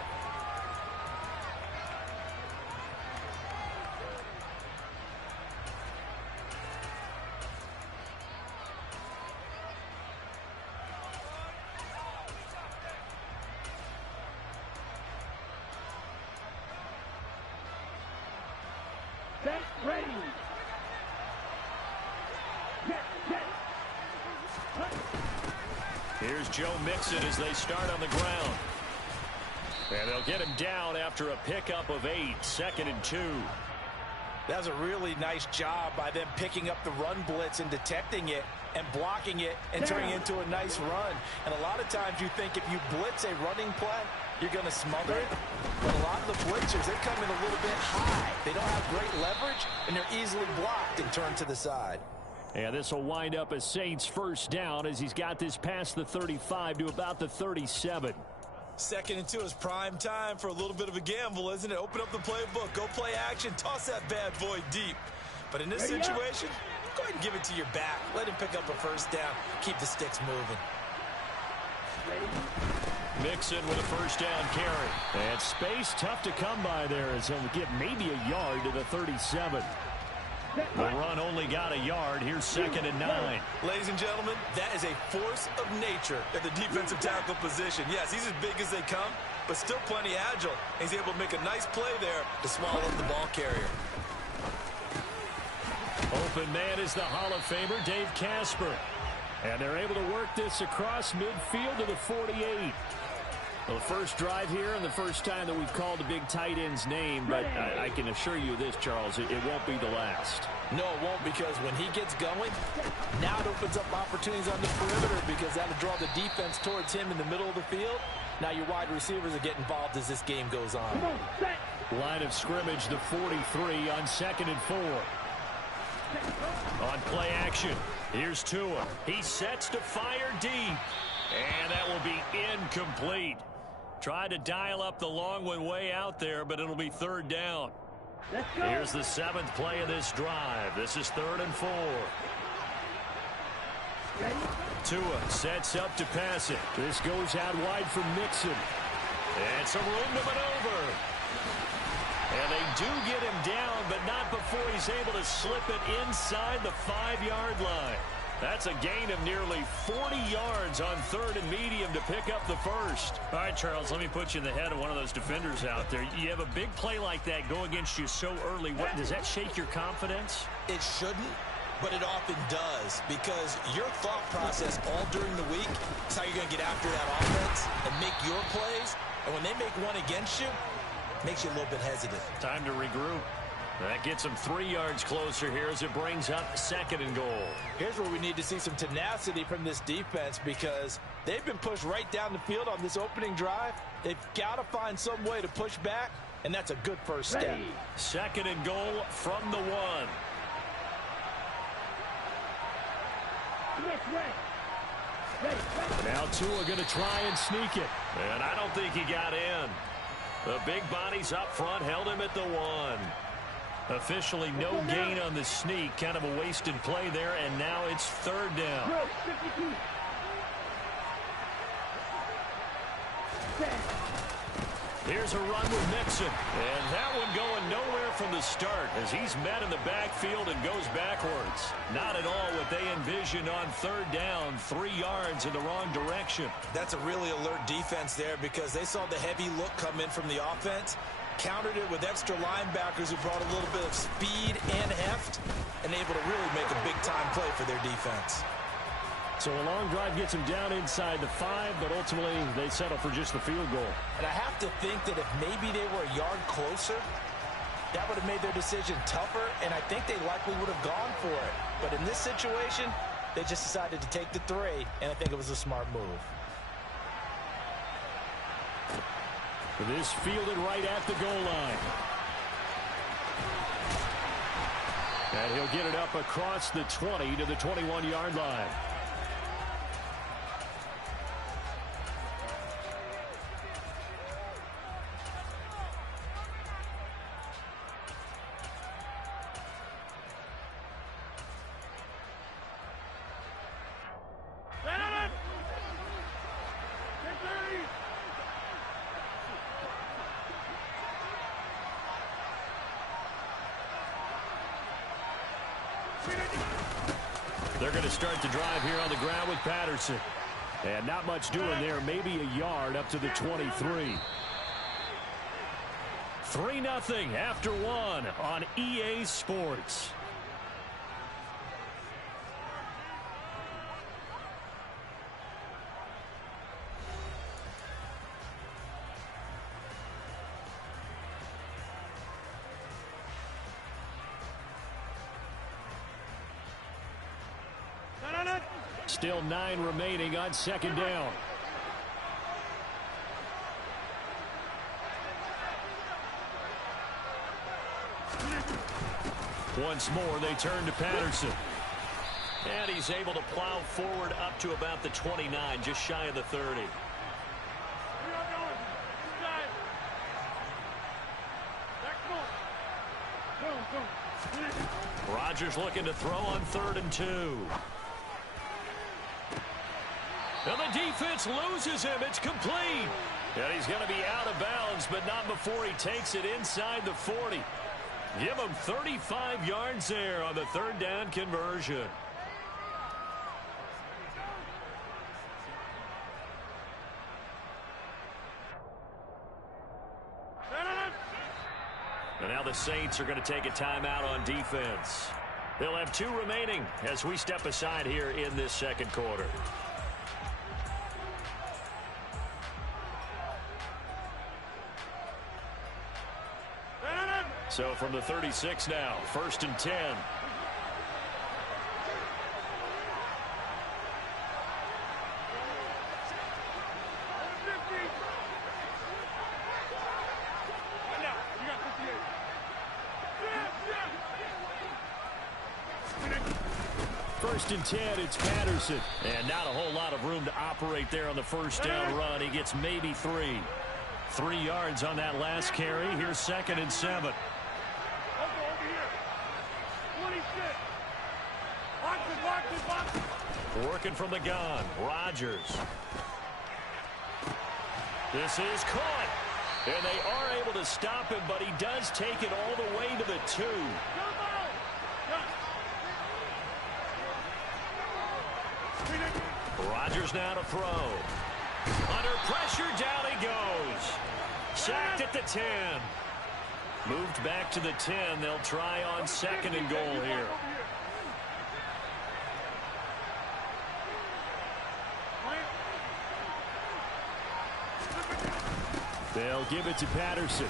Set, ready. Here's Joe Mixon as they start on the ground. And they'll get him down after a pickup of 8, 2nd and 2. That was a really nice job by them picking up the run blitz and detecting it and blocking it and turning it into a nice run. And a lot of times you think if you blitz a running play, you're going to smother it. But a lot of the blitzers, they come in a little bit high. They don't have great leverage, and they're easily blocked and turned to the side. And this will wind up a Saints first down as he's got this past the 35 to about the 37. 2nd and 2 is prime time for a little bit of a gamble, isn't it? Open up the playbook, go play action, toss that bad boy deep. But in this situation, go ahead and give it to your back. Let him pick up a first down. Keep the sticks moving. Mixon with a first down carry. And space tough to come by there as he'll get maybe a yard to the 37. The run only got a yard. Here's 2nd and 9. Ladies and gentlemen, that is a force of nature at the defensive tackle position. Yes, he's as big as they come, but still plenty agile. He's able to make a nice play there to swallow up the ball carrier. Open man is the Hall of Famer, Dave Casper. And they're able to work this across midfield to the 48. Well, the first drive here and the first time that we've called a big tight end's name, but I can assure you this, Charles, it won't be the last. No, it won't, because when he gets going, now it opens up opportunities on the perimeter because that'll draw the defense towards him in the middle of the field. Now your wide receivers will get involved as this game goes on. Line of scrimmage, the 43 on 2nd and 4. On play action, here's Tua. He sets to fire deep, and that will be incomplete. Tried to dial up the long one way out there, but it'll be 3rd down. Here's the 7th play of this drive. This is 3rd and 4. Tua sets up to pass it. This goes out wide for Mixon. And some room to maneuver. And they do get him down, but not before he's able to slip it inside the 5-yard line. That's a gain of nearly 40 yards on 3rd and medium to pick up the first. All right, Charles, let me put you in the head of one of those defenders out there. You have a big play like that go against you so early. Does that shake your confidence? It shouldn't, but it often does, because your thought process all during the week is how you're going to get after that offense and make your plays. And when they make one against you, it makes you a little bit hesitant. Time to regroup. That gets him 3 yards closer here as it brings up 2nd and goal. Here's where we need to see some tenacity from this defense, because they've been pushed right down the field on this opening drive. They've got to find some way to push back, and that's a good first step. 2nd and goal from the 1. Now Tua going to try and sneak it. And I don't think he got in. The big bodies up front held him at the 1. Officially no gain on the sneak. Kind of a wasted play there, and now it's 3rd down. Here's a run with Mixon. And that one going nowhere from the start as he's met in the backfield and goes backwards. Not at all what they envisioned on 3rd down. 3 yards in the wrong direction. That's a really alert defense there, because they saw the heavy look come in from the offense, countered it with extra linebackers who brought a little bit of speed and heft, and able to really make a big-time play for their defense. So a long drive gets him down inside the 5, but ultimately they settle for just the field goal. And I have to think that if maybe they were a yard closer, that would have made their decision tougher, and I think they likely would have gone for it. But in this situation, they just decided to take the 3, and I think it was a smart move. This fielded right at the goal line. And he'll get it up across the 20 to the 21-yard line. They're going to start the drive here on the ground with Patterson. And not much doing there, maybe a yard up to the 23. 3-0 after one on EA Sports. Still 9 remaining on second down. Once more, they turn to Patterson. And he's able to plow forward up to about the 29, just shy of the 30. Rodgers looking to throw on 3rd and 2. And the defense loses him. It's complete. And he's going to be out of bounds, but not before he takes it inside the 40. Give him 35 yards there on the 3rd down conversion. And now the Saints are going to take a timeout on defense. They'll have 2 remaining as we step aside here in this second quarter. So from the 36 now, 1st and 10. First and 10, it's Patterson. And not a whole lot of room to operate there on the first down run. He gets maybe 3. 3 yards on that last carry. Here's 2nd and 7. Working from the gun, Rodgers. This is caught. And they are able to stop him, but he does take it all the way to the 2. Rodgers now to throw. Under pressure, down he goes. Sacked at the 10. Moved back to the 10. They'll try on 2nd and goal here. They'll give it to Patterson.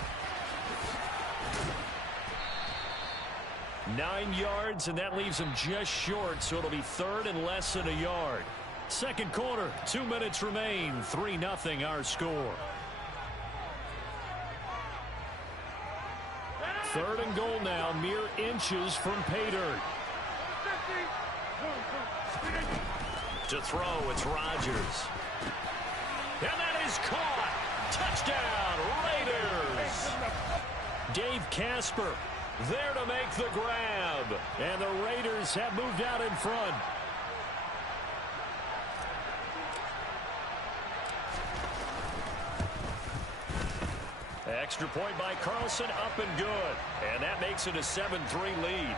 9 yards, and that leaves him just short, so it'll be 3rd and less than a yard. Second quarter, 2 minutes remain. 3-0 our score. 3rd and goal now, mere inches from pay dirt. To throw, it's Rodgers. And that is caught. Touchdown, Raiders. Dave Casper there to make the grab. And the Raiders have moved out in front. Extra point by Carlson, up and good. And that makes it a 7-3 lead.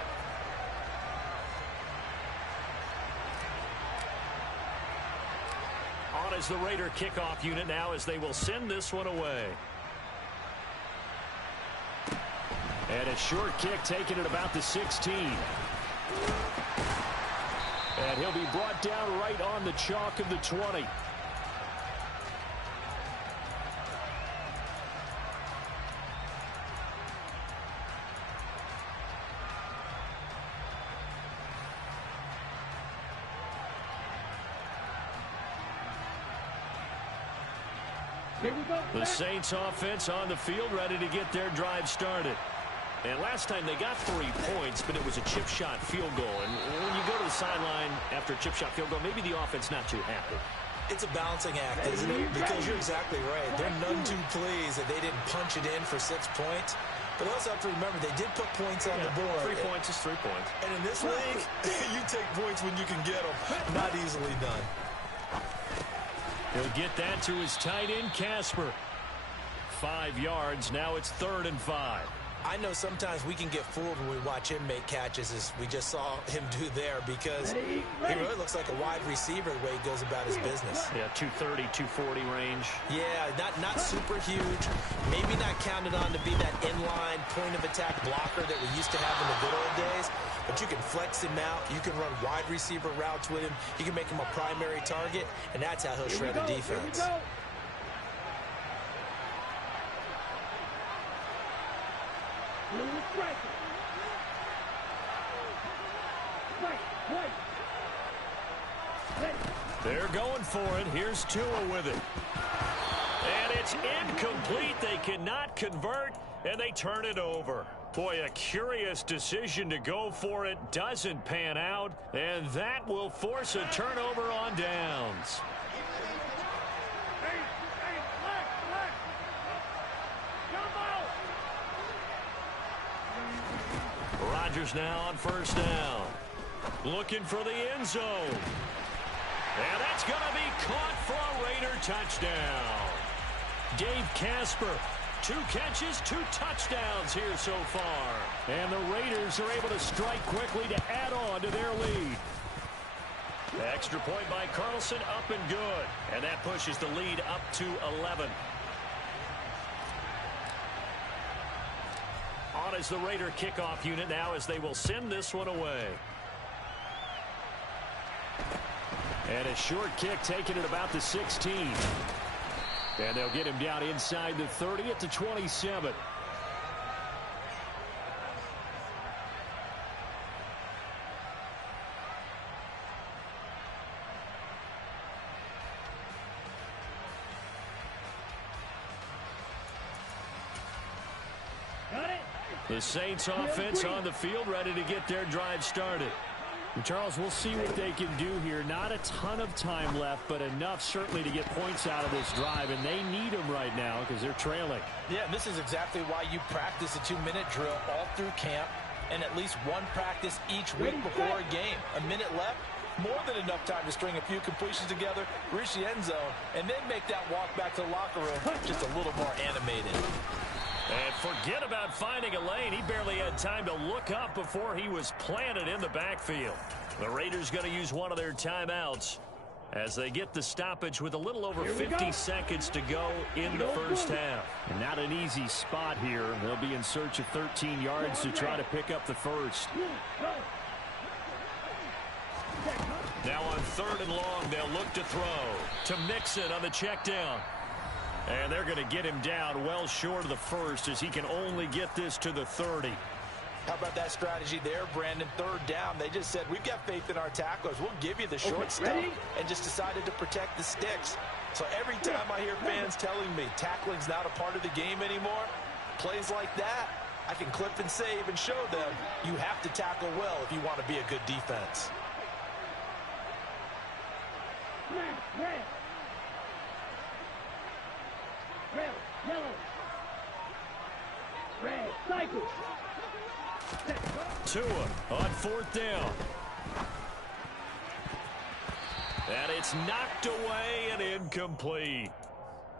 On as the Raider kickoff unit now as they will send this one away. And a short kick taken at about the 16. And he'll be brought down right on the chalk of the 20. The Saints offense on the field, ready to get their drive started. And last time they got 3 points, but it was a chip shot field goal. And when you go to the sideline after a chip shot field goal, maybe the offense not too happy. It's a balancing act, isn't it? Because you're exactly right. They're none too pleased that they didn't punch it in for 6 points. But also have to remember, they did put points on the board. 3 points is 3 points. And in this league, you take points when you can get them. Not easily done. He'll get that to his tight end, Casper. 5 yards. Now it's 3rd and 5. I know sometimes we can get fooled when we watch him make catches, as we just saw him do there, because he really looks like a wide receiver the way he goes about his business. Yeah, 230, 240 range. Yeah, not super huge. Maybe not counted on to be that inline point-of-attack blocker that we used to have in the good old days, but you can flex him out. You can run wide receiver routes with him. You can make him a primary target, and that's how he'll shred a defense. They're going for it. Here's Tua with it. And it's incomplete. They cannot convert, and they turn it over. Boy, a curious decision to go for it. Doesn't pan out, and that will force a turnover on downs. Rodgers now on first down. Looking for the end zone. And that's going to be caught for a Raider touchdown. Dave Casper, 2 catches, 2 touchdowns here so far. And the Raiders are able to strike quickly to add on to their lead. Extra point by Carlson, up and good. And that pushes the lead up to 11. On is the Raider kickoff unit now, as they will send this one away. And a short kick taken at about the 16. And they'll get him down inside the 30 at the 27. The Saints offense on the field, ready to get their drive started. Charles, we'll see what they can do here. Not a ton of time left, but enough certainly to get points out of this drive, and they need them right now because they're trailing. Yeah, and this is exactly why you practice a 2-minute drill all through camp and at least one practice each week before a game. A minute left, more than enough time to string a few completions together, reach the end zone, and then make that walk back to the locker room just a little more animated. And forget about finding a lane. He barely had time to look up before he was planted in the backfield. The Raiders going to use one of their timeouts as they get the stoppage with a little over 50 seconds to go in the first half. And not an easy spot here. They'll be in search of 13 yards to try to pick up the first. Now on 3rd and long, they'll look to throw to Mixon on the check down. And they're going to get him down well short of the first, as he can only get this to the 30. How about that strategy there, Brandon? 3rd down. They just said, we've got faith in our tacklers. We'll give you the short stuff, and just decided to protect the sticks. So every time I hear fans telling me tackling's not a part of the game anymore, plays like that, I can clip and save and show them you have to tackle well if you want to be a good defense. Red, yellow, red, cycle. Tua on 4th down. And it's knocked away and incomplete.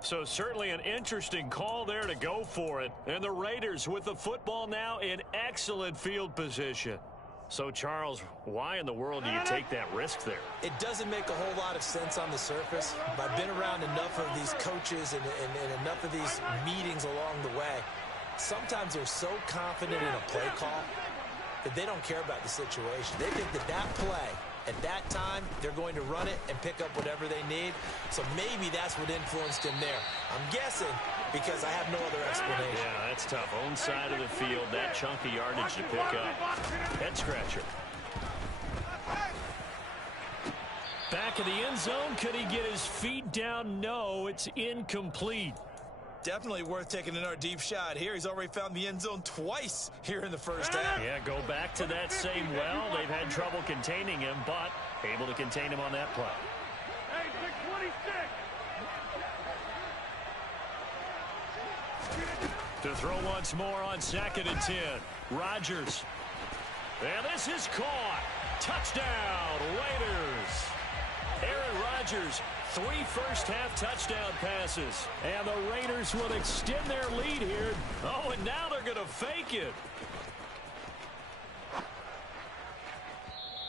So certainly an interesting call there to go for it. And the Raiders with the football now in excellent field position. So, Charles, why in the world do you take that risk there? It doesn't make a whole lot of sense on the surface. I've been around enough of these coaches and enough of these meetings along the way. Sometimes they're so confident in a play call that they don't care about the situation. They think that that play, at that time, they're going to run it and pick up whatever they need. So maybe that's what influenced him there. I'm guessing because I have no other explanation. Yeah, that's tough. Own side of the field, that chunk of yardage to pick up. Head scratcher. Back of the end zone. Could he get his feet down? No, it's incomplete. Definitely worth taking another deep shot here. He's already found the end zone twice here in the first half. Yeah, go back to that same well. They've had trouble containing him, but able to contain him on that play. Hey, 626. To throw once more on 2nd and 10. Rodgers. And this is caught. Touchdown, Raiders. Aaron Rodgers, 3 first-half touchdown passes. And the Raiders will extend their lead here. Oh, and now they're going to fake it.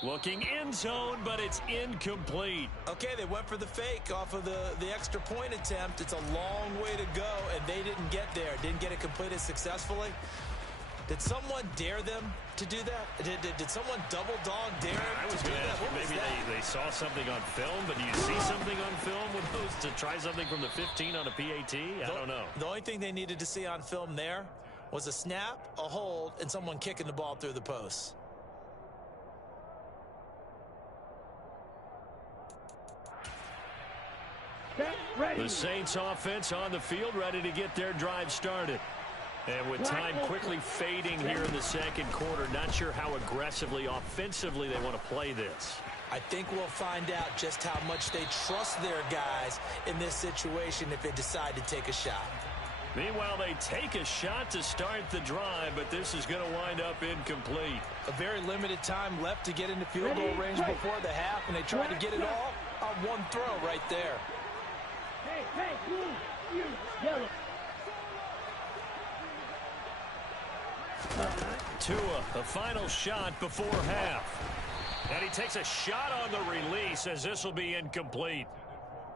Looking end zone, but it's incomplete. Okay, they went for the fake off of the extra point attempt. It's a long way to go, and they didn't get there. Didn't get it completed successfully. Did someone dare them to do that? Did someone double dog dare them I was to do going to that? ask you, maybe they saw something on film, but do you see something on film with those to try something from the 15 on a PAT? I don't know. The only thing they needed to see on film there was a snap, a hold, and someone kicking the ball through the posts. The Saints offense on the field, ready to get their drive started. And with time quickly fading here in the second quarter, not sure how aggressively, offensively they want to play this. I think we'll find out just how much they trust their guys in this situation if they decide to take a shot. Meanwhile, they take a shot to start the drive, but this is going to wind up incomplete. A very limited time left to get into field goal range before the half, and they tried to get it all on one throw right there. Hey, blue, you, yellow. Tua, the final shot before half. And he takes a shot on the release as this will be incomplete.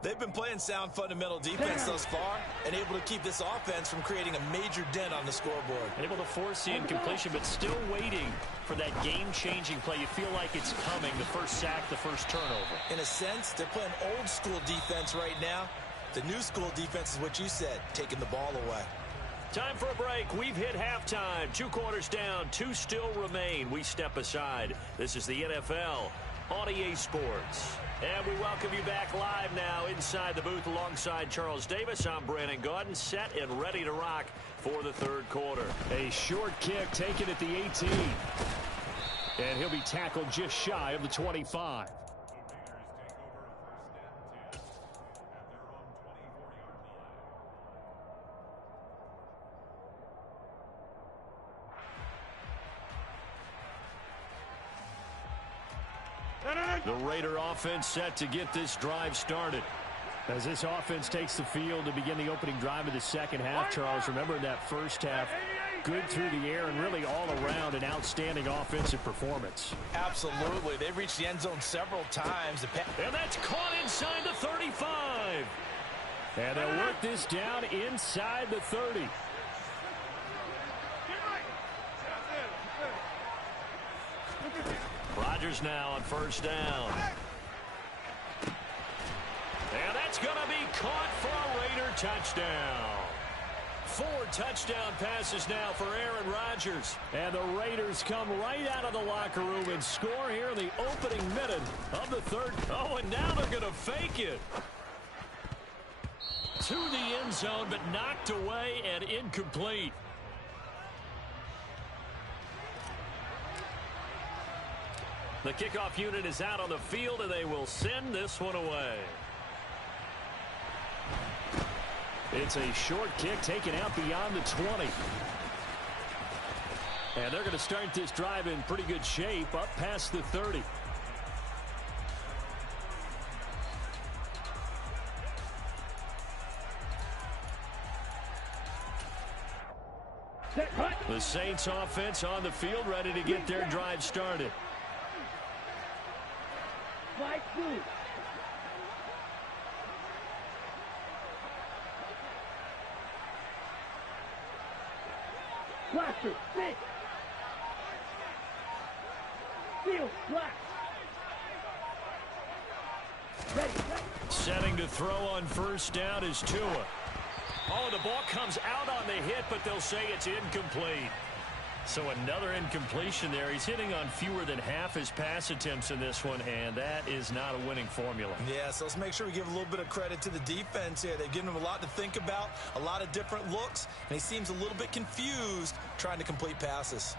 They've been playing sound fundamental defense thus far and able to keep this offense from creating a major dent on the scoreboard. Able to force the incompletion, but still waiting for that game-changing play. You feel like it's coming, the first sack, the first turnover. In a sense, they're playing old-school defense right now. The new school defense is what you said, taking the ball away. Time for a break. We've hit halftime. 2 quarters down, 2 still remain. We step aside. This is the NFL on EA Sports. And we welcome you back live now inside the booth alongside Charles Davis. I'm Brandon Gaudin, set and ready to rock for the third quarter. A short kick taken at the 18. And he'll be tackled just shy of the 25. The Raider offense set to get this drive started. As this offense takes the field to begin the opening drive of the second half, Charles, remember in that first half, good through the air and really all around an outstanding offensive performance. Absolutely. They've reached the end zone several times. And that's caught inside the 35. And they'll work this down inside the 30. Rodgers now on first down. And that's going to be caught for a Raider touchdown. 4 touchdown passes now for Aaron Rodgers. And the Raiders come right out of the locker room and score here in the opening minute of the third. Oh, and now they're going to fake it. To the end zone, but knocked away and incomplete. The kickoff unit is out on the field, and they will send this one away. It's a short kick taken out beyond the 20. And they're going to start this drive in pretty good shape up past the 30. The Saints offense on the field ready to get their drive started. Flight blue. Blaster, 6. Field, black. Ready. Setting to throw on first down is Tua. Oh, the ball comes out on the hit, but they'll say it's incomplete. So another incompletion there. He's hitting on fewer than half his pass attempts in this one, and that is not a winning formula. Yeah, so let's make sure we give a little bit of credit to the defense here. They've given him a lot to think about, a lot of different looks, and he seems a little bit confused trying to complete passes.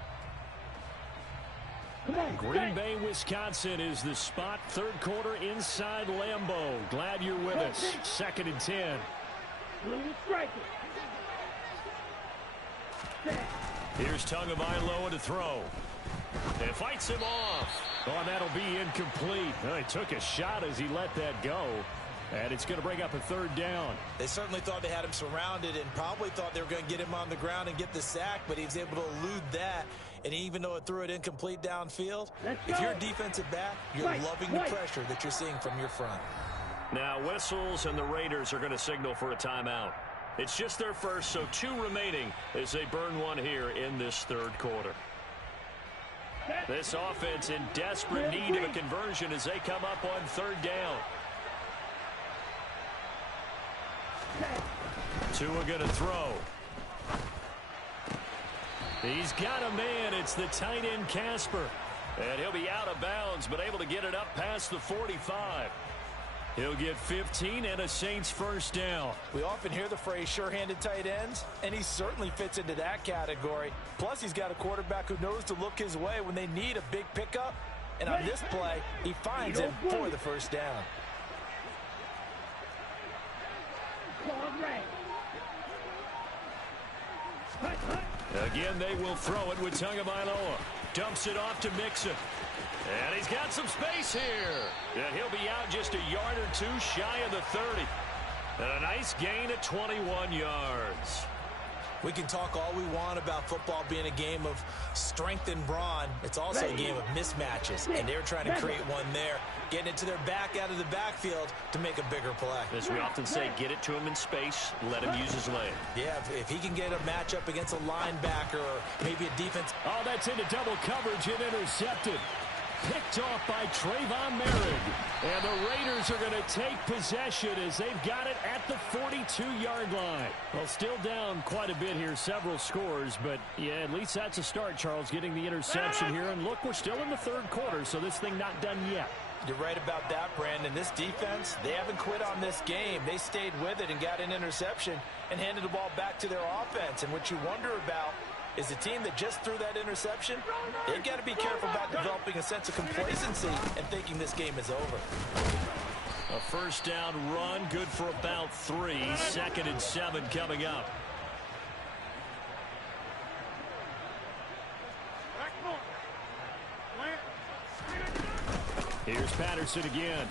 Green Bay, Wisconsin is the spot. Third quarter inside Lambeau. Glad you're with us. 2nd and 10. Blue striker. Here's Tagovailoa to throw. And fights him off. Oh, and that'll be incomplete. Oh, he took a shot as he let that go. And it's going to bring up a third down. They certainly thought they had him surrounded and probably thought they were going to get him on the ground and get the sack, but he was able to elude that. And even though it threw it incomplete downfield, if you're a defensive back, you're loving the pressure that you're seeing from your front. Now whistles, and the Raiders are going to signal for a timeout. It's just their first, so 2 remaining as they burn one here in this third quarter. This offense in desperate need of a conversion as they come up on third down. Tua going to throw. He's got a man. It's the tight end Casper. And he'll be out of bounds, but able to get it up past the 45. He'll get 15 and a Saints first down. We often hear the phrase sure-handed tight ends, and he certainly fits into that category. Plus, he's got a quarterback who knows to look his way when they need a big pickup. And on this play, he finds him for the first down. Again, they will throw it with Tagovailoa. Dumps it off to Mixon. And he's got some space here. And he'll be out just a yard or 2 shy of the 30. And a nice gain of 21 yards. We can talk all we want about football being a game of strength and brawn. It's also a game of mismatches, and they're trying to create one there, getting it to their back out of the backfield to make a bigger play. As we often say, get it to him in space, let him use his leg. Yeah, if he can get a matchup against a linebacker or maybe a defense. Oh, that's into double coverage and intercepted. Picked off by Trayvon Merrick. And the Raiders are going to take possession as they've got it at the 42-yard line. Well, still down quite a bit here, several scores. But, yeah, at least that's a start, Charles, getting the interception here. And, look, we're still in the third quarter, so this thing not done yet. You're right about that, Brandon. This defense, they haven't quit on this game. They stayed with it and got an interception and handed the ball back to their offense. And what you wonder about is the team that just threw that interception, they've got to be careful about developing a sense of complacency and thinking this game is over. A first down run, good for about 3. 2nd and 7 coming up. Here's Patterson again.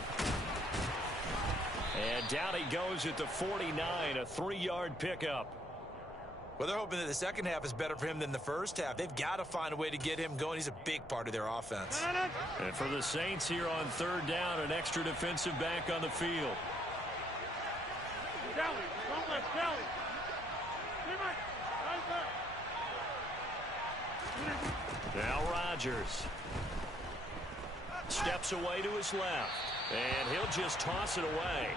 And down he goes at the 49, a 3-yard pickup. Well, they're hoping that the second half is better for him than the first half. They've got to find a way to get him going. He's a big part of their offense. And for the Saints here on third down, an extra defensive back on the field. Now Rodgers steps away to his left, and he'll just toss it away.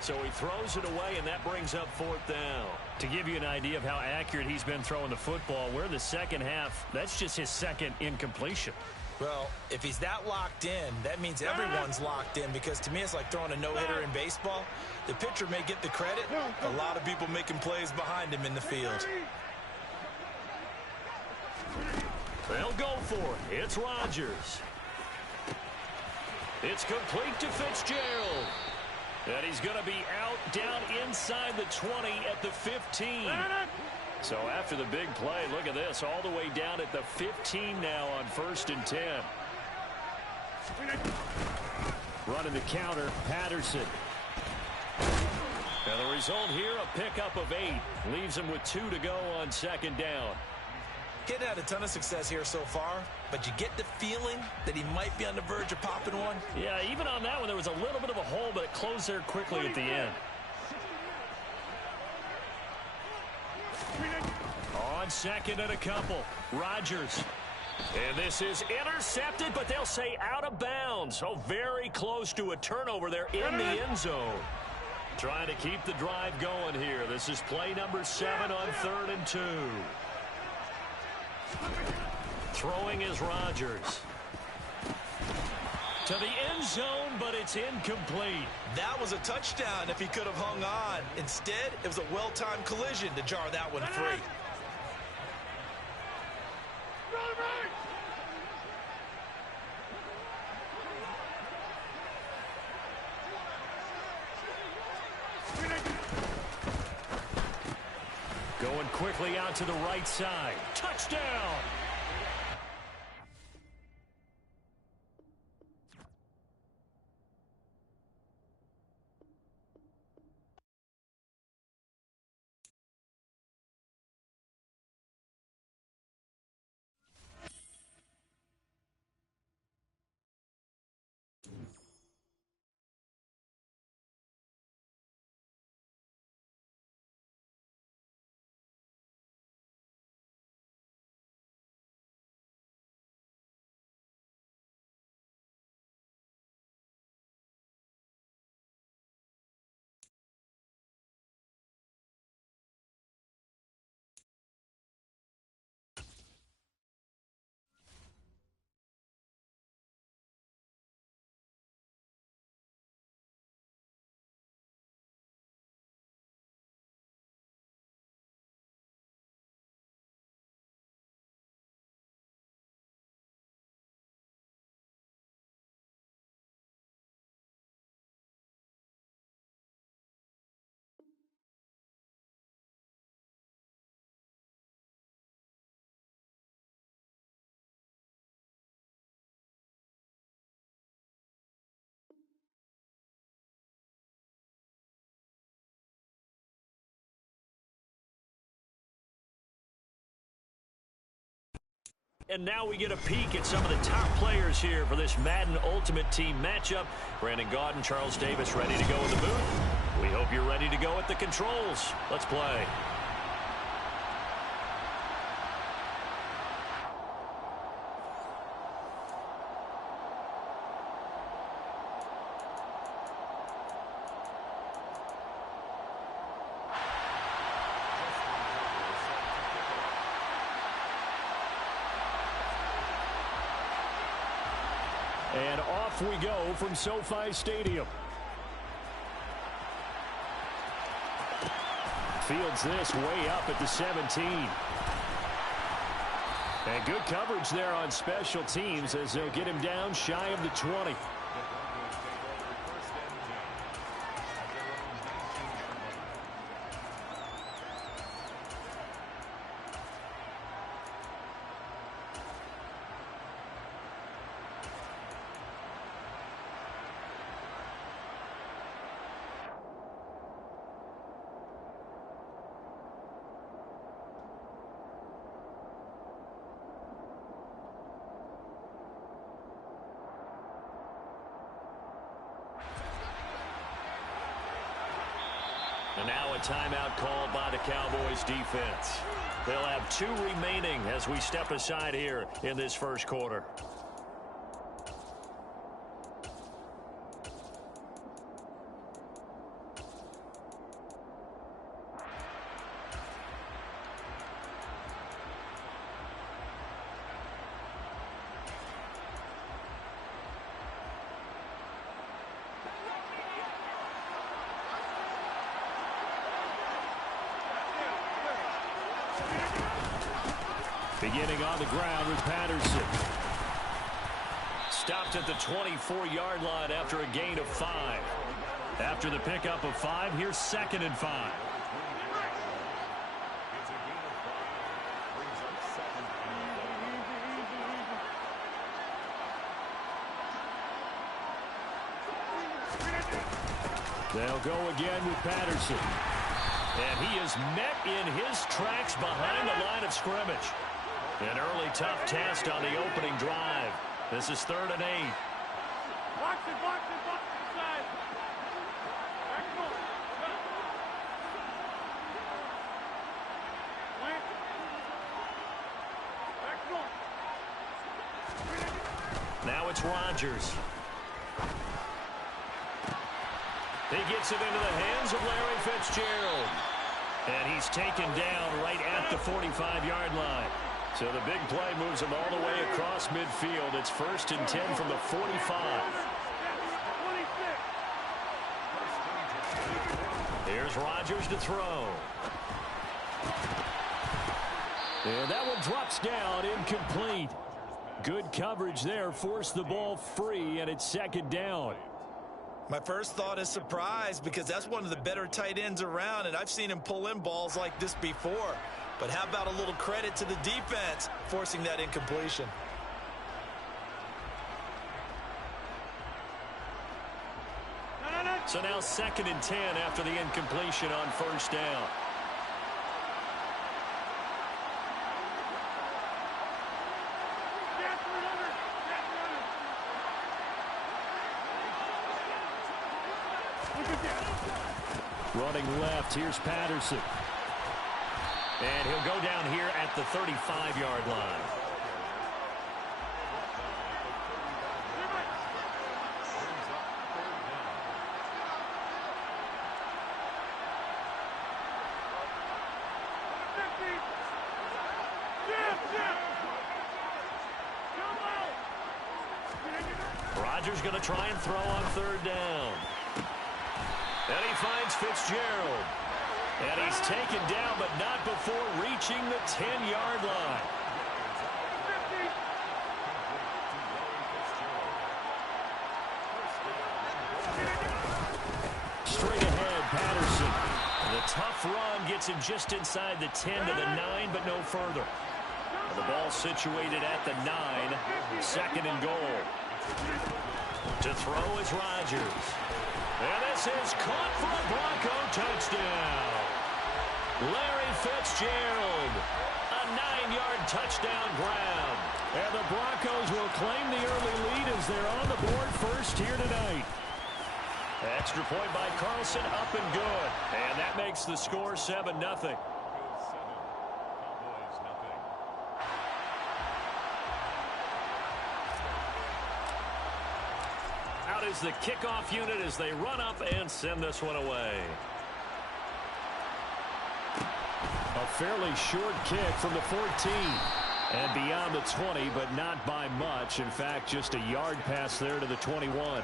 So he throws it away, and that brings up 4th down. To give you an idea of how accurate he's been throwing the football, we're in the second half. That's just his second incompletion. Well, if he's that locked in, that means everyone's locked in, because to me it's like throwing a no-hitter in baseball. The pitcher may get the credit. A lot of people making plays behind him in the field. They'll go for it. It's Rodgers. It's complete to Fitzgerald. And he's going to be out down inside the 20 at the 15. So after the big play, look at this, all the way down at the 15 now on 1st and 10. Running the counter, Patterson. And the result here, a pickup of 8. Leaves him with 2 to go on 2nd down. Kid had a ton of success here so far, but you get the feeling that he might be on the verge of popping one. Yeah, even on that one, there was a little bit of a hole, but it closed there quickly at the end. On 2nd and a couple, Rodgers. And this is intercepted, but they'll say out of bounds. So very close to a turnover there in the end zone. Trying to keep the drive going here. This is play number 7 on 3rd and 2. Throwing is Rodgers. To the end zone, but it's incomplete. That was a touchdown if he could have hung on. Instead, it was a well-timed collision to jar that one free. Going quickly out to the right side. Touchdown! And now we get a peek at some of the top players here for this Madden Ultimate Team matchup. Brandon Gaudin, Charles Davis ready to go in the booth. We hope you're ready to go at the controls. Let's play. And off we go from SoFi Stadium. Fields this way up at the 17. And good coverage there on special teams as they'll get him down shy of the 20. And now a timeout called by the Cowboys defense. They'll have 2 remaining as we step aside here in this first quarter. Beginning on the ground with Patterson. Stopped at the 24-yard line after a gain of 5. After the pickup of 5, here's 2nd and 5. They'll go again with Patterson. And he is met in his tracks behind the line of scrimmage. An early tough test on the opening drive. This is 3rd and 8. Box it, inside. Back it up. Back it up. Now it's Rodgers. He gets it into the hands of Larry Fitzgerald. And he's taken down right at the 45-yard line. So the big play moves him all the way across midfield. It's 1st and 10 from the 45. Here's Rodgers to throw. And that one drops down, incomplete. Good coverage there, forced the ball free, and it's 2nd down. My first thought is surprise because that's one of the better tight ends around, and I've seen him pull in balls like this before. But how about a little credit to the defense forcing that incompletion? So now 2nd and 10 after the incompletion on 1st down. Running left, here's Patterson. And he'll go down here at the 35-yard line. Rodgers going to try and throw on 3rd down. And he finds Fitzgerald. And he's taken down, but not before reaching the 10-yard line. Straight ahead, Patterson. The tough run gets him just inside the 10 to the 9, but no further. The ball situated at the 9, 2nd and goal. To throw is Rodgers. And this is caught for a Bronco touchdown. Larry Fitzgerald, a 9-yard touchdown grab. And the Broncos will claim the early lead as they're on the board first here tonight. Extra point by Carlson, up and good. And that makes the score 7-0. Out is the kickoff unit as they run up and send this one away. A fairly short kick from the 14. And beyond the 20, but not by much. In fact, just a yard pass there to the 21.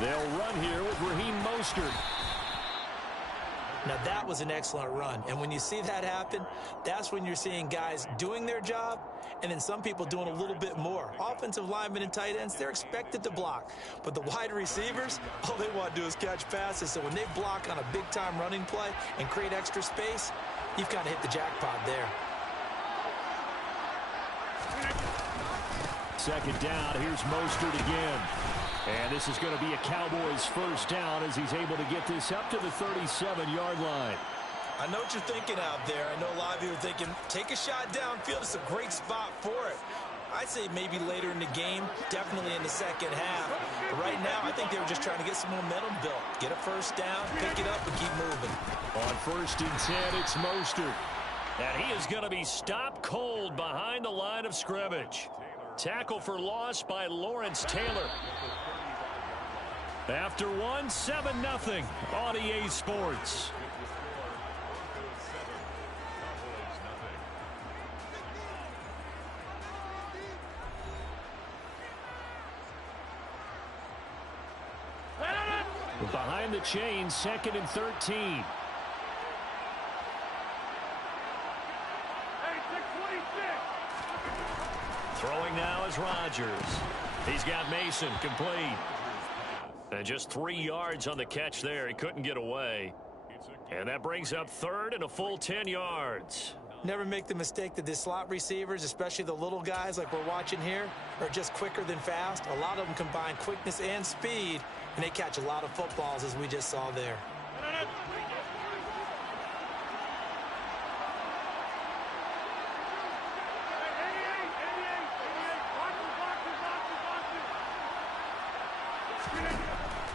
They'll run here with Raheem Mostert. Now that was an excellent run, and when you see that happen, that's when you're seeing guys doing their job and then some people doing a little bit more. Offensive linemen and tight ends, they're expected to block, but the wide receivers, all they want to do is catch passes. So when they block on a big-time running play and create extra space, you've kind of hit the jackpot there. Second down, here's Mostert again. And this is going to be a Cowboys first down as he's able to get this up to the 37-yard line. I know what you're thinking out there. I know a lot of you are thinking, take a shot downfield. It's a great spot for it. I'd say maybe later in the game, definitely in the second half. But right now, I think they were just trying to get some momentum built. Get a first down, pick it up, and keep moving. On 1st and 10, it's Mostert. And he is going to be stopped cold behind the line of scrimmage. Tackle for loss by Lawrence Taylor. After one, 7-0 on EA Sports. Behind the chain, 2nd and 13. Throwing now is Rodgers. He's got Mason complete. And just 3 yards on the catch there. He couldn't get away. And that brings up 3rd and a full 10 yards. Never make the mistake that the slot receivers, especially the little guys like we're watching here, are just quicker than fast. A lot of them combine quickness and speed, and they catch a lot of footballs, as we just saw there.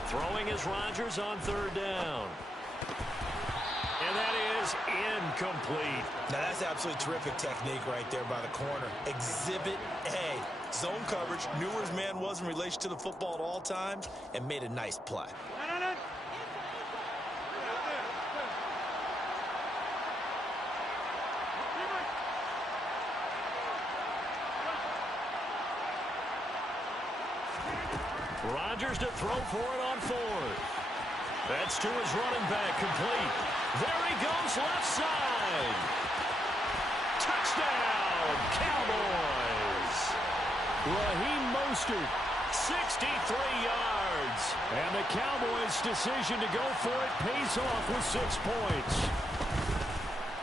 Throwing is Rodgers on 3rd down. And that is incomplete. Now that's absolutely terrific technique right there by the corner. Exhibit A. Zone coverage, knew where his man was in relation to the football at all times, and made a nice play. Rodgers to throw for it on 4th. That's to his running back, complete. There he goes, left side. Touchdown, Cowboys. Raheem Mostert, 63 yards. And the Cowboys' decision to go for it pays off with 6 points.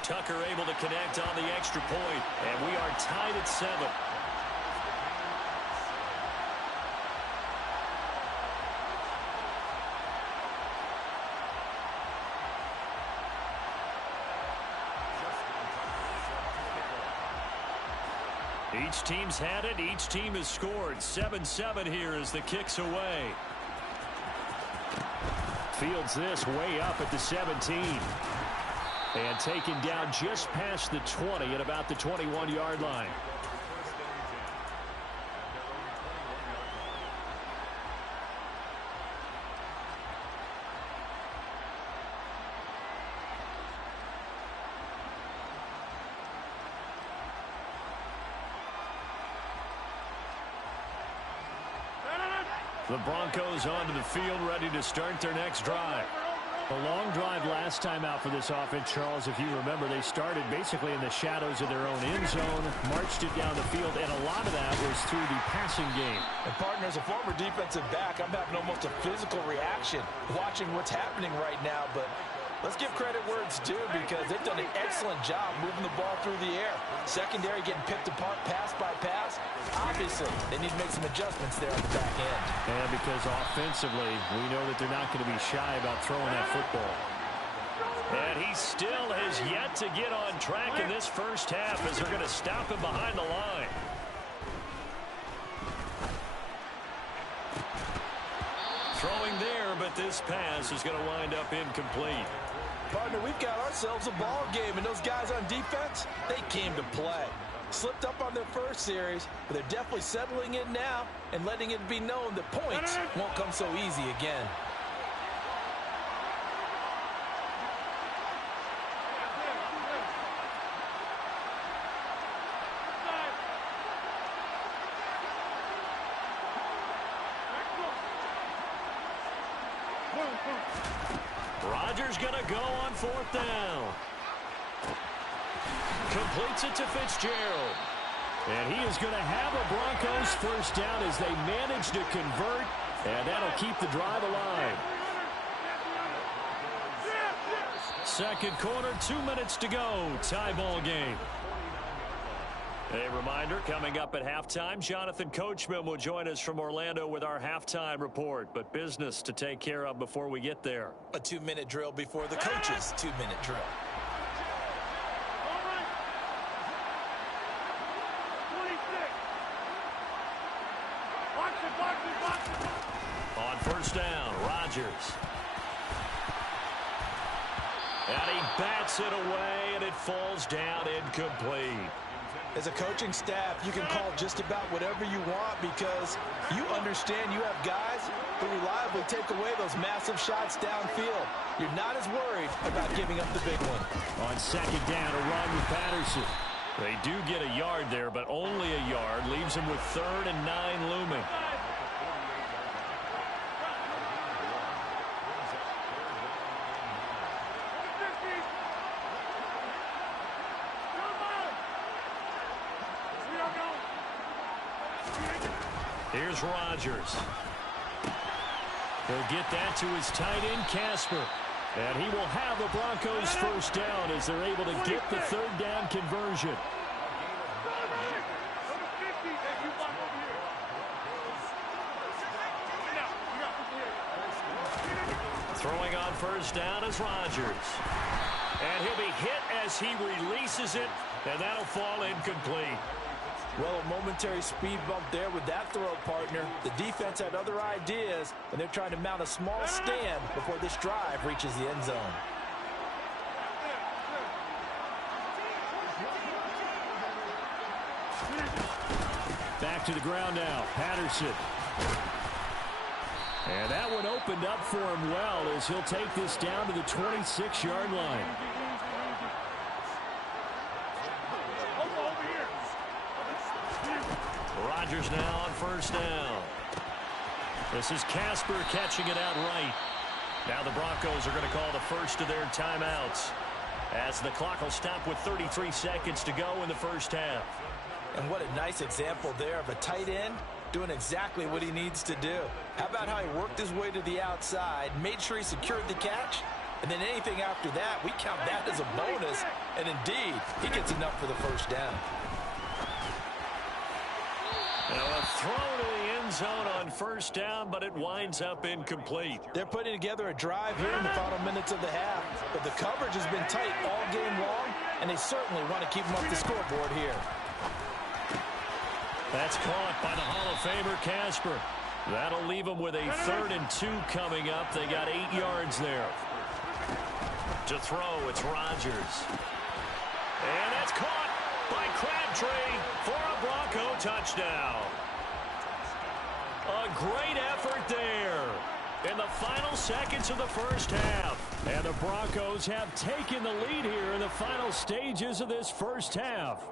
Tucker able to connect on the extra point, and we are tied at 7. Each team's had it. Each team has scored. 7-7 here as the kick's away. Fields this way up at the 17. And taken down just past the 20 at about the 21-yard line. The Broncos onto the field, ready to start their next drive. A long drive last time out for this offense, Charles. If you remember, they started basically in the shadows of their own end zone, marched it down the field, and a lot of that was through the passing game. And partner, as a former defensive back, I'm having almost a physical reaction watching what's happening right now. But let's give credit where it's due, because they've done an excellent job moving the ball through the air. Secondary getting picked apart pass by pass. Obviously, they need to make some adjustments there on the back end. And because offensively, we know that they're not going to be shy about throwing that football. And he still has yet to get on track in this first half as they're going to stop him behind the line. Throwing there, but this pass is going to wind up incomplete. Partner, we've got ourselves a ball game, and those guys on defense, they came to play. Slipped up on their first series, but they're definitely settling in now and letting it be known that points won't come so easy again. Rodgers going to go on fourth down. Completes it to Fitzgerald. And he is going to have a Broncos first down as they manage to convert, and that'll keep the drive alive. Second quarter, 2 minutes to go. Tie ball game. A reminder, coming up at halftime, Jonathan Coachman will join us from Orlando with our halftime report. But business to take care of before we get there. A 2-minute drill before the coach's 2-minute drill. On first down, Rodgers. And he bats it away, and it falls down incomplete. As a coaching staff, you can call just about whatever you want, because you understand you have guys who reliably take away those massive shots downfield. You're not as worried about giving up the big one. On second down, a run with Patterson. They do get a yard there, but only a yard. Leaves them with 3rd and 9 looming. Here's Rodgers. He'll get that to his tight end, Casper. And he will have the Broncos first down as they're able to get the 3rd down conversion. Throwing on first down is Rodgers. And he'll be hit as he releases it, and that'll fall incomplete. Well, a momentary speed bump there with that throw, partner. The defense had other ideas, and they're trying to mount a small stand before this drive reaches the end zone. Back to the ground now, Patterson. And that one opened up for him well as he'll take this down to the 26-yard line. Rodgers now on first down. This is Casper catching it out right. Now the Broncos are going to call the first of their timeouts, as the clock will stop with 33 seconds to go in the first half. And what a nice example there of a tight end doing exactly what he needs to do. How about how he worked his way to the outside, made sure he secured the catch, and then anything after that, we count that as a bonus. And indeed, he gets enough for the first down. Now a throw to the end zone on first down, but it winds up incomplete. They're putting together a drive here in the final minutes of the half, but the coverage has been tight all game long, and they certainly want to keep them off the scoreboard here. That's caught by the Hall of Famer Casper. That'll leave them with a 3rd and 2 coming up. They got 8 yards there. To throw, it's Rodgers. And that's caught by Crabtree for a Bronco touchdown. A great effort there in the final seconds of the first half. And the Broncos have taken the lead here in the final stages of this first half.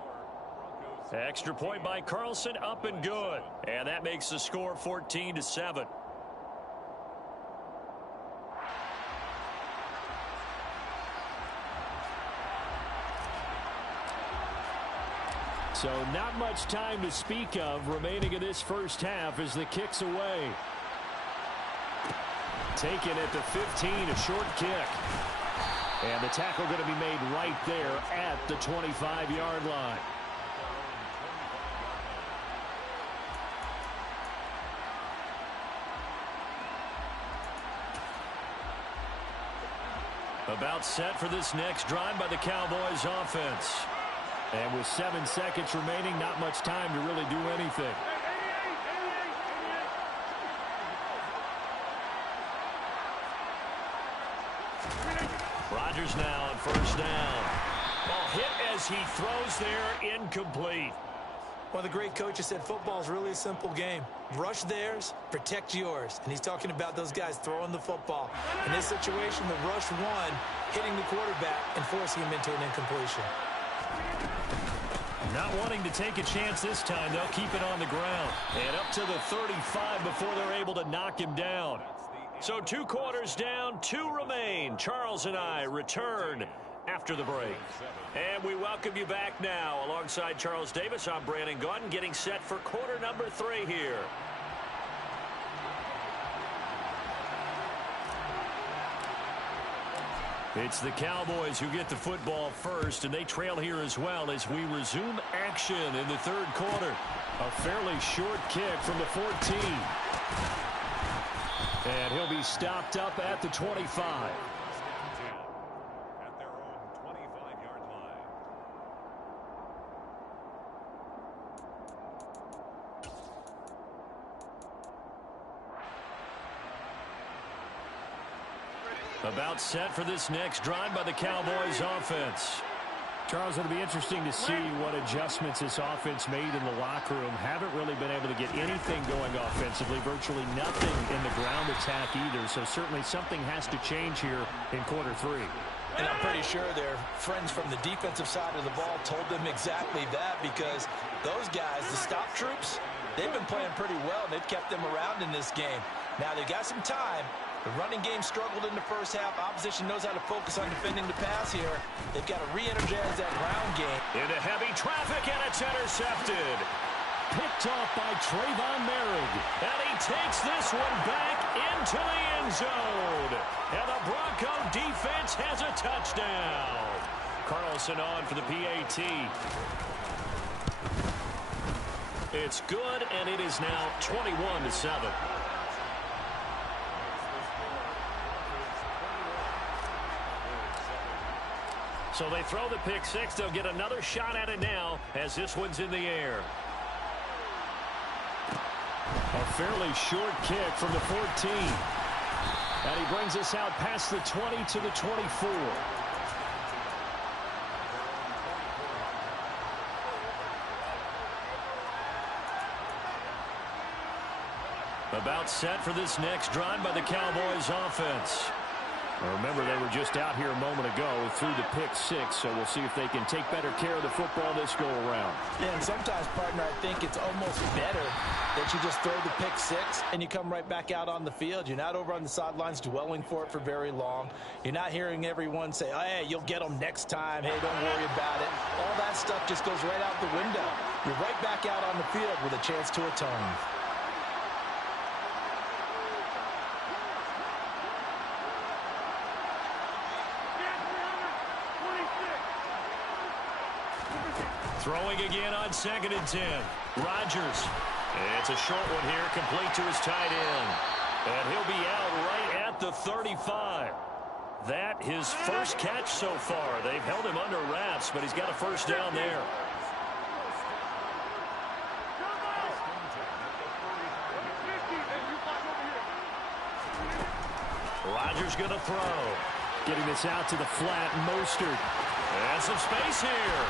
Extra point by Carlson, up and good. And that makes the score 14-7. So not much time to speak of remaining in this first half as the kick's away. Taken at the 15, a short kick. And the tackle going to be made right there at the 25-yard line. About set for this next drive by the Cowboys offense. And with 7 seconds remaining, not much time to really do anything. Rodgers now on first down. Ball hit as he throws there, incomplete. One of the great coaches said football is really a simple game. Rush theirs, protect yours. And he's talking about those guys throwing the football. In this situation, the rush one, hitting the quarterback and forcing him into an incompletion. Not wanting to take a chance this time, they'll keep it on the ground. And up to the 35 before they're able to knock him down. So 2 quarters down, 2 remain. Charles and I return after the break. And we welcome you back now. Alongside Charles Davis, I'm Brandon Gaudin, getting set for quarter number 3 here. It's the Cowboys who get the football first, and they trail here as well as we resume action in the 3rd quarter. A fairly short kick from the 14. And he'll be stopped up at the 25. At their own 25-yard line. About set for this next drive by the Cowboys offense. Charles, it'll be interesting to see what adjustments this offense made in the locker room. Haven't really been able to get anything going offensively. Virtually nothing in the ground attack either. So certainly something has to change here in quarter 3. And I'm pretty sure their friends from the defensive side of the ball told them exactly that, because those guys, the stop troops, they've been playing pretty well. They've kept them around in this game. Now they got some time. The running game struggled in the first half. Opposition knows how to focus on defending the pass here. They've got to re-energize that ground game. Into heavy traffic, and it's intercepted. Picked off by Trayvon Merrick. And he takes this one back into the end zone. And the Bronco defense has a touchdown. Carlson on for the PAT. It's good, and it is now 21-7. So they throw the pick 6. They'll get another shot at it now as this one's in the air. A fairly short kick from the 14. And he brings us out past the 20 to the 24. About set for this next drive by the Cowboys offense. Remember, they were just out here a moment ago through the pick 6, so we'll see if they can take better care of the football this go-around. Yeah, and sometimes, partner, I think it's almost better that you just throw the pick 6 and you come right back out on the field. You're not over on the sidelines dwelling for it for very long. You're not hearing everyone say, oh, hey, you'll get them next time. Hey, don't worry about it. All that stuff just goes right out the window. You're right back out on the field with a chance to atone. Throwing again on 2nd and 10. Rodgers. It's a short one here, complete to his tight end. And he'll be out right at the 35. That his first catch so far. They've held him under wraps, but he's got a first down there. Rodgers going to throw. Getting this out to the flat, Mostert. And some space here.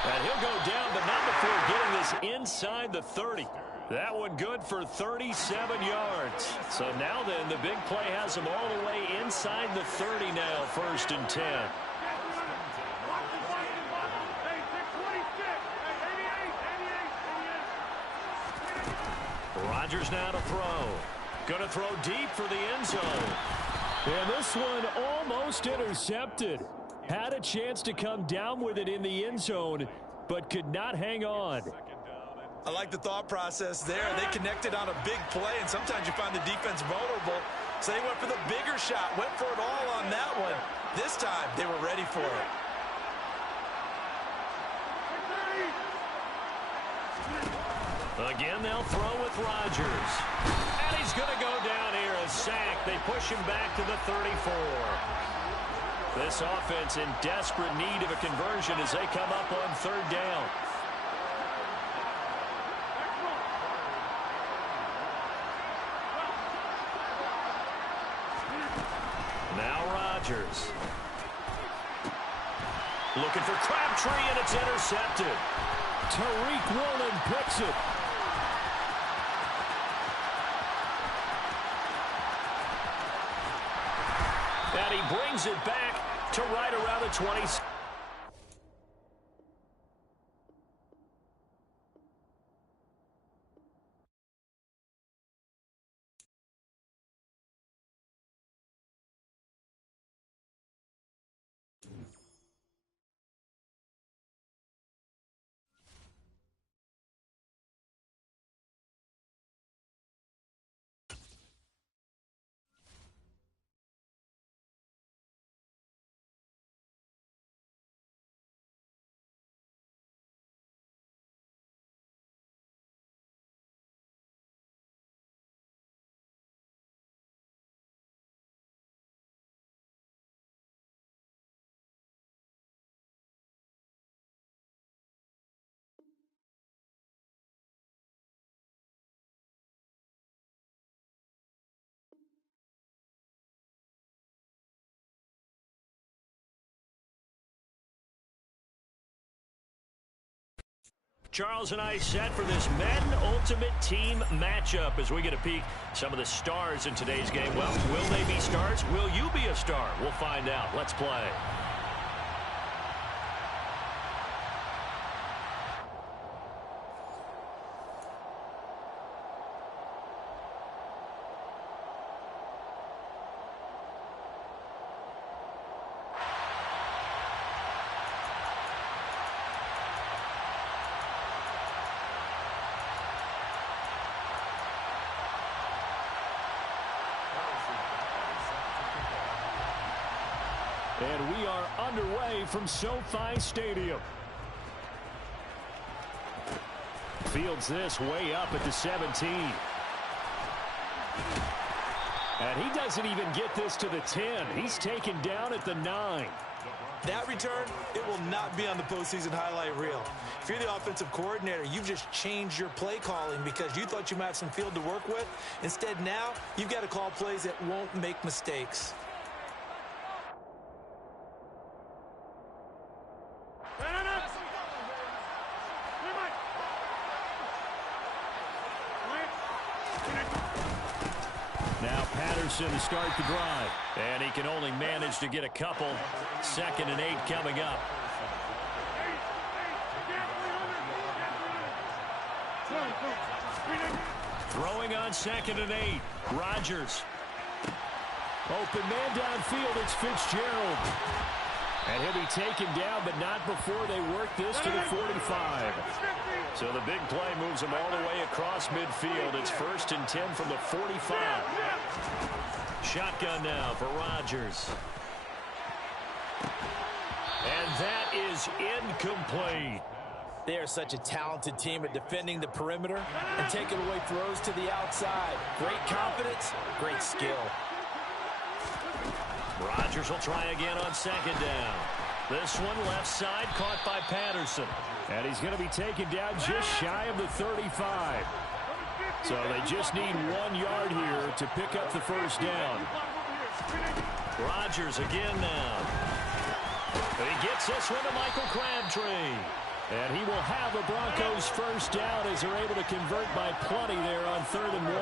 And he'll go down, but not before getting this inside the 30. That one good for 37 yards. So now then, the big play has him all the way inside the 30 now, 1st and 10. Rodgers now to throw. Going to throw deep for the end zone. And this one almost intercepted. Had a chance to come down with it in the end zone. but could not hang on. I like the thought process there. They connected on a big play, and sometimes you find the defense vulnerable. So they went for the bigger shot, went for it all on that one. This time, they were ready for it. Again, they'll throw with Rodgers. And he's going to go down here, a sack. They push him back to the 34. This offense in desperate need of a conversion as they come up on third down. Now Rodgers. Looking for Crabtree, and it's intercepted. Tariq Woolen picks it. And he brings it back to right around the 20. Charles and I set for this Madden Ultimate Team matchup as we get a peek some of the stars in today's game. Well, will they be stars? Will you be a star? We'll find out. Let's play. And we are underway from SoFi Stadium. Fields this way up at the 17. And he doesn't even get this to the 10. He's taken down at the 9. That return, it will not be on the postseason highlight reel. If you're the offensive coordinator, you've just changed your play calling because you thought you might have some field to work with. Instead, now, you've got to call plays that won't make mistakes. To start the drive. And he can only manage to get a couple. 2nd and 8 coming up. Throwing on 2nd and 8. Rodgers. Open man downfield. It's Fitzgerald. And he'll be taken down, but not before they work this to the 45. So the big play moves him all the way across midfield. It's 1st and 10 from the 45. Shotgun now for Rodgers. And that is incomplete. They are such a talented team at defending the perimeter and taking away throws to the outside. Great confidence, great skill. Rodgers will try again on 2nd down. This one left side caught by Patterson. And he's going to be taken down just shy of the 35. So they just need 1 yard here to pick up the 1st down. Rodgers again now. He gets this one to Michael Crabtree. And he will have the Broncos 1st down as they're able to convert by plenty there on 3rd and 1.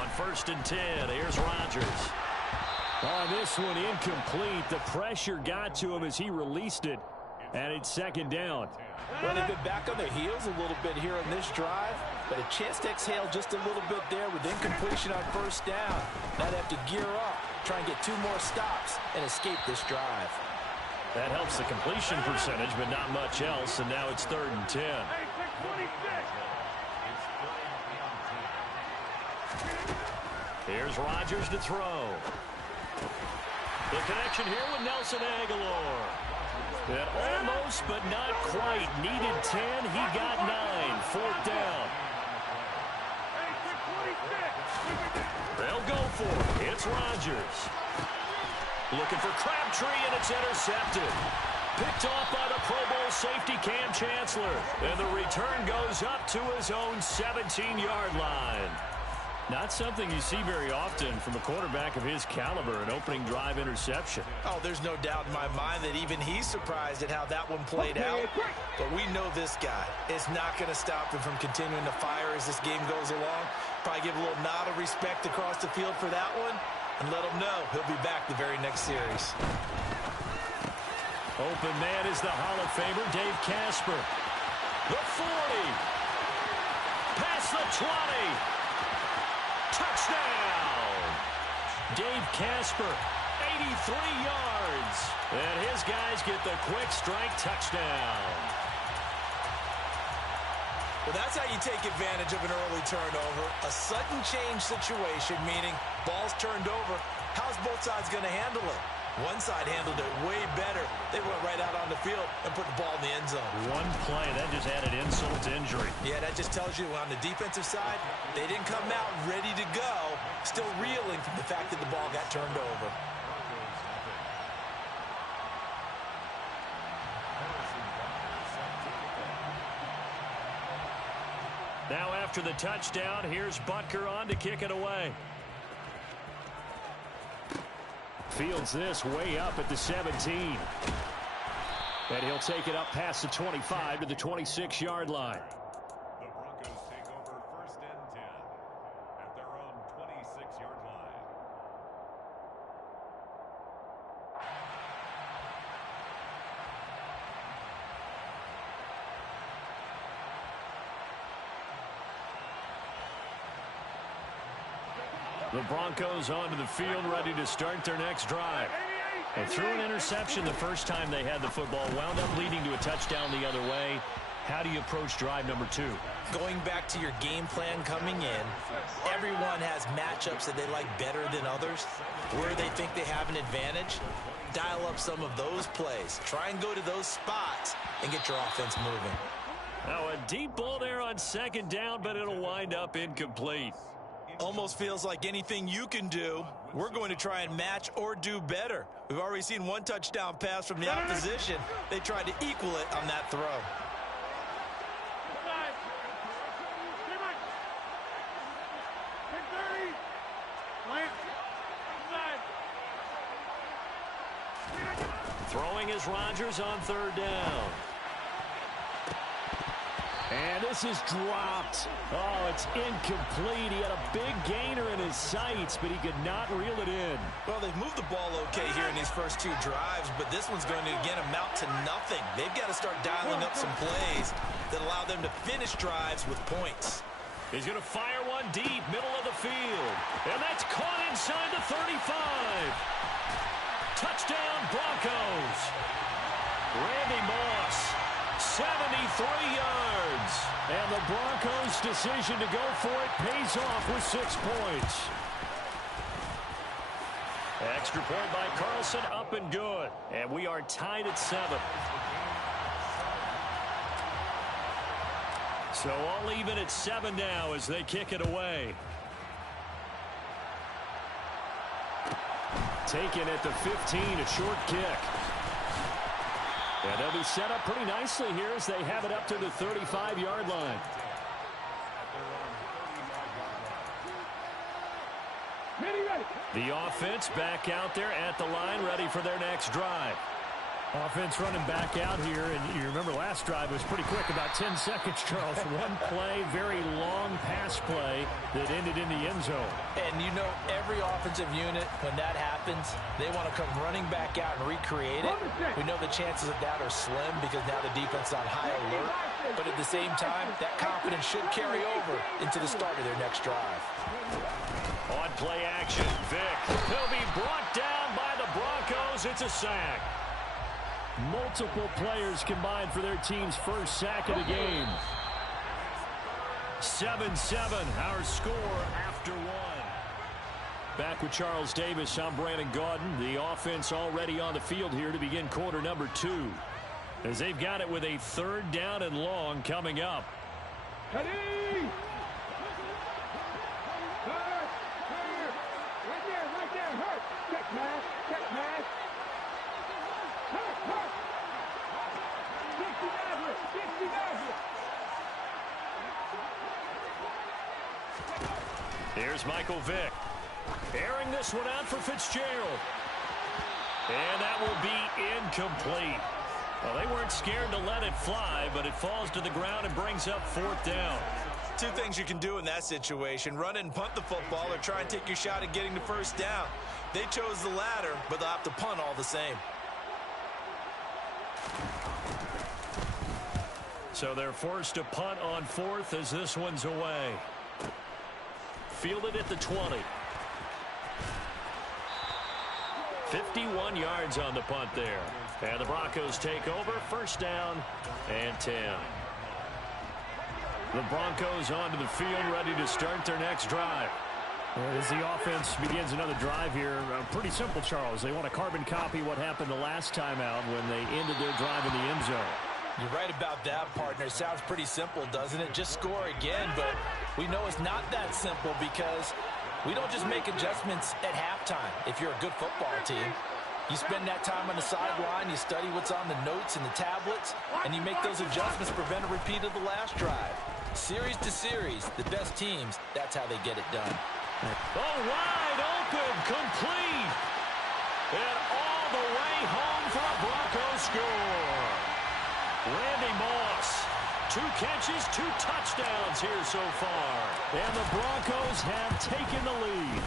On 1st and 10, here's Rodgers. On this one, incomplete. The pressure got to him as he released it. And it's 2nd down. Well, they've been back on their heels a little bit here in this drive, but a chance to exhale just a little bit there with incompletion on 1st down. Now they have to gear up, try and get 2 more stops, and escape this drive. That helps the completion percentage, but not much else, and now it's 3rd and 10. Here's Rodgers to throw. The connection here with Nelson Aguilar. That almost, but not quite. Needed 10. He got 9. 4th down. They'll go for it. It's Rodgers. Looking for Crabtree, and it's intercepted. Picked off by the Pro Bowl safety Cam Chancellor. And the return goes up to his own 17-yard line. Not something you see very often from a quarterback of his caliber, an opening drive interception. Oh, there's no doubt in my mind that even he's surprised at how that one played out. But we know this guy is not going to stop him from continuing to fire as this game goes along. Probably give a little nod of respect across the field for that one and let him know he'll be back the very next series. Open man is the Hall of Famer, Dave Casper. The 40. Past the 20. Touchdown! Dave Casper, 83 yards. And his guys get the quick strike touchdown. Well, that's how you take advantage of an early turnover. A sudden change situation, meaning ball's turned over. How's both sides going to handle it? One side handled it way better. They went right out on the field and put the ball in the end zone. One play, that just added insult to injury. Yeah, that just tells you on the defensive side, they didn't come out ready to go, still reeling from the fact that the ball got turned over. Now after the touchdown, here's Butker on to kick it away. Fields this way up at the 17. And he'll take it up past the 25 to the 26-yard line. The Broncos take over 1st and 10 at their own 26-yard line. The Broncos onto the field, ready to start their next drive. They threw an interception the first time they had the football, wound up leading to a touchdown the other way. How do you approach drive number 2? Going back to your game plan coming in, everyone has matchups that they like better than others. Where they think they have an advantage, dial up some of those plays. Try and go to those spots and get your offense moving. Now a deep ball there on 2nd down, but it'll wind up incomplete. Almost feels like anything you can do, we're going to try and match or do better. We've already seen one touchdown pass from the opposition. They tried to equal it on that throw. Throwing is Rodgers on 3rd down. And this is dropped. Oh, it's incomplete. He had a big gainer in his sights, but he could not reel it in. Well, they've moved the ball okay here in these first 2 drives, but this one's going to, again, amount to nothing. They've got to start dialing up some plays that allow them to finish drives with points. He's going to fire one deep, middle of the field. And that's caught inside the 35. Touchdown, Broncos. Randy Moss, 73 yards. And the Broncos' decision to go for it pays off with 6 points. Extra point by Carlson, up and good. And we are tied at 7. So all even at 7 now as they kick it away. Taken at the 15, a short kick. And they'll be set up pretty nicely here as they have it up to the 35-yard line. The offense back out there at the line, ready for their next drive. Offense running back out here, and you remember last drive was pretty quick, about 10 seconds, Charles. One play, very long pass play that ended in the end zone. And you know, every offensive unit, when that happens, they want to come running back out and recreate it. We know the chances of that are slim because now the defense is on high alert. But at the same time, that confidence should carry over into the start of their next drive. On play action, Vick. He'll be brought down by the Broncos. It's a sack. Multiple players combined for their team's first sack of the game. 7-7, our score after one. Back with Charles Davis, I'm Brandon Gaudin. The offense already on the field here to begin quarter number 2. As they've got it with a 3rd down and long coming up. Ready? Right there, hurt. Check pass. Hurt. 60 Maverick. Here's Michael Vick. Airing this one out for Fitzgerald. And that will be incomplete. Well, they weren't scared to let it fly, but it falls to the ground and brings up 4th down. Two things you can do in that situation: run and punt the football, or try and take your shot at getting the first down. They chose the latter, but they'll have to punt all the same. So they're forced to punt on 4th as this one's away. Fielded at the 20. 51 yards on the punt there. And the Broncos take over, 1st down and 10. The Broncos onto the field, ready to start their next drive. As the offense begins another drive here, pretty simple, Charles. They want to carbon copy what happened the last time out when they ended their drive in the end zone. You're right about that, partner. Sounds pretty simple, doesn't it? Just score again, but we know it's not that simple because we don't just make adjustments at halftime if you're a good football team. You spend that time on the sideline, you study what's on the notes and the tablets, and you make those adjustments to prevent a repeat of the last drive. Series to series, the best teams, that's how they get it done. Oh, wide open, complete. And all the way home for a Broncos score. Randy Moss, 2 catches, 2 touchdowns here so far. And the Broncos have taken the lead.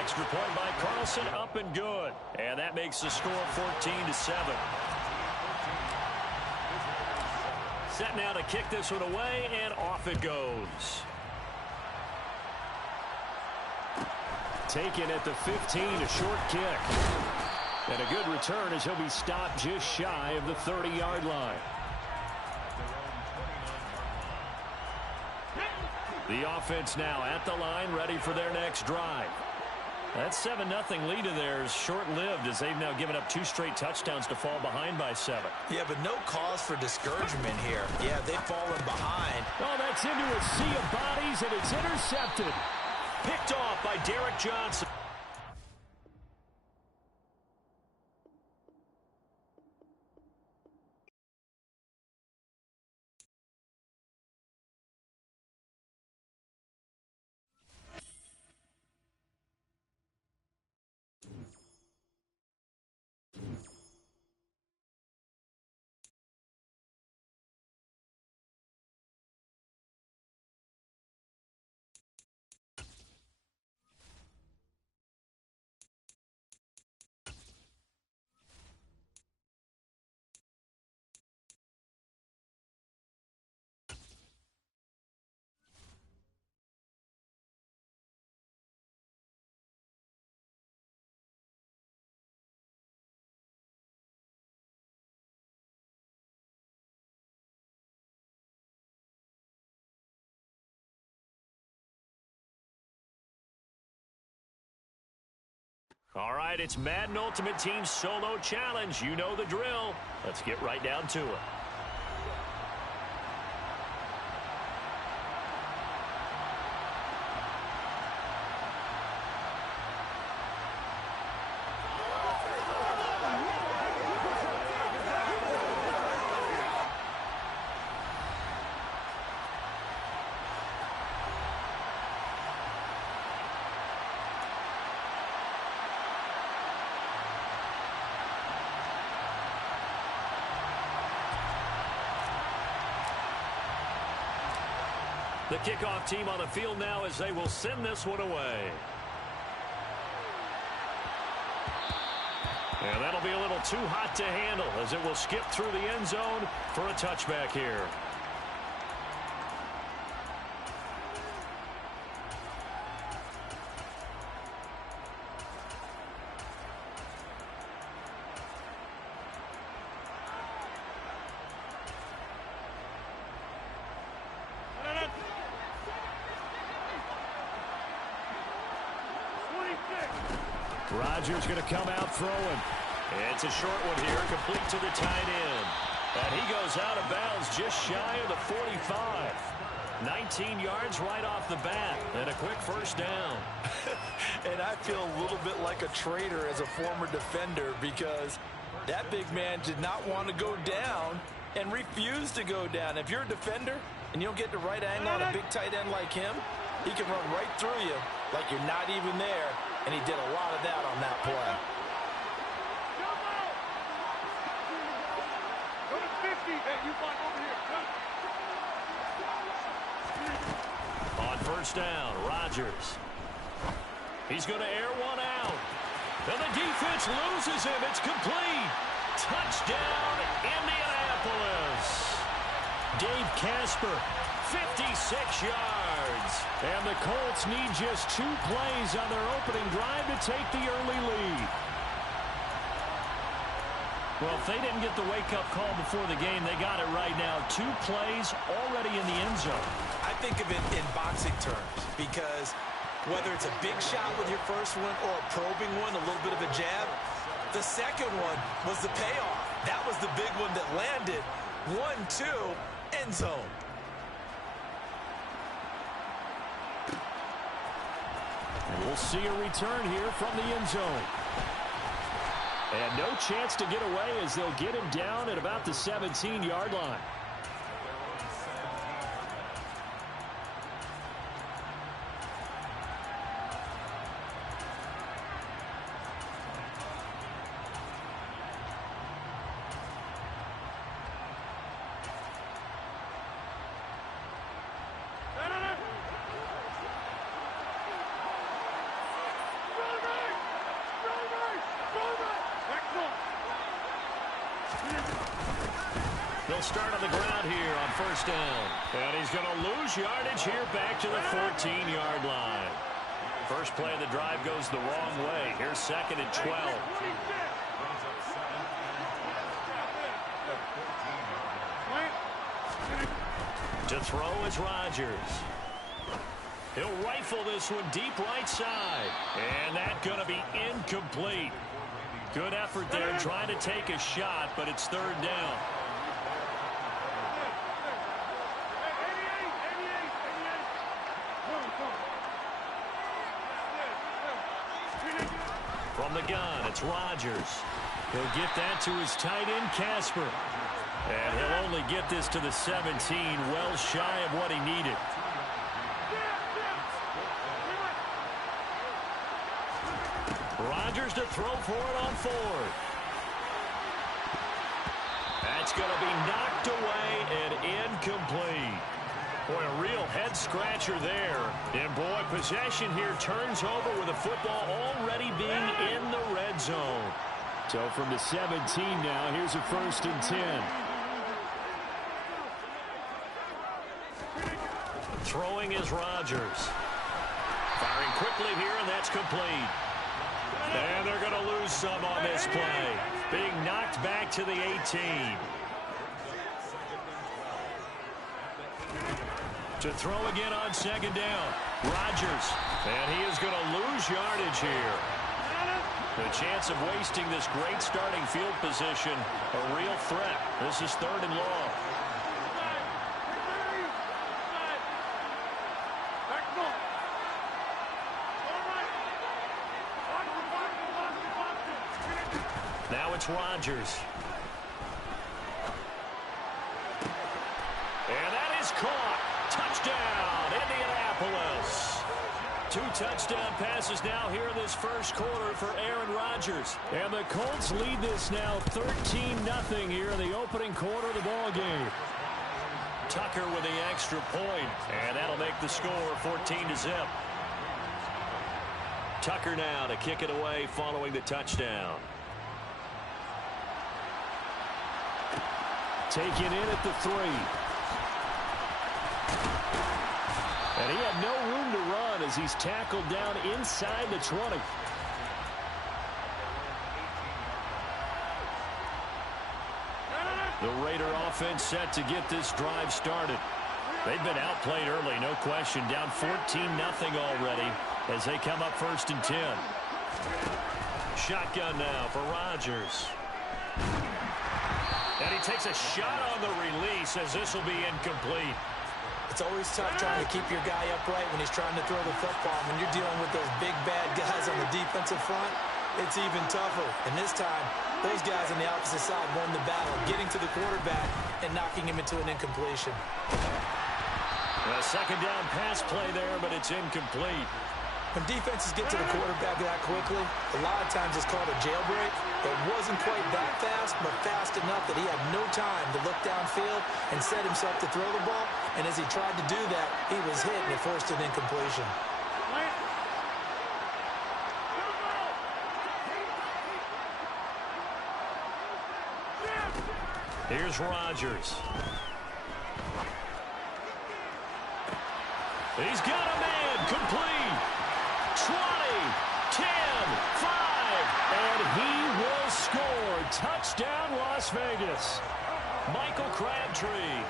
Extra point by Carlson, up and good. And that makes the score 14-7. Set now to kick this one away, and off it goes. Taken at the 15, a short kick. And a good return as he'll be stopped just shy of the 30-yard line. The offense now at the line, ready for their next drive. That 7-0 lead of theirs short-lived as they've now given up 2 straight touchdowns to fall behind by 7. Yeah, but no cause for discouragement here. Yeah, they've fallen behind. Oh, that's into a sea of bodies, and it's intercepted. Picked off by Derek Johnson. All right, it's Madden Ultimate Team Solo Challenge. You know the drill. Let's get right down to it. The kickoff team on the field now as they will send this one away. And that'll be a little too hot to handle as it will skip through the end zone for a touchback here. Rodgers going to come out throwing. It's a short one here, complete to the tight end. And he goes out of bounds just shy of the 45. 19 yards right off the bat, and a quick first down. And I feel a little bit like a traitor as a former defender because that big man did not want to go down and refused to go down. If you're a defender and you don't get the right angle on a big tight end like him, he can run right through you like you're not even there, and he did a lot of that on that play. Go to 50. Hey, you find over here. On first down, Rodgers. He's going to air one out. And the defense loses him. It's complete. Touchdown, Indianapolis. Dave Casper, 56 yards. And the Colts need just 2 plays on their opening drive to take the early lead. Well, if they didn't get the wake-up call before the game, they got it right now. 2 plays already in the end zone. I think of it in boxing terms because whether it's a big shot with your first one or a probing one, a little bit of a jab, the second one was the payoff. That was the big one that landed. 1-2, end zone. And we'll see a return here from the end zone. And no chance to get away as they'll get him down at about the 17-yard line. They'll start on the ground here on first down. And he's going to lose yardage here back to the 14-yard line. First play of the drive goes the wrong way. Here's second and 12. To throw is Rodgers. He'll rifle this one deep right side. And that's going to be incomplete. Good effort there trying to take a shot, but it's third down. From the gun, it's Rodgers. He'll get that to his tight end, Casper. And he'll only get this to the 17, well shy of what he needed. Rodgers to throw for it on fourth. That's going to be knocked away and incomplete. Boy, a real head-scratcher there. And, boy, possession here turns over with the football already being in the red zone. So from the 17 now, here's a 1st and 10. Throwing is Rodgers. Firing quickly here, and that's complete. And they're going to lose some on this play. Being knocked back to the 18. To throw again on second down. Rodgers. And he is going to lose yardage here. The chance of wasting this great starting field position, a real threat. This is third and long. Now it's Rodgers. And that is caught. Touchdown, Indianapolis. 2 touchdown passes now here in this first quarter for Aaron Rodgers. And the Colts lead this now 13-0 here in the opening quarter of the ball game. Tucker with the extra point, and that'll make the score 14-0. Tucker now to kick it away following the touchdown. Taken in at the 3. And he had no room to run as he's tackled down inside the 20. The Raider offense set to get this drive started. They've been outplayed early, no question. Down 14-0 already as they come up 1st and 10. Shotgun now for Rodgers. And he takes a shot on the release as this will be incomplete. It's always tough trying to keep your guy upright when he's trying to throw the football. When you're dealing with those big, bad guys on the defensive front, it's even tougher. And this time, those guys on the opposite side won the battle, getting to the quarterback and knocking him into an incompletion. A second down pass play there, but it's incomplete. When defenses get to the quarterback that quickly, a lot of times it's called a jailbreak. It wasn't quite that fast, but fast enough that he had no time to look downfield and set himself to throw the ball. And as he tried to do that, he was hit and it forced an incompletion. Here's Rodgers. He's got a man complete. 20, 10, 5, and he will score. Touchdown, Las Vegas. Michael Crabtree,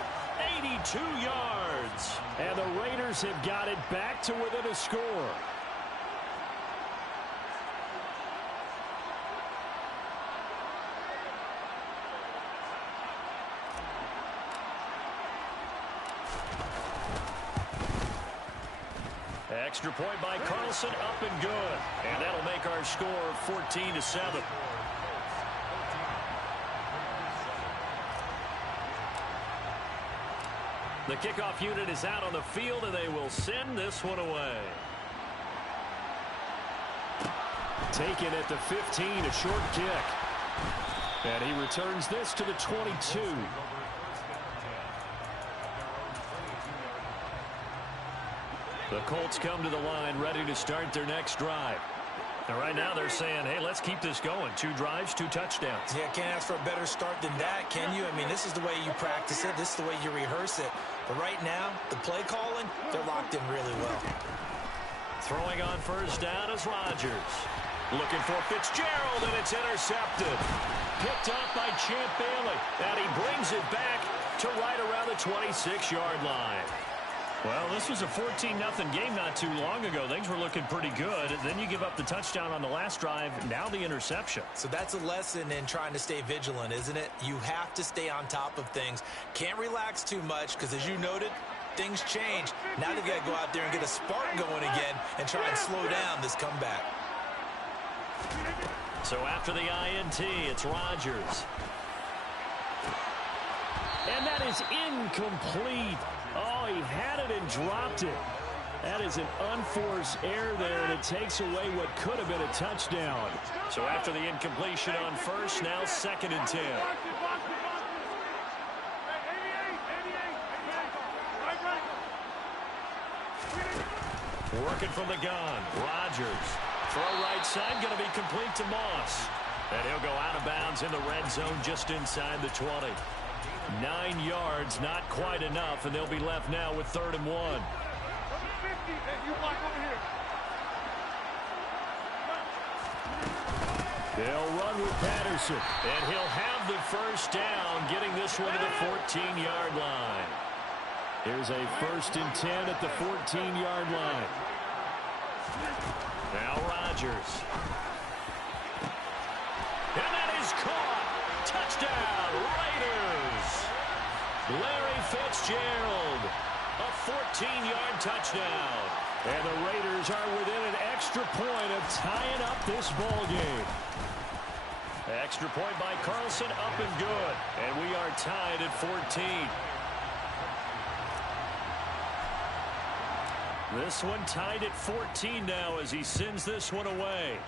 82 yards. And the Raiders have got it back to within a score. Extra point by Carlson, up and good. And that'll make our score 14-7. The kickoff unit is out on the field, and they will send this one away. Taken at the 15, a short kick. And he returns this to the 22. The Colts come to the line ready to start their next drive. And right now they're saying, hey, let's keep this going. 2 drives, 2 touchdowns. Yeah, can't ask for a better start than that, can you? I mean, this is the way you practice it. This is the way you rehearse it. But right now, the play calling, they're locked in really well. Throwing on first down is Rodgers. Looking for Fitzgerald, and it's intercepted. Picked up by Champ Bailey. And he brings it back to right around the 26-yard line. Well, this was a 14-0 game not too long ago. Things were looking pretty good. Then you give up the touchdown on the last drive. Now the interception. So that's a lesson in trying to stay vigilant, isn't it? You have to stay on top of things. Can't relax too much because, as you noted, things change. Now they've got to go out there and get a spark going again and try and slow down this comeback. So after the INT, it's Rodgers. And that is incomplete. Oh, he had it and dropped it. That is an unforced error there, and it takes away what could have been a touchdown. So after the incompletion on first, now 2nd and 10. Working from the gun, Rodgers. Throw right side, going to be complete to Moss. And he'll go out of bounds in the red zone just inside the 20. 9 yards, not quite enough, and they'll be left now with 3rd and 1. They'll run with Patterson. And he'll have the first down, getting this one to the 14-yard line. Here's a 1st and 10 at the 14-yard line. Now Rodgers. And that is caught. Touchdown, Raiders. Larry Fitzgerald. A 14-yard touchdown. And the Raiders are within an extra point of tying up this ball game. Extra point by Carlson, up and good. And we are tied at 14. This one tied at 14 now as he sends this one away.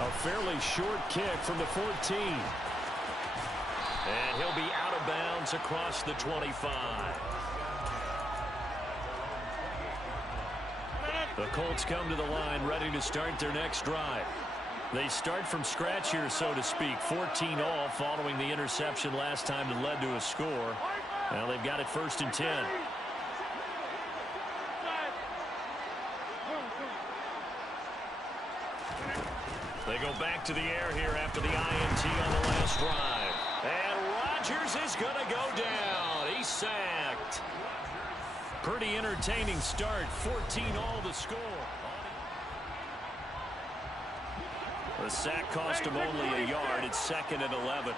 A fairly short kick from the 14. And he'll be out of bounds across the 25. The Colts come to the line ready to start their next drive. They start from scratch here, so to speak. 14-all following the interception last time that led to a score. Now they've got it 1st and 10. They go back to the air here after the INT on the last drive. And Rodgers is going to go down. He's sacked. Pretty entertaining start. 14-all the score. The sack cost him only a yard. It's 2nd and 11.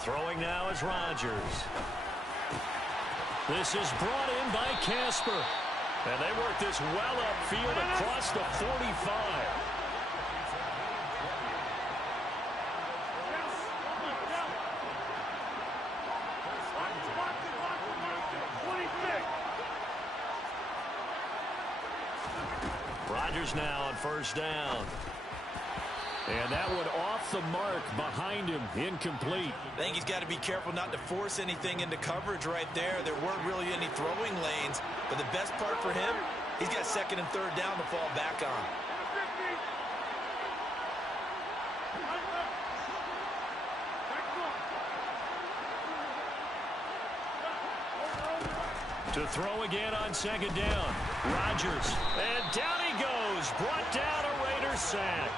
Throwing now is Rodgers. This is brought in by Casper. And they work this well upfield across the 45. Rodgers now on 1st down. And that one off the mark behind him, incomplete. I think he's got to be careful not to force anything into coverage right there. There weren't really any throwing lanes, but the best part for him, he's got 2nd and 3rd down to fall back on. To throw again on 2nd down. Rodgers. And down he goes. Brought down a Raiders sack.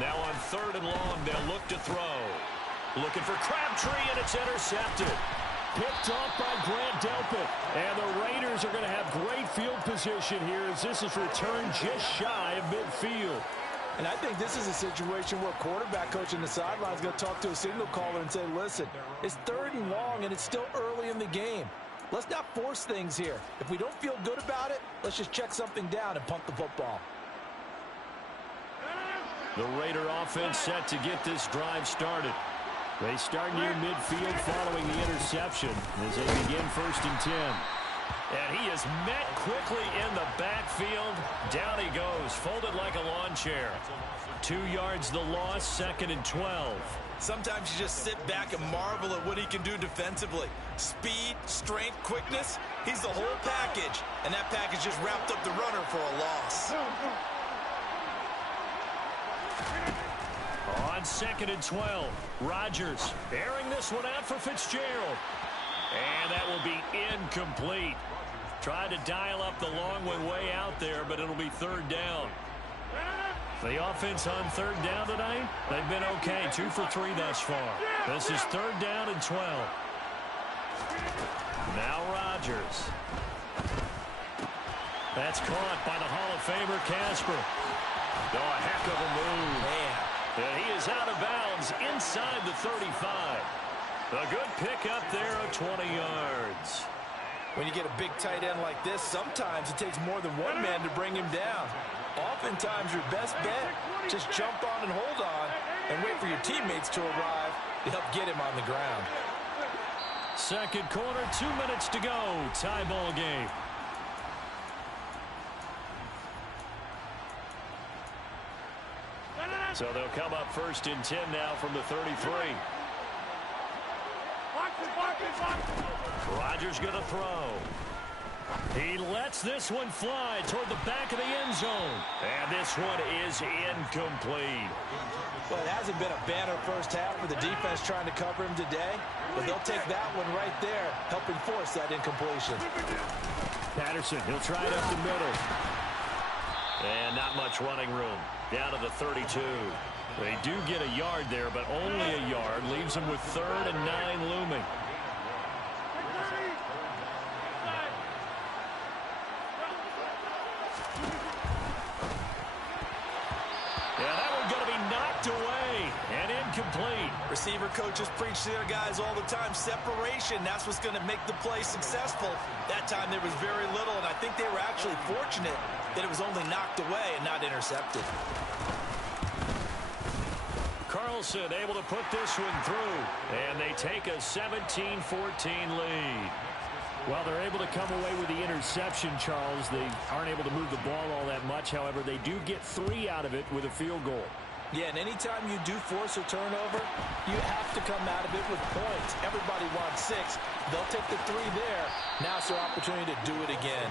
Now on 3rd and long, they'll look to throw. Looking for Crabtree, and it's intercepted. Picked off by Grant Delpit. And the Raiders are going to have great field position here as this is returned just shy of midfield. And I think this is a situation where quarterback coach in the sideline is going to talk to a signal caller and say, listen, it's 3rd and long and it's still early in the game. Let's not force things here. If we don't feel good about it, let's just check something down and punt the football. The Raider offense set to get this drive started. They start near midfield following the interception as they begin 1st and 10. And he is met quickly in the backfield. Down he goes, folded like a lawn chair. 2 yards the loss, 2nd and 12. Sometimes you just sit back and marvel at what he can do defensively. Speed, strength, quickness, he's the whole package. And that package just wrapped up the runner for a loss. On 2nd and 12, Rodgers airing this one out for Fitzgerald. And that will be incomplete. Tried to dial up the long one way out there, but it'll be 3rd down. The offense on 3rd down tonight, they've been okay. 2 for 3 thus far. This is 3rd down and 12. Now Rodgers. That's caught by the Hall of Famer Casper. Oh, a heck of a move. Man. And he is out of bounds inside the 35. A good pickup there of 20 yards. When you get a big tight end like this, sometimes it takes more than one man to bring him down. Oftentimes, your best bet, just jump on and hold on and wait for your teammates to arrive to help get him on the ground. 2nd quarter, 2 minutes to go. Tie ball game. So they'll come up 1st and 10 now from the 33. Rodgers going to throw. He lets this one fly toward the back of the end zone. And this one is incomplete. Well, it hasn't been a banner first half for the defense trying to cover him today, but they'll take that one right there, helping force that incompletion. Patterson, he'll try it up the middle. And not much running room. Down to the 32. They do get a yard there, but only a yard. Leaves them with 3rd and 9 looming. Yeah, that one's going to be knocked away and incomplete. Receiver coaches preach to their guys all the time. Separation, that's what's going to make the play successful. That time there was very little, and I think they were actually fortunate that it was only knocked away and not intercepted. Carlson able to put this one through, and they take a 17-14 lead. Well, they're able to come away with the interception, Charles. They aren't able to move the ball all that much. However, they do get 3 out of it with a field goal. Yeah, and anytime you do force a turnover, you have to come out of it with points. Everybody wants 6. They'll take the 3 there. Now it's their opportunity to do it again.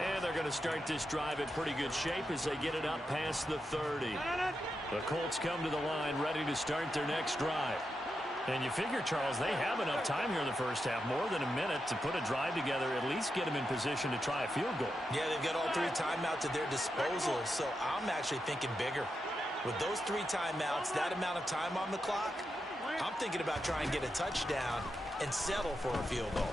And they're going to start this drive in pretty good shape as they get it up past the 30. The Colts come to the line ready to start their next drive. And you figure, Charles, they have enough time here in the first half, more than a minute, to put a drive together, at least get them in position to try a field goal. Yeah, they've got all 3 timeouts at their disposal, so I'm actually thinking bigger. With those 3 timeouts, that amount of time on the clock, I'm thinking about trying to get a touchdown and settle for a field goal.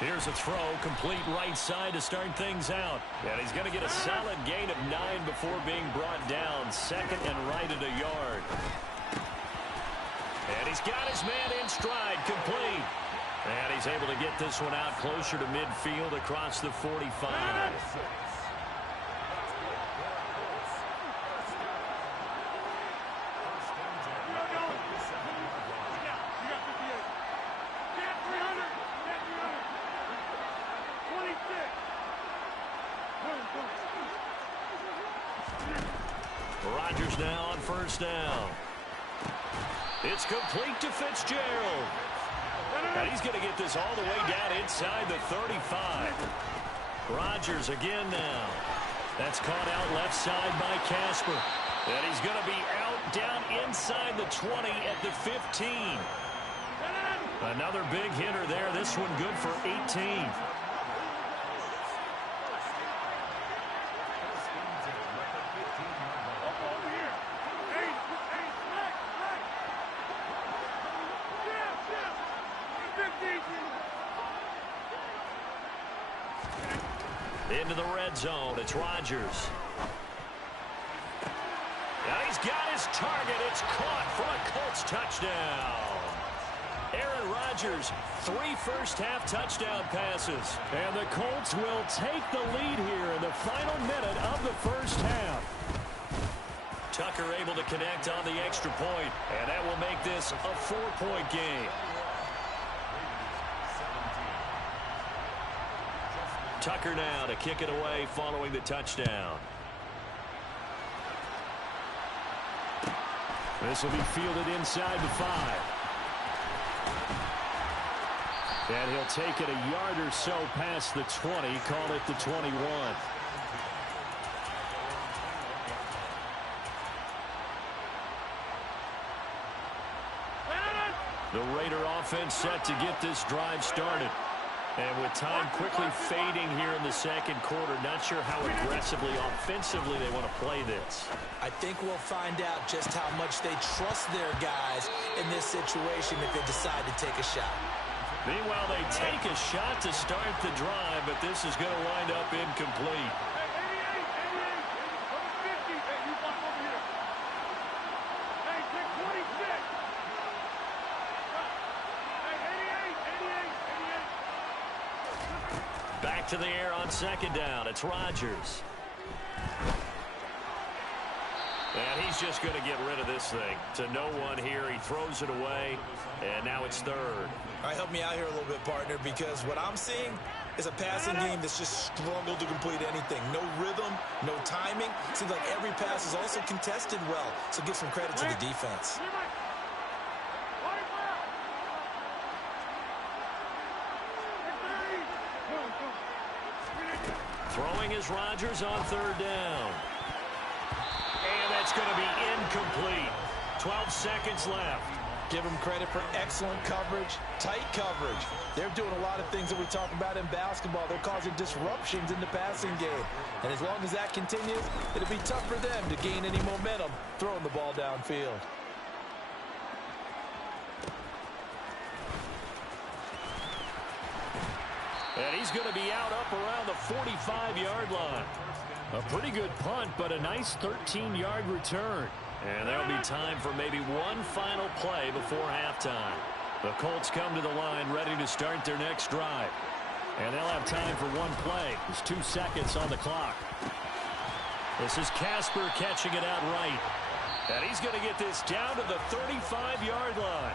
Here's a throw, complete right side to start things out. And he's going to get a solid gain of 9 before being brought down. Second and right at a yard. And he's got his man in stride, complete. And he's able to get this one out closer to midfield across the 45. Rodgers now on first down. It's complete to Fitzgerald. And he's going to get this all the way down inside the 35. Rodgers again now. That's caught out left side by Casper. And he's going to be out down inside the 20 at the 15. Another big hitter there. This one good for 18. Into the red zone. It's Rodgers. And he's got his target. It's caught for a Colts touchdown. Aaron Rodgers, 3 first-half touchdown passes. And the Colts will take the lead here in the final minute of the first half. Tucker able to connect on the extra point, and that will make this a 4-point game. Tucker now to kick it away following the touchdown. This will be fielded inside the 5. And he'll take it a yard or so past the 20, call it the 21. The Raider offense set to get this drive started. And with time quickly fading here in the second quarter, not sure how aggressively, offensively they want to play this. I think we'll find out just how much they trust their guys in this situation if they decide to take a shot. Meanwhile, they take a shot to start the drive, but this is going to wind up incomplete. Back to the air on second down. It's Rodgers. And he's just going to get rid of this thing. To no one here. He throws it away, and now it's third. All right, help me out here a little bit, partner, because what I'm seeing is a passing game that's just struggled to complete anything. No rhythm, no timing. Seems like every pass is also contested well, so give some credit to the defense. Throwing is Rodgers on third down. And that's going to be incomplete. 12 seconds left. Give them credit for excellent coverage, tight coverage. They're doing a lot of things that we talk about in basketball. They're causing disruptions in the passing game. And as long as that continues, it'll be tough for them to gain any momentum throwing the ball downfield. And he's going to be out up around the 45-yard line. A pretty good punt, but a nice 13-yard return. And there'll be time for maybe one final play before halftime. The Colts come to the line ready to start their next drive. And they'll have time for one play. There's 2 seconds on the clock. This is Casper catching it out right. And he's going to get this down to the 35-yard line.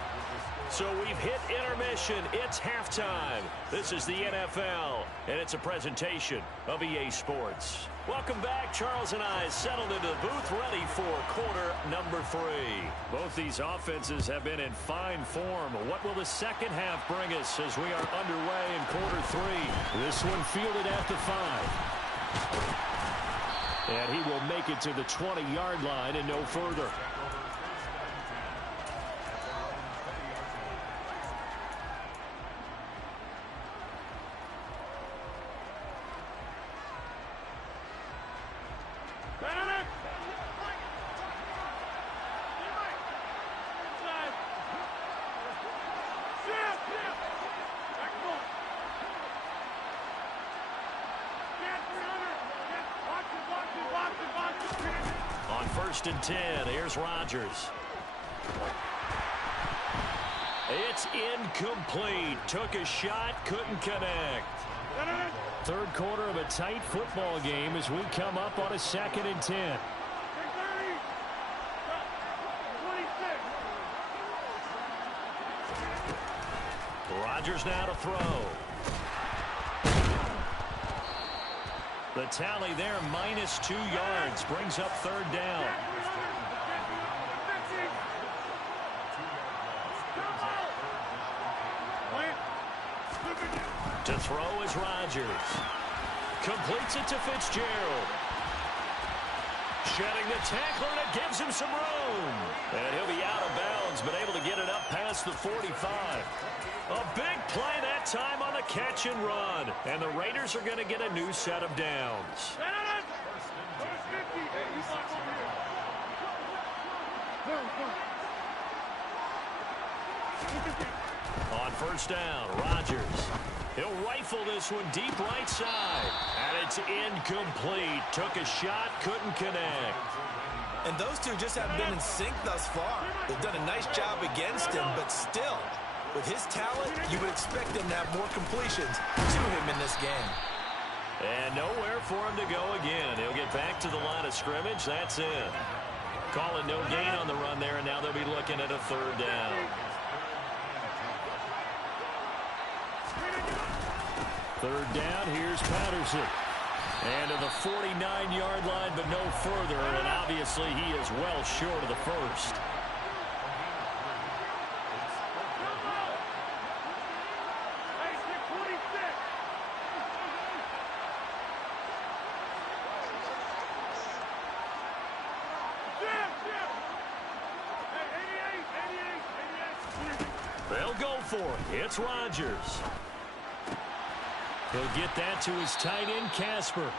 So we've hit intermission. It's halftime. This is the NFL, and it's a presentation of EA Sports. Welcome back. Charles and I settled into the booth ready for quarter number 3. Both these offenses have been in fine form. What will the second half bring us as we are underway in quarter 3? This one fielded at the 5. And he will make it to the 20-yard line and no further. first and 10. Here's Rodgers. It's incomplete. Took a shot, couldn't connect. Third quarter of a tight football game as we come up on a 2nd and 10. Rodgers now to throw. The tally there, -2 yards. Brings up 3rd down. To throw is Rodgers. Completes it to Fitzgerald. Shedding the tackler, and it gives him some room. And he'll be out of bounds, but able to get it up past the 45. A big play that time on the catch and run. And the Raiders are going to get a new set of downs. On 1st down, Rodgers. He'll rifle this one deep right side. And it's incomplete. Took a shot, couldn't connect. And those two just haven't been in sync thus far. They've done a nice job against him, but still, with his talent, you would expect them to have more completions to him in this game. And nowhere for him to go again. He'll get back to the line of scrimmage. That's it. Call it no gain on the run there, and now they'll be looking at a 3rd down. 3rd down, here's Patterson. And to the 49-yard line, but no further. And obviously he is well short of the first. They'll go for it. It's Rodgers. He'll get that to his tight end, Casper.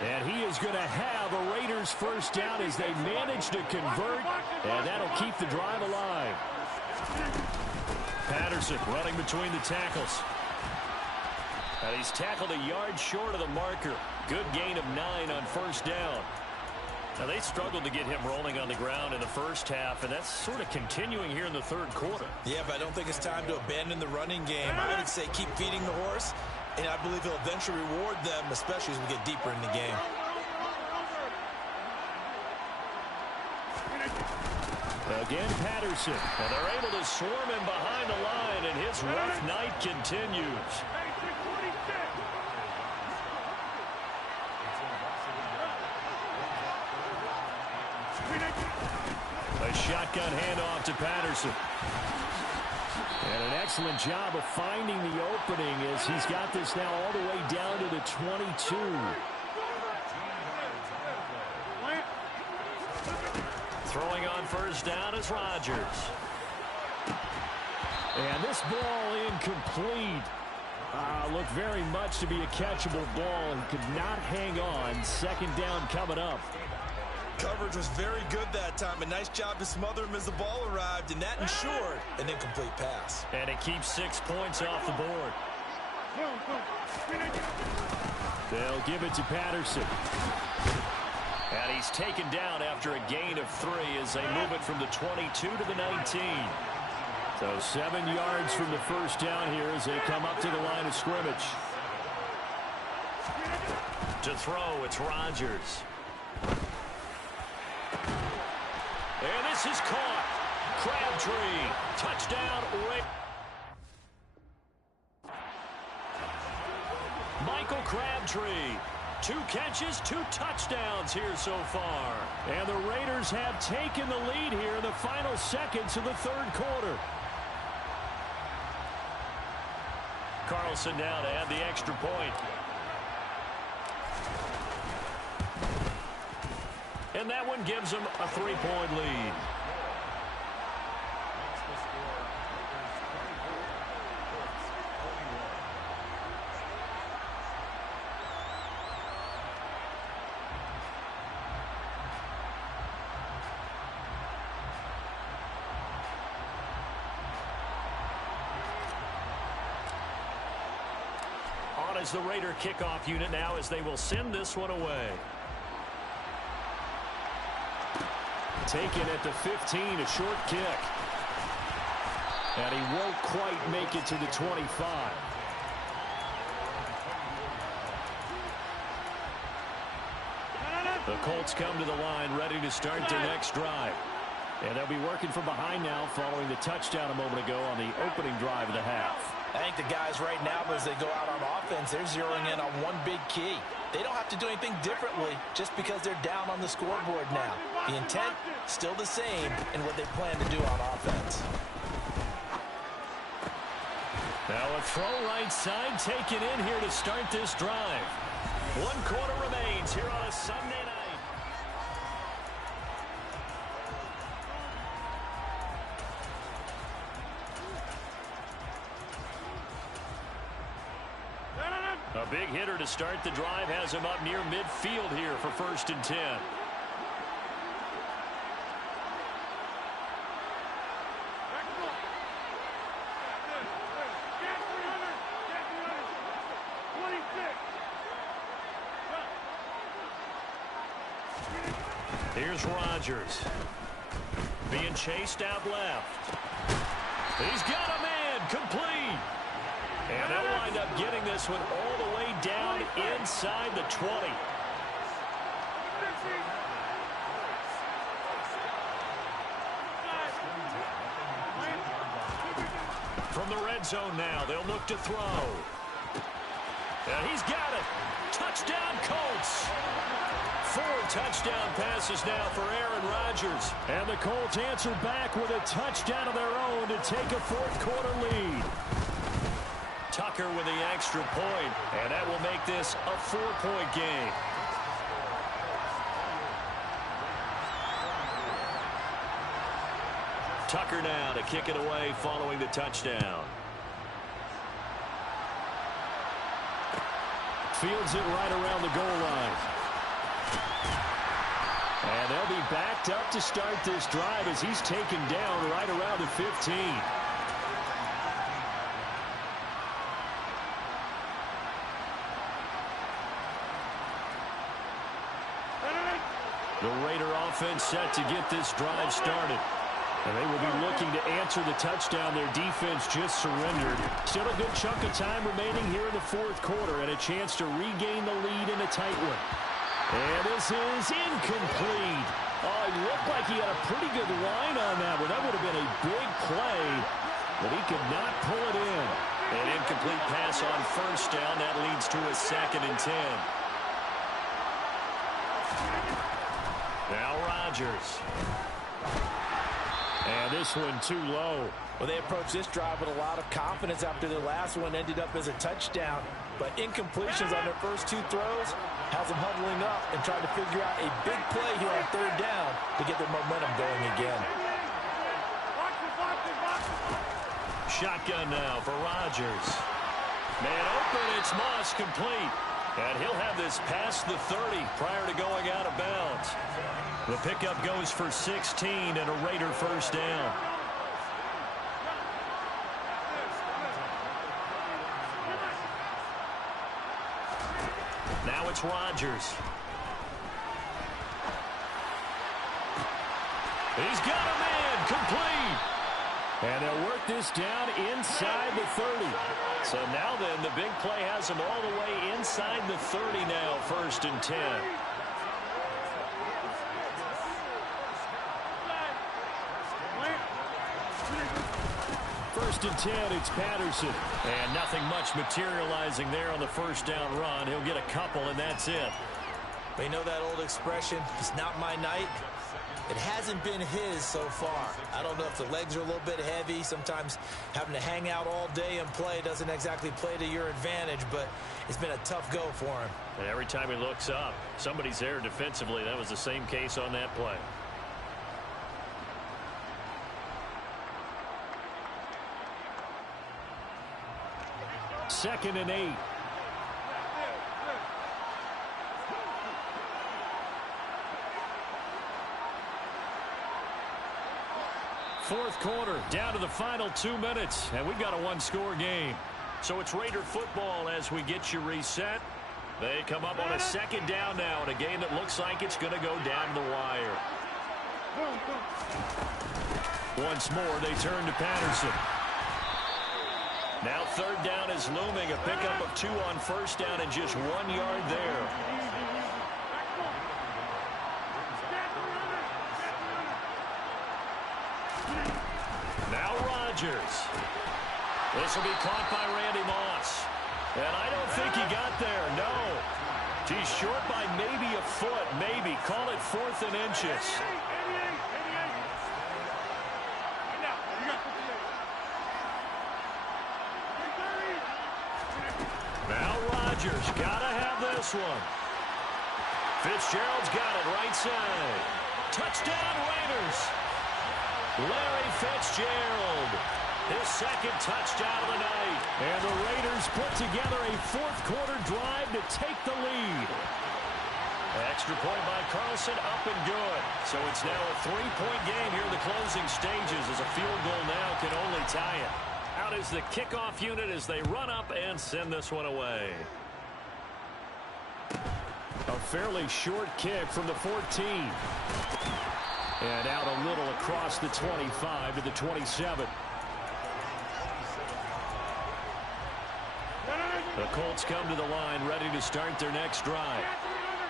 And he is going to have a Raiders 1st down as they manage to convert. And that'll keep the drive alive. Patterson running between the tackles. And he's tackled a yard short of the marker. Good gain of 9 on 1st down. Now, they struggled to get him rolling on the ground in the first half, and that's sort of continuing here in the 3rd quarter. Yeah, but I don't think it's time to abandon the running game. I would say keep feeding the horse, and I believe he'll eventually reward them, especially as we get deeper in the game. Again, Patterson. And they're able to swarm him behind the line, and his rough night continues. A shotgun handoff to Patterson. And an excellent job of finding the opening as he's got this now all the way down to the 22. Throwing on 1st down is Rodgers. And this ball incomplete. Looked very much to be a catchable ball. He could not hang on. 2nd down coming up. Coverage was very good that time. A nice job to smother him as the ball arrived, and that ensured an incomplete pass. And it keeps 6 points off the board. They'll give it to Patterson. And he's taken down after a gain of 3 as they move it from the 22 to the 19. So 7 yards from the 1st down here as they come up to the line of scrimmage. To throw, it's Rodgers. And this is caught. Crabtree. Touchdown. Michael Crabtree. 2 catches, 2 touchdowns here so far. And the Raiders have taken the lead here in the final seconds of the 3rd quarter. Carlson now to add the extra point. And that one gives them a 3-point lead. On as the Raider kickoff unit now as they will send this one away. Taken at the 15, a short kick. And he won't quite make it to the 25. The Colts come to the line ready to start their next drive. And they'll be working from behind now following the touchdown a moment ago on the opening drive of the half. I think the guys right now, as they go out on offense, they're zeroing in on one big key. They don't have to do anything differently just because they're down on the scoreboard now. The intent, still the same in what they plan to do on offense. Now a throw right side taken in here to start this drive. 1 quarter remains here on a Sunday night. A big hitter to start the drive has him up near midfield here for 1st and 10. Here's Rodgers. Being chased out left. He's got a man complete. And they'll wind up getting this one all the way down inside the 20. From the red zone now, they'll look to throw. And he's got it. Touchdown, Colts. 4 touchdown passes now for Aaron Rodgers. And the Colts answer back with a touchdown of their own to take a 4th quarter lead. Tucker with the extra point, and that will make this a 4-point game. Tucker now to kick it away following the touchdown. Fields it right around the goal line. And they'll be backed up to start this drive as he's taken down right around the 15. The Raider offense set to get this drive started. And they will be looking to answer the touchdown their defense just surrendered. Still a good chunk of time remaining here in the 4th quarter and a chance to regain the lead in a tight one. And this is incomplete. Oh, it looked like he had a pretty good line on that one. That would have been a big play, but he could not pull it in. An incomplete pass on 1st down. That leads to a 2nd and 10. Now Rodgers. And this one too low. Well, they approached this drive with a lot of confidence after their last one ended up as a touchdown. But incompletions on their first 2 throws has them huddling up and trying to figure out a big play here on 3rd down to get their momentum going again. Shotgun now for Rodgers. Man open, it's Moss complete. And he'll have this past the 30 prior to going out of bounds. The pickup goes for 16 and a Raider 1st down. Now it's Rodgers. He's got a man complete. And they'll work this down inside the 30. So now then, the big play has him all the way inside the 30 now, 1st and 10. 1st and 10, it's Patterson. And nothing much materializing there on the 1st down run. He'll get a couple, and that's it. We know that old expression, it's not my night. It hasn't been his so far. I don't know if the legs are a little bit heavy. Sometimes having to hang out all day and play doesn't exactly play to your advantage, but it's been a tough go for him. And every time he looks up, somebody's there defensively. That was the same case on that play. Second and 8. Fourth quarter, down to the final 2 minutes, and we've got a 1-score game. So it's Raider football as we get you reset. They come up on a 2nd down now in a game that looks like it's going to go down the wire. Once more, they turn to Patterson. Now third down is looming. A pickup of 2 on first down and just 1 yard there. Now Rodgers. This will be caught by Randy Moss. And I don't think he got there, no. He's short by maybe a foot, maybe. Call it 4th and inches. Now Rodgers, gotta have this one. Fitzgerald's got it right side. Touchdown Raiders. Larry Fitzgerald, his second touchdown of the night. And the Raiders put together a 4th quarter drive to take the lead. Extra point by Carlson, up and good. So it's now a 3-point game here in the closing stages, as a field goal now can only tie it. Out is the kickoff unit as they run up and send this one away. A fairly short kick from the 14. And out a little across the 25 to the 27. The Colts come to the line ready to start their next drive.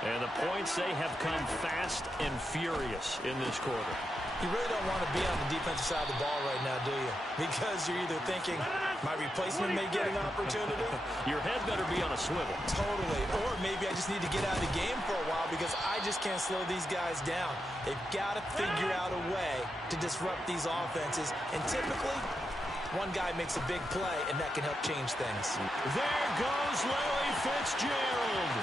And the points, they have come fast and furious in this quarter. You really don't want to be on the defensive side of the ball right now, do you? Because you're either thinking, my replacement may get an opportunity. Your head better be on a swivel. Totally. Or maybe I just need to get out of the game for a while because I just can't slow these guys down. They've got to figure out a way to disrupt these offenses. And typically, one guy makes a big play, and that can help change things. There goes Larry Fitzgerald.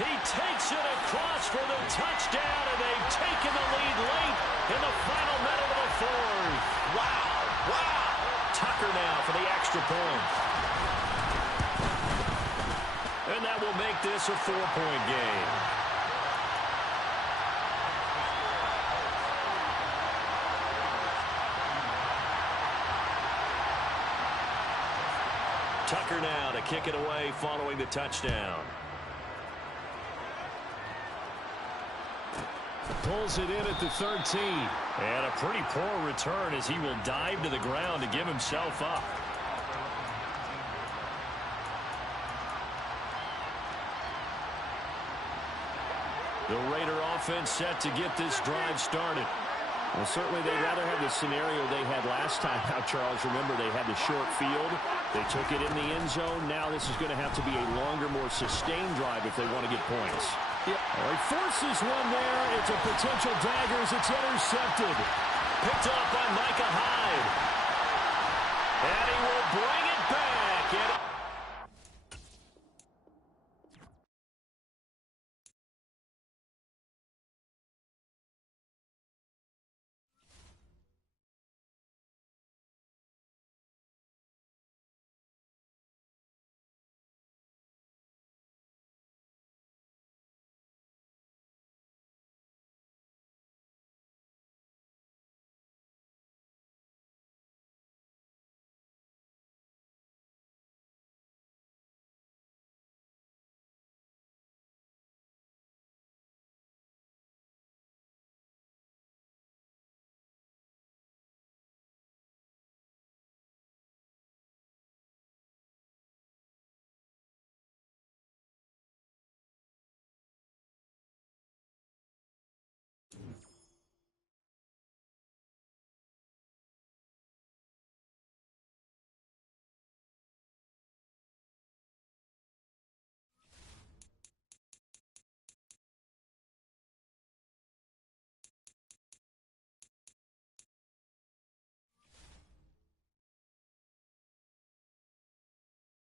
He takes it across for the touchdown, and they've taken the lead late in the final minute of the 4th. Wow. Wow. Tucker now for the extra point. And that will make this a 4-point game. Tucker now to kick it away following the touchdown. Pulls it in at the 13. And a pretty poor return as he will dive to the ground to give himself up. The Raider offense set to get this drive started. Well, certainly they'd rather have the scenario they had last time out, Charles. Remember, they had the short field. They took it in the end zone. Now this is going to have to be a longer, more sustained drive if they want to get points. Yeah. Well, he forces one there. It's a potential dagger as it's intercepted. Picked up by Micah Hyde. And he will bring it back.